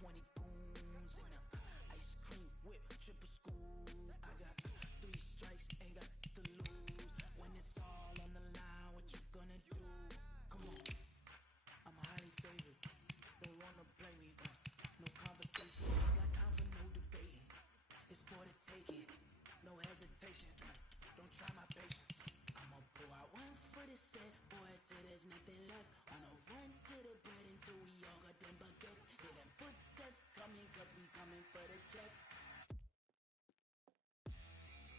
20 goons in the ice cream whip, triple school. I got 3 strikes, ain't got to lose. When it's all on the line, what you gonna do? Come on, I'm highly favored. Don't wanna play me, no conversation. Ain't got time for no debating. It's for the taking, no hesitation. Don't try my patience. I'ma pull out one for the set, boy, till there's nothing left. On a run to the bed until we all got them baguettes. Hear them footsteps coming, cause we coming for the check.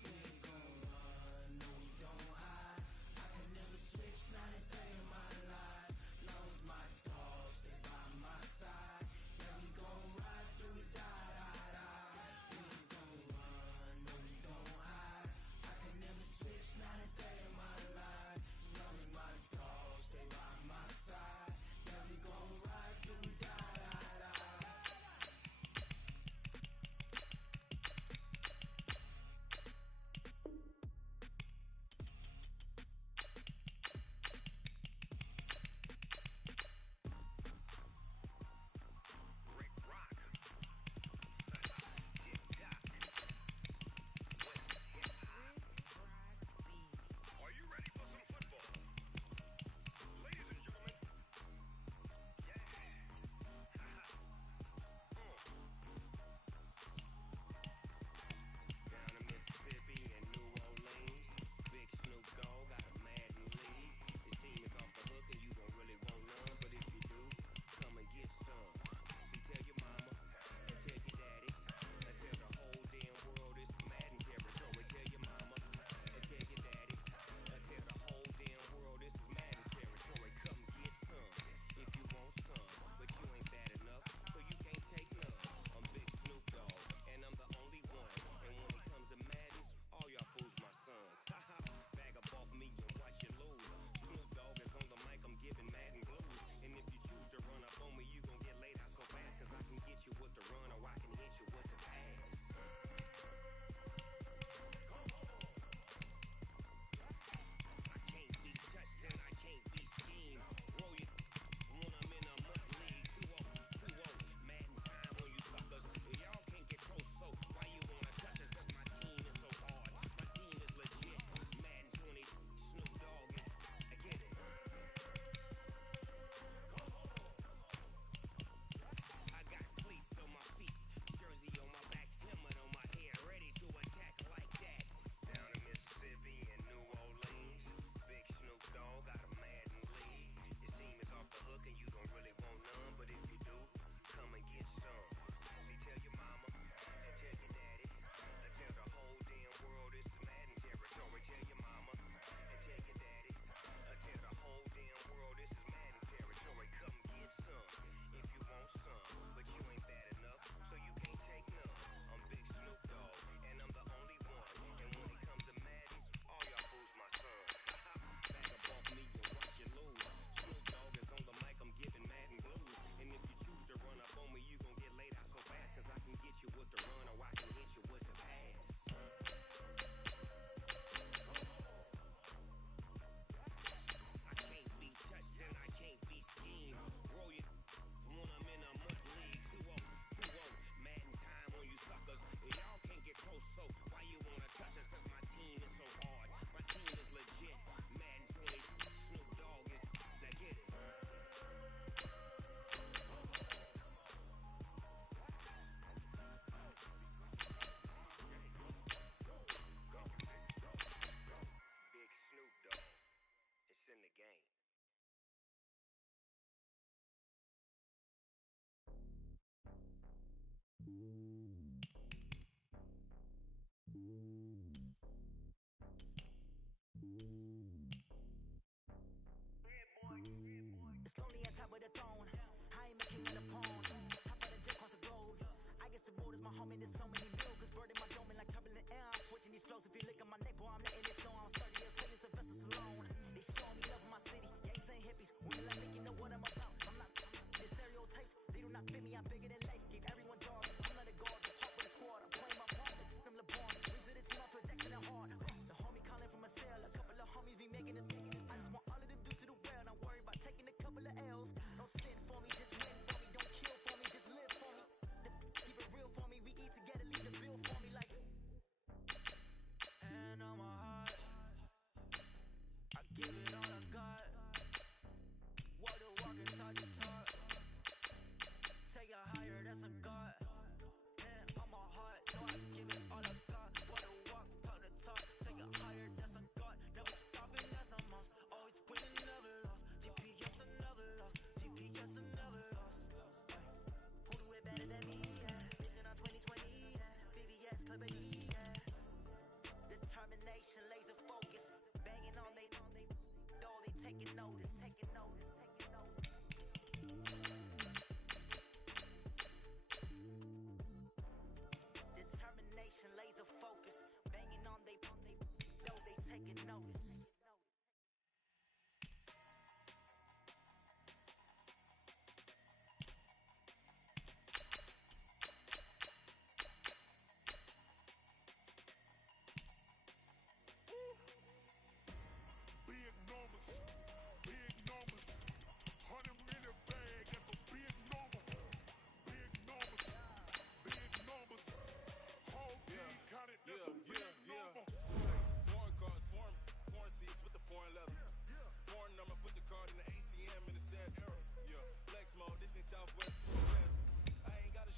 We ain't gon' run, no we don't hide. I can never switch, not a day in my life. Long as my dogs, they by my side. Yeah, we gon' ride till we die, die, die. We ain't gon' run, no we don't hide. I can never switch, not a day in my life. As long as my dogs, they by my side. Yeah, we gon' ride till we die, die, die. Are you ready for some football? Ladies and gentlemen, down in Mississippi and New Orleans, Big Snoop Dogg got a Madden league. His team is off the hook and you don't really want none, but if you do, come and get some. See, tell your mama and tell your daddy and tell the whole damn world it's Madden territory. Tell your mama and tell your daddy and tell the whole damn world this is Madden territory. Come get some if you want some, but you ain't bad enough, so you can't take none. I'm Big Snoop Dogg, and I'm the only one. And when it comes to Madden, all y'all fools my sons. Haha, bag up off me and watch you lose. Snoop Dogg is on the mic, I'm giving Madden blues. And if you choose to run up on me, you gon' get laid out so fast, cause I can get you with the run or I can hit you with the pass. I can't be touched and I can't be schemed. Roll you when I'm in a mud league. 2-0, Madden time on you suckers. Y'all can't get close, so why you wanna touch us? Cause my team is so hard. My team is legit. Madden 20, Snoop Dogg, and I get it. I got cleats on my feet, jersey on my back, helmet on my head, ready to attack like that. Down in Mississippi and New Orleans, Big Snoop Dogg got a Madden league. His team is off the hook and you don't really want none, but if you do, come and get some. See, tell your mama and tell your daddy and tell the whole damn world it's Madden territory. Tell your mama and tell your daddy and tell the whole damn world this is Madden territory. Come get some if you want some, but you ain't bad enough, so you can't take none. I'm Big Snoop Dogg, and I'm the only one. And when it comes to Madden, all y'all fools my sons. Bag up off me and watch you lose. Snoop Dogg is on the mic, I'm giving Madden blues. And if you choose to run up on me, you gon' get laid out so fast, cause I can get you with the run or I can hit you with the pass. I can't be touched and I can't be schemed. Roll you when I'm in a mud league. 2-0, Madden time on you suckers. Y'all can't get close, so why you wanna touch us? Cause my team is so hard. My team is legit. Madden 20, Snoop Dogg is, now get it. Big Snoop Dogg, it's in the game.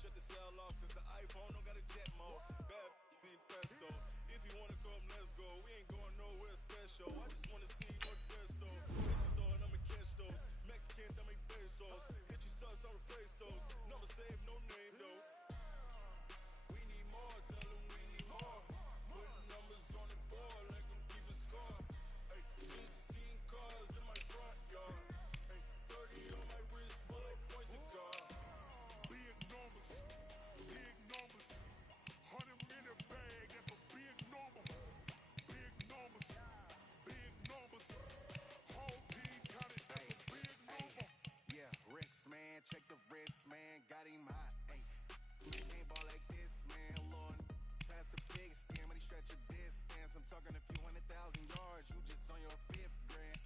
shut the cell off cause the iPhone don't got a jet mode. Bad ain't pesto. If you wanna come, let's go. We ain't going nowhere special. I just wanna see what best though. Bitches throwing, I'ma catch those. Mexican, I make pesos. If you sucks, I'll replace those. Number save, no name though. We need more, tell them we need more. Putting numbers on the board like I'm keeping score. Ay, 16 cars in my front yard. Ay, 30 on my wrist while I point to God. Big numbers, big numbers. 100 in the bag, that's a big number. Big numbers, big numbers. Whole team counted, that's a big number. Yeah, wrist man, check the wrist man, got him hot. Ayy, man can't ball like this, man. Lord, past the big skin, when he stretch a distance. I'm talking a few 100,000 yards, you just on your 5th grand.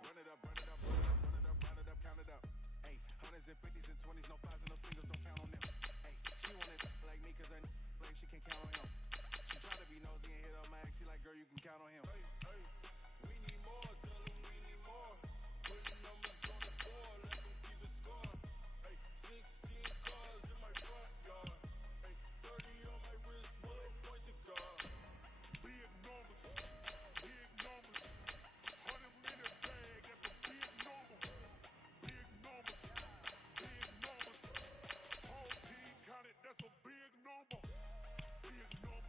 Run it up, run it up, run it up, run it up, run it up, count it up. Ayy, hundreds and 50s and 20s, no 5s and no singles, don't count on them. Ayy, she wanted like me cause I like she can't count on him. She try to be nosy and hit on my ex, she like, girl, you can count on him. Ay, ay, we need more, tell them we need more. Putting numbers on the board, let them keep it score. Ay, 16 cars in my front yard. Ay, 30 on my wrist while I point to God. Big numbers, big numbers. 100 in the bag, that's a big number. Big numbers, big numbers. Whole team counted, that's a big number. Big numbers.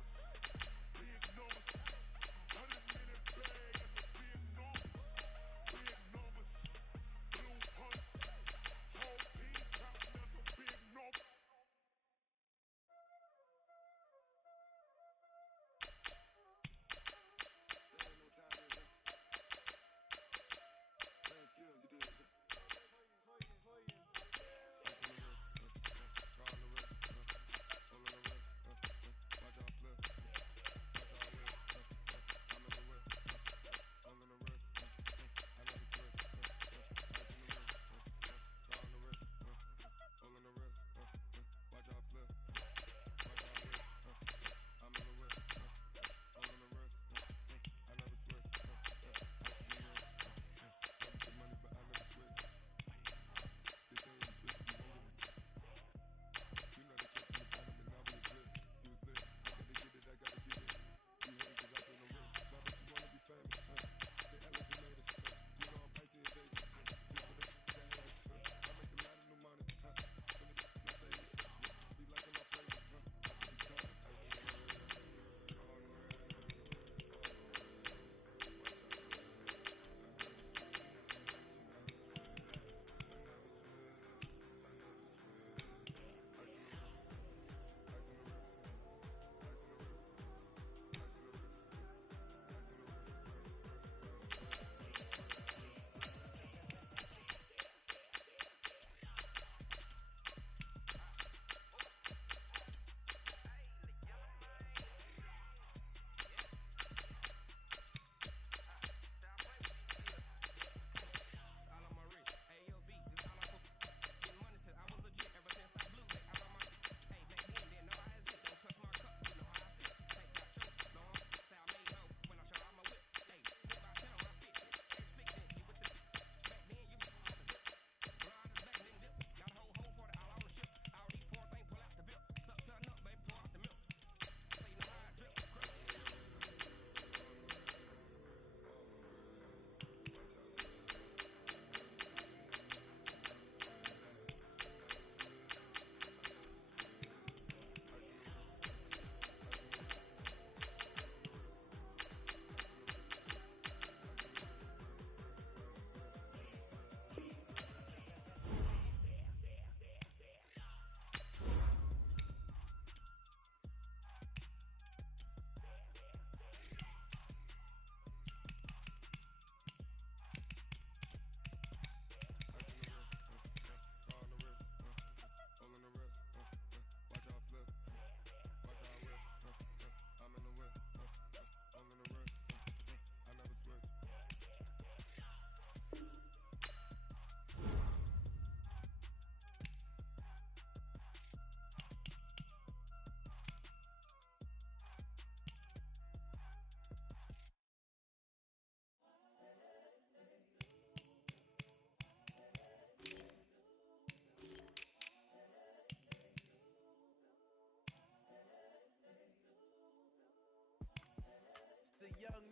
young,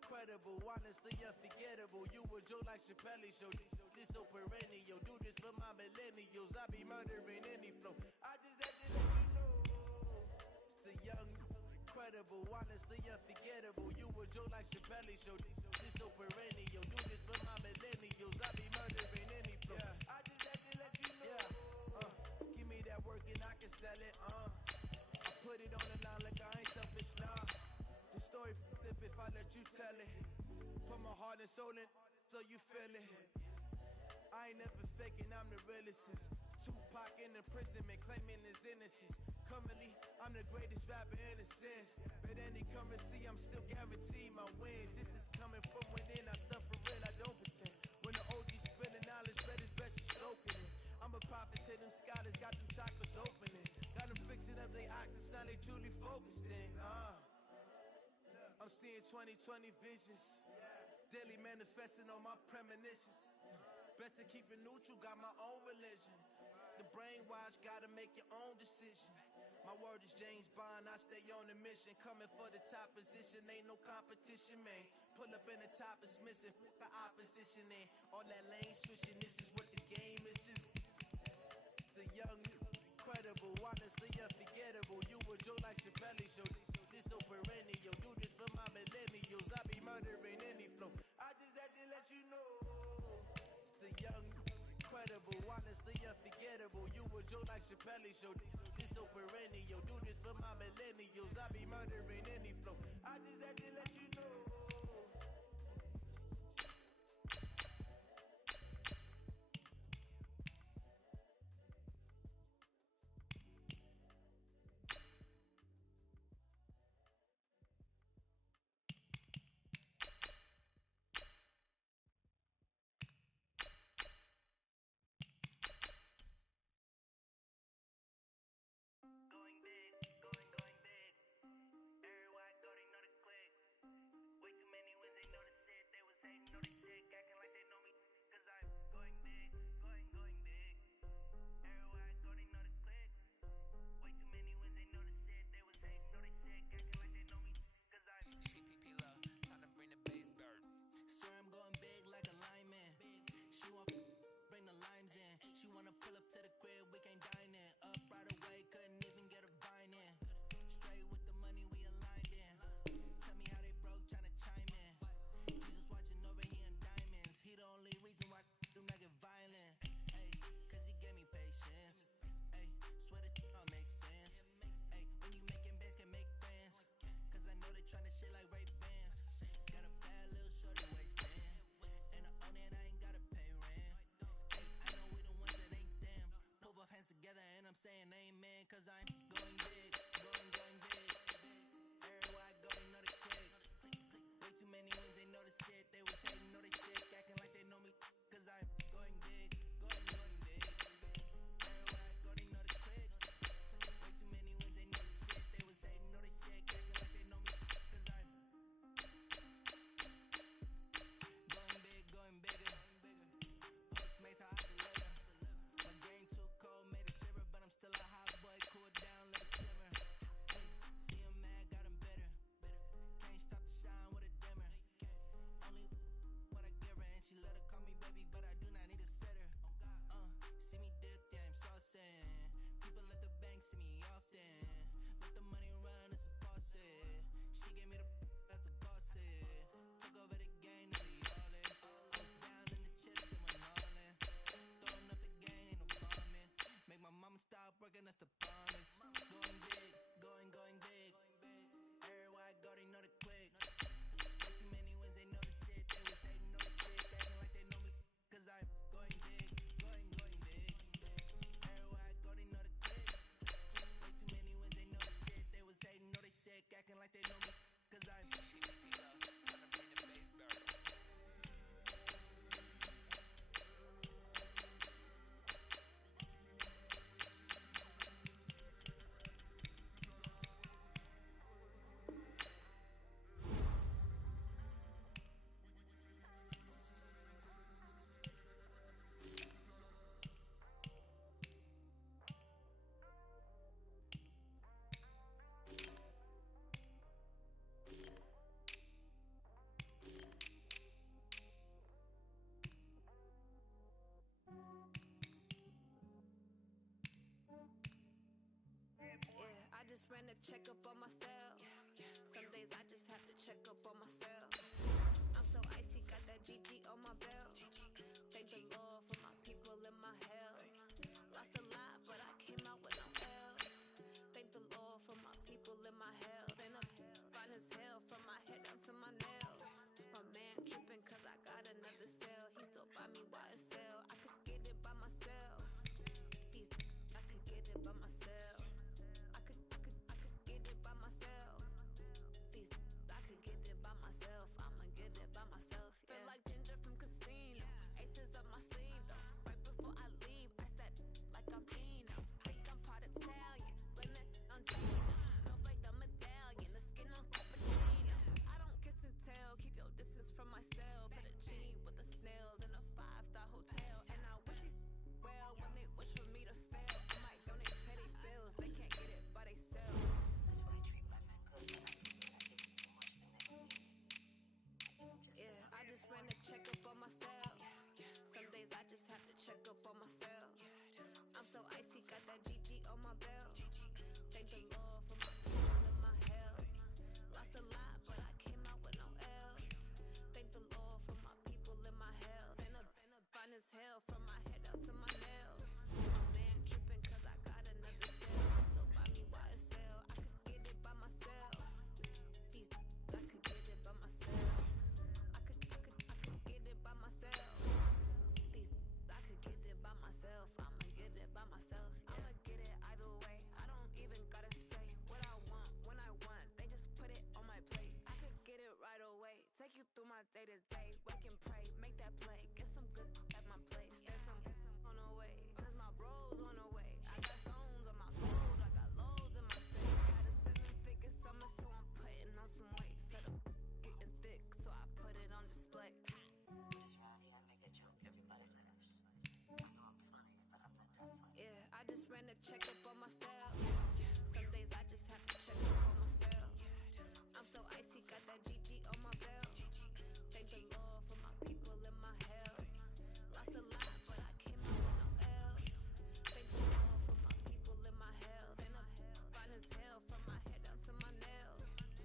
incredible, honestly unforgettable. You a Joe like Chappelle show. This so perennial. Do this for my millennials. I be murdering any flow. I just had to let you know. It's the young, incredible, honestly unforgettable. You a Joe like Chappelle show. This so perennial. Do this for my millennials. I be murdering any flow. I just had to let you know. Give me that work and I can sell it. I put it on the line like I ain't selfish, nah. The story flip if I let you tell it. Put my heart and soul in so you feel it. I ain't never faking, I'm the realest since Tupac in imprisonment, claiming his innocence. Currently, I'm the greatest rapper in a sense. But any currency, I'm still guaranteed my wins. This is coming from within, I stuff for real, I don't pretend. When the OG spilling knowledge, bet it's best you soaking it. I'm a prophet to them scholars, got them chakras opening. Got them fixing up they octaves, now they truly focused in. I'm seeing 2020 visions. Daily manifesting on my premonitions. Best to keep it neutral, got my own religion. The brainwash, gotta make your own decision. My word is James Bond, I stay on a mission. Coming for the top position, ain't no competition, man. Pull up in the top is missing, the opposition in. All that lane switching, this is what the game is. The young, incredible, honestly unforgettable. You a Joe like Chappelle show. This so perennial, do this for my millennials. I be murdering any flow. I just had to let you know. It's the young, incredible, honestly unforgettable. You a Joe like Chappelle show. This so perennial, do this for my millennials. I be murdering any flow. I just had to let you know. to check up on myself. Some days I just have to check up on myself. I'm so icy, got that GG on my belt. Thank the Lord for my people in my health. Lost a lot, but I came out with no L's. Thank the Lord for my people in my health. And I'm fine as hell from my head down to my nails. My man tripping cause I got another cell. He still buy me YSL. I could get it by myself. I could get it by myself. I could get it by myself. I could get it by myself. I'ma get it by myself. Yeah. Feel like Ginger from Casino. Aces up my sleeve though. Right before I leave, I said like I'm Eno. Think I'm part Italian. Blame it on Gino. Snowflake the medallion. The skin on cappuccino. I don't kiss and tell. Keep your distance from myself. Fettuccine with the snails in a 5-star hotel. And I wish these well when they wish for me to fail. I might donate petty bills. They can't get it by themselves. That's why you treat black men good, but I give you too much than they don't need. Yeah, I just ran a checkup on myself. Some days I just have to check up on myself. I'm so icy, got that GG on my belt. Thank the Lord for my people in my health. Lost a lot, but I came out with no L's. Thank the Lord for my people in my health. And I'm fine as hell from my head down to my nails. My man tripping cause I got another cell. He still buy me YSL. I could get it by myself. I could get it by myself. I could get it by myself. I could get it by myself. I'ma get it by myself. Yeah. I'ma get it either way. I don't even gotta say what I want when I want. They just put it on my plate. I could get it right away. Take you through my day to day. Wake and pray, make that play. Get some good at my place. There's some on the way, cause my bros on the way. I got stones on my gold. I got loads in my safe. Had a 7-figure summer, so I'm putting on some weight. Set up getting thick, so I put it on display. This round here, make a joke, everybody laughs. I know I'm funny, but I'm not that funny. Yeah, I just ran a checkup on myself. Some days I just have to check up on myself. I'm so icy, got that GG on my belt. Thank the Lord for my people in my health. Lost a lot, but I came out with no L's. Thank the Lord for my people in my health. And I'm fine as hell from my head down to my nails.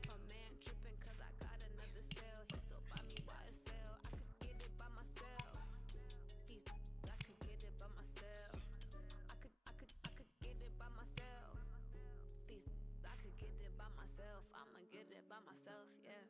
My man tripping cause I got another cell. He still buy me YSL. I could get it by myself. I could get it by myself. I could get it by myself. I could get it by myself. I'ma get it by myself, yeah.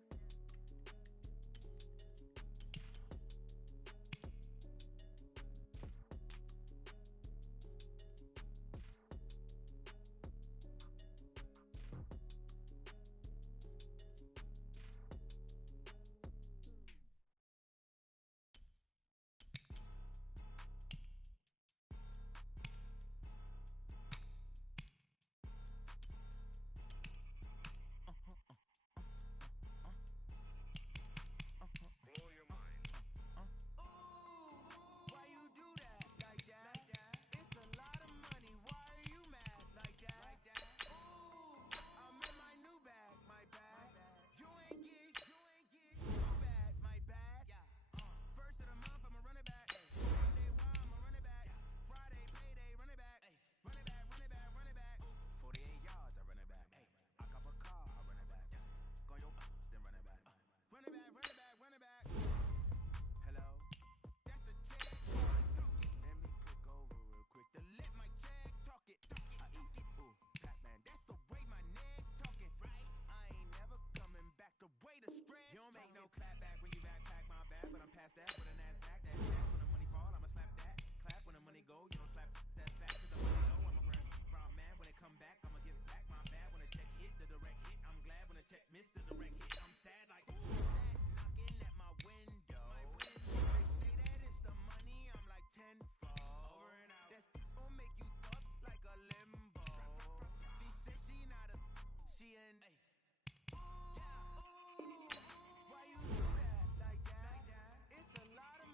Why you do that like that? It's a lot of money. Why are you mad like that? Ooh, I'm in my new bag, my bad. You ain't get too bad, my bad. First of the month, I'ma run it back. Sunday, why I'ma run it back. Friday, payday, run it back. Run it back, run it back, run it back. 48 yards, I run it back. I cop a car, I run it back. Go yo, then run it back. Run it back, run it back, run it back. Hello? That's the check. Let me click over real quick to let my check talk it. I eat it, ooh, Pac-Man. That's the way my neck talking. Right? I ain't never coming back. The way the stress. You don't make no clap back when you backpack my bag, but I'm past that with a NASDAQ. That's tax when the money fall, I'ma slap that. Clap when the money go, you don't slap that back to the money low. I'm a brown man when it come back, I'ma give back my bad when the check hit the direct hit. I'm glad when the check missed the direct hit. I'm sad like ooh, that knocking at my window. They say that it's the money, I'm like tenfold. Over and out. That's gon' make you up like a limbo. She said she not a, she an. Ooh, why you do that like that? It's a lot of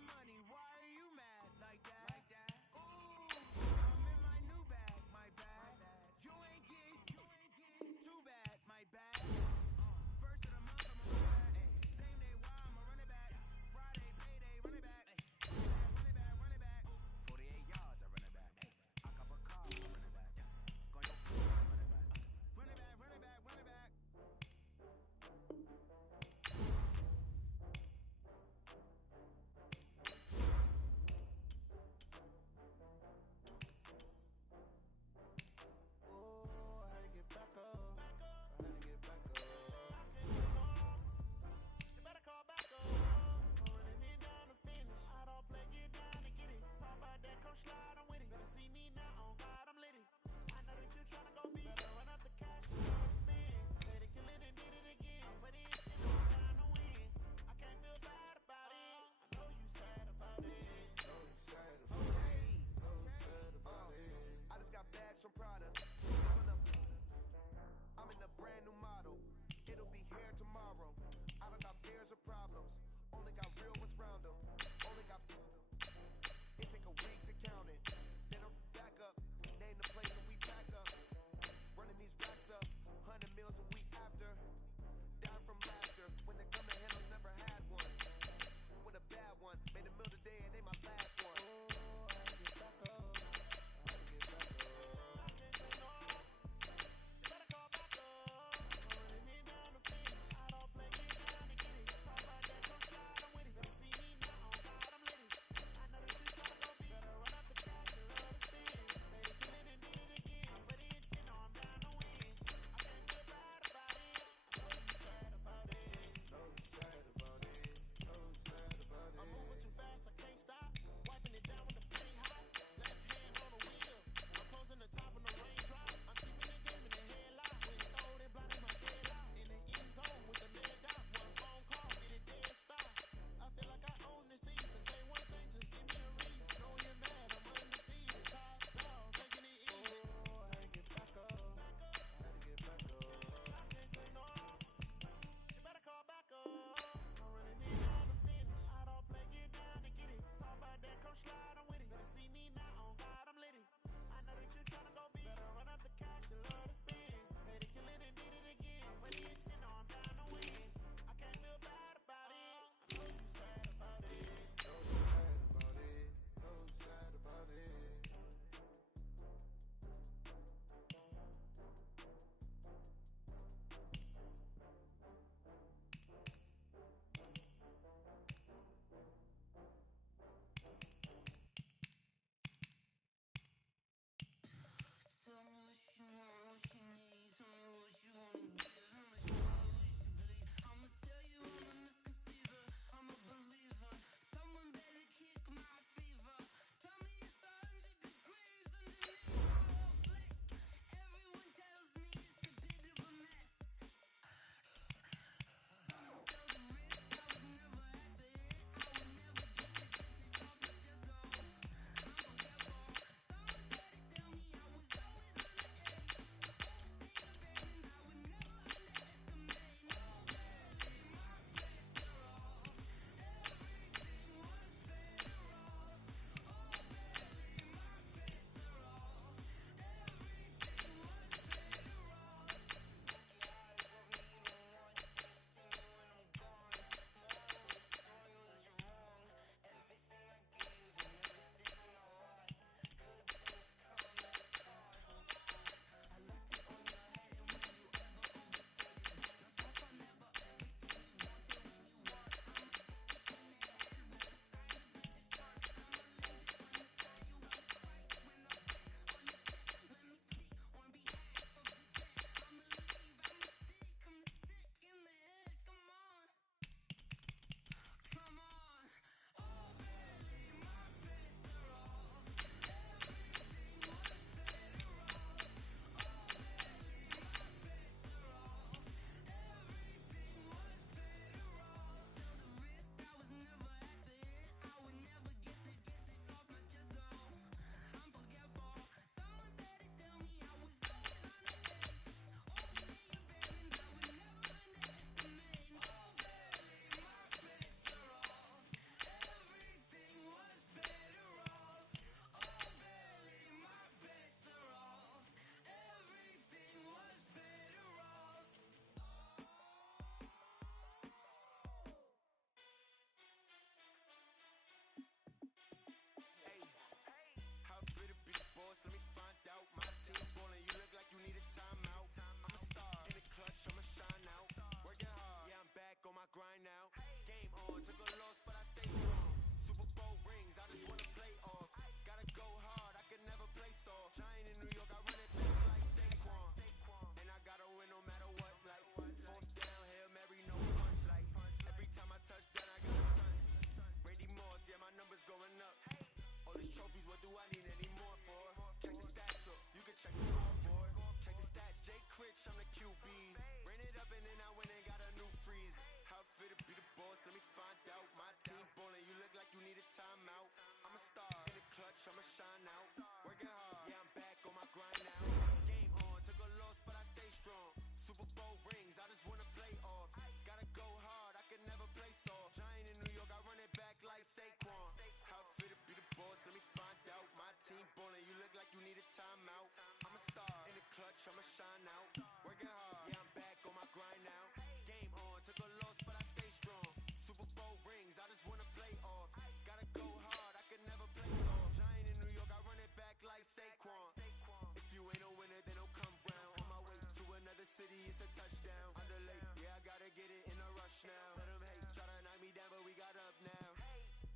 50, it's a touchdown. Underlay, yeah, I gotta get it in a rush now. Let them hate, try to knock me down, but we got up now.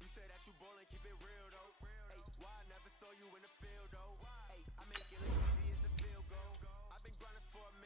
You say that you ballin', keep it real though. Hey, why I never saw you in the field though? Hey, I make it look easy, it's a field goal. I've been grinding for a minute.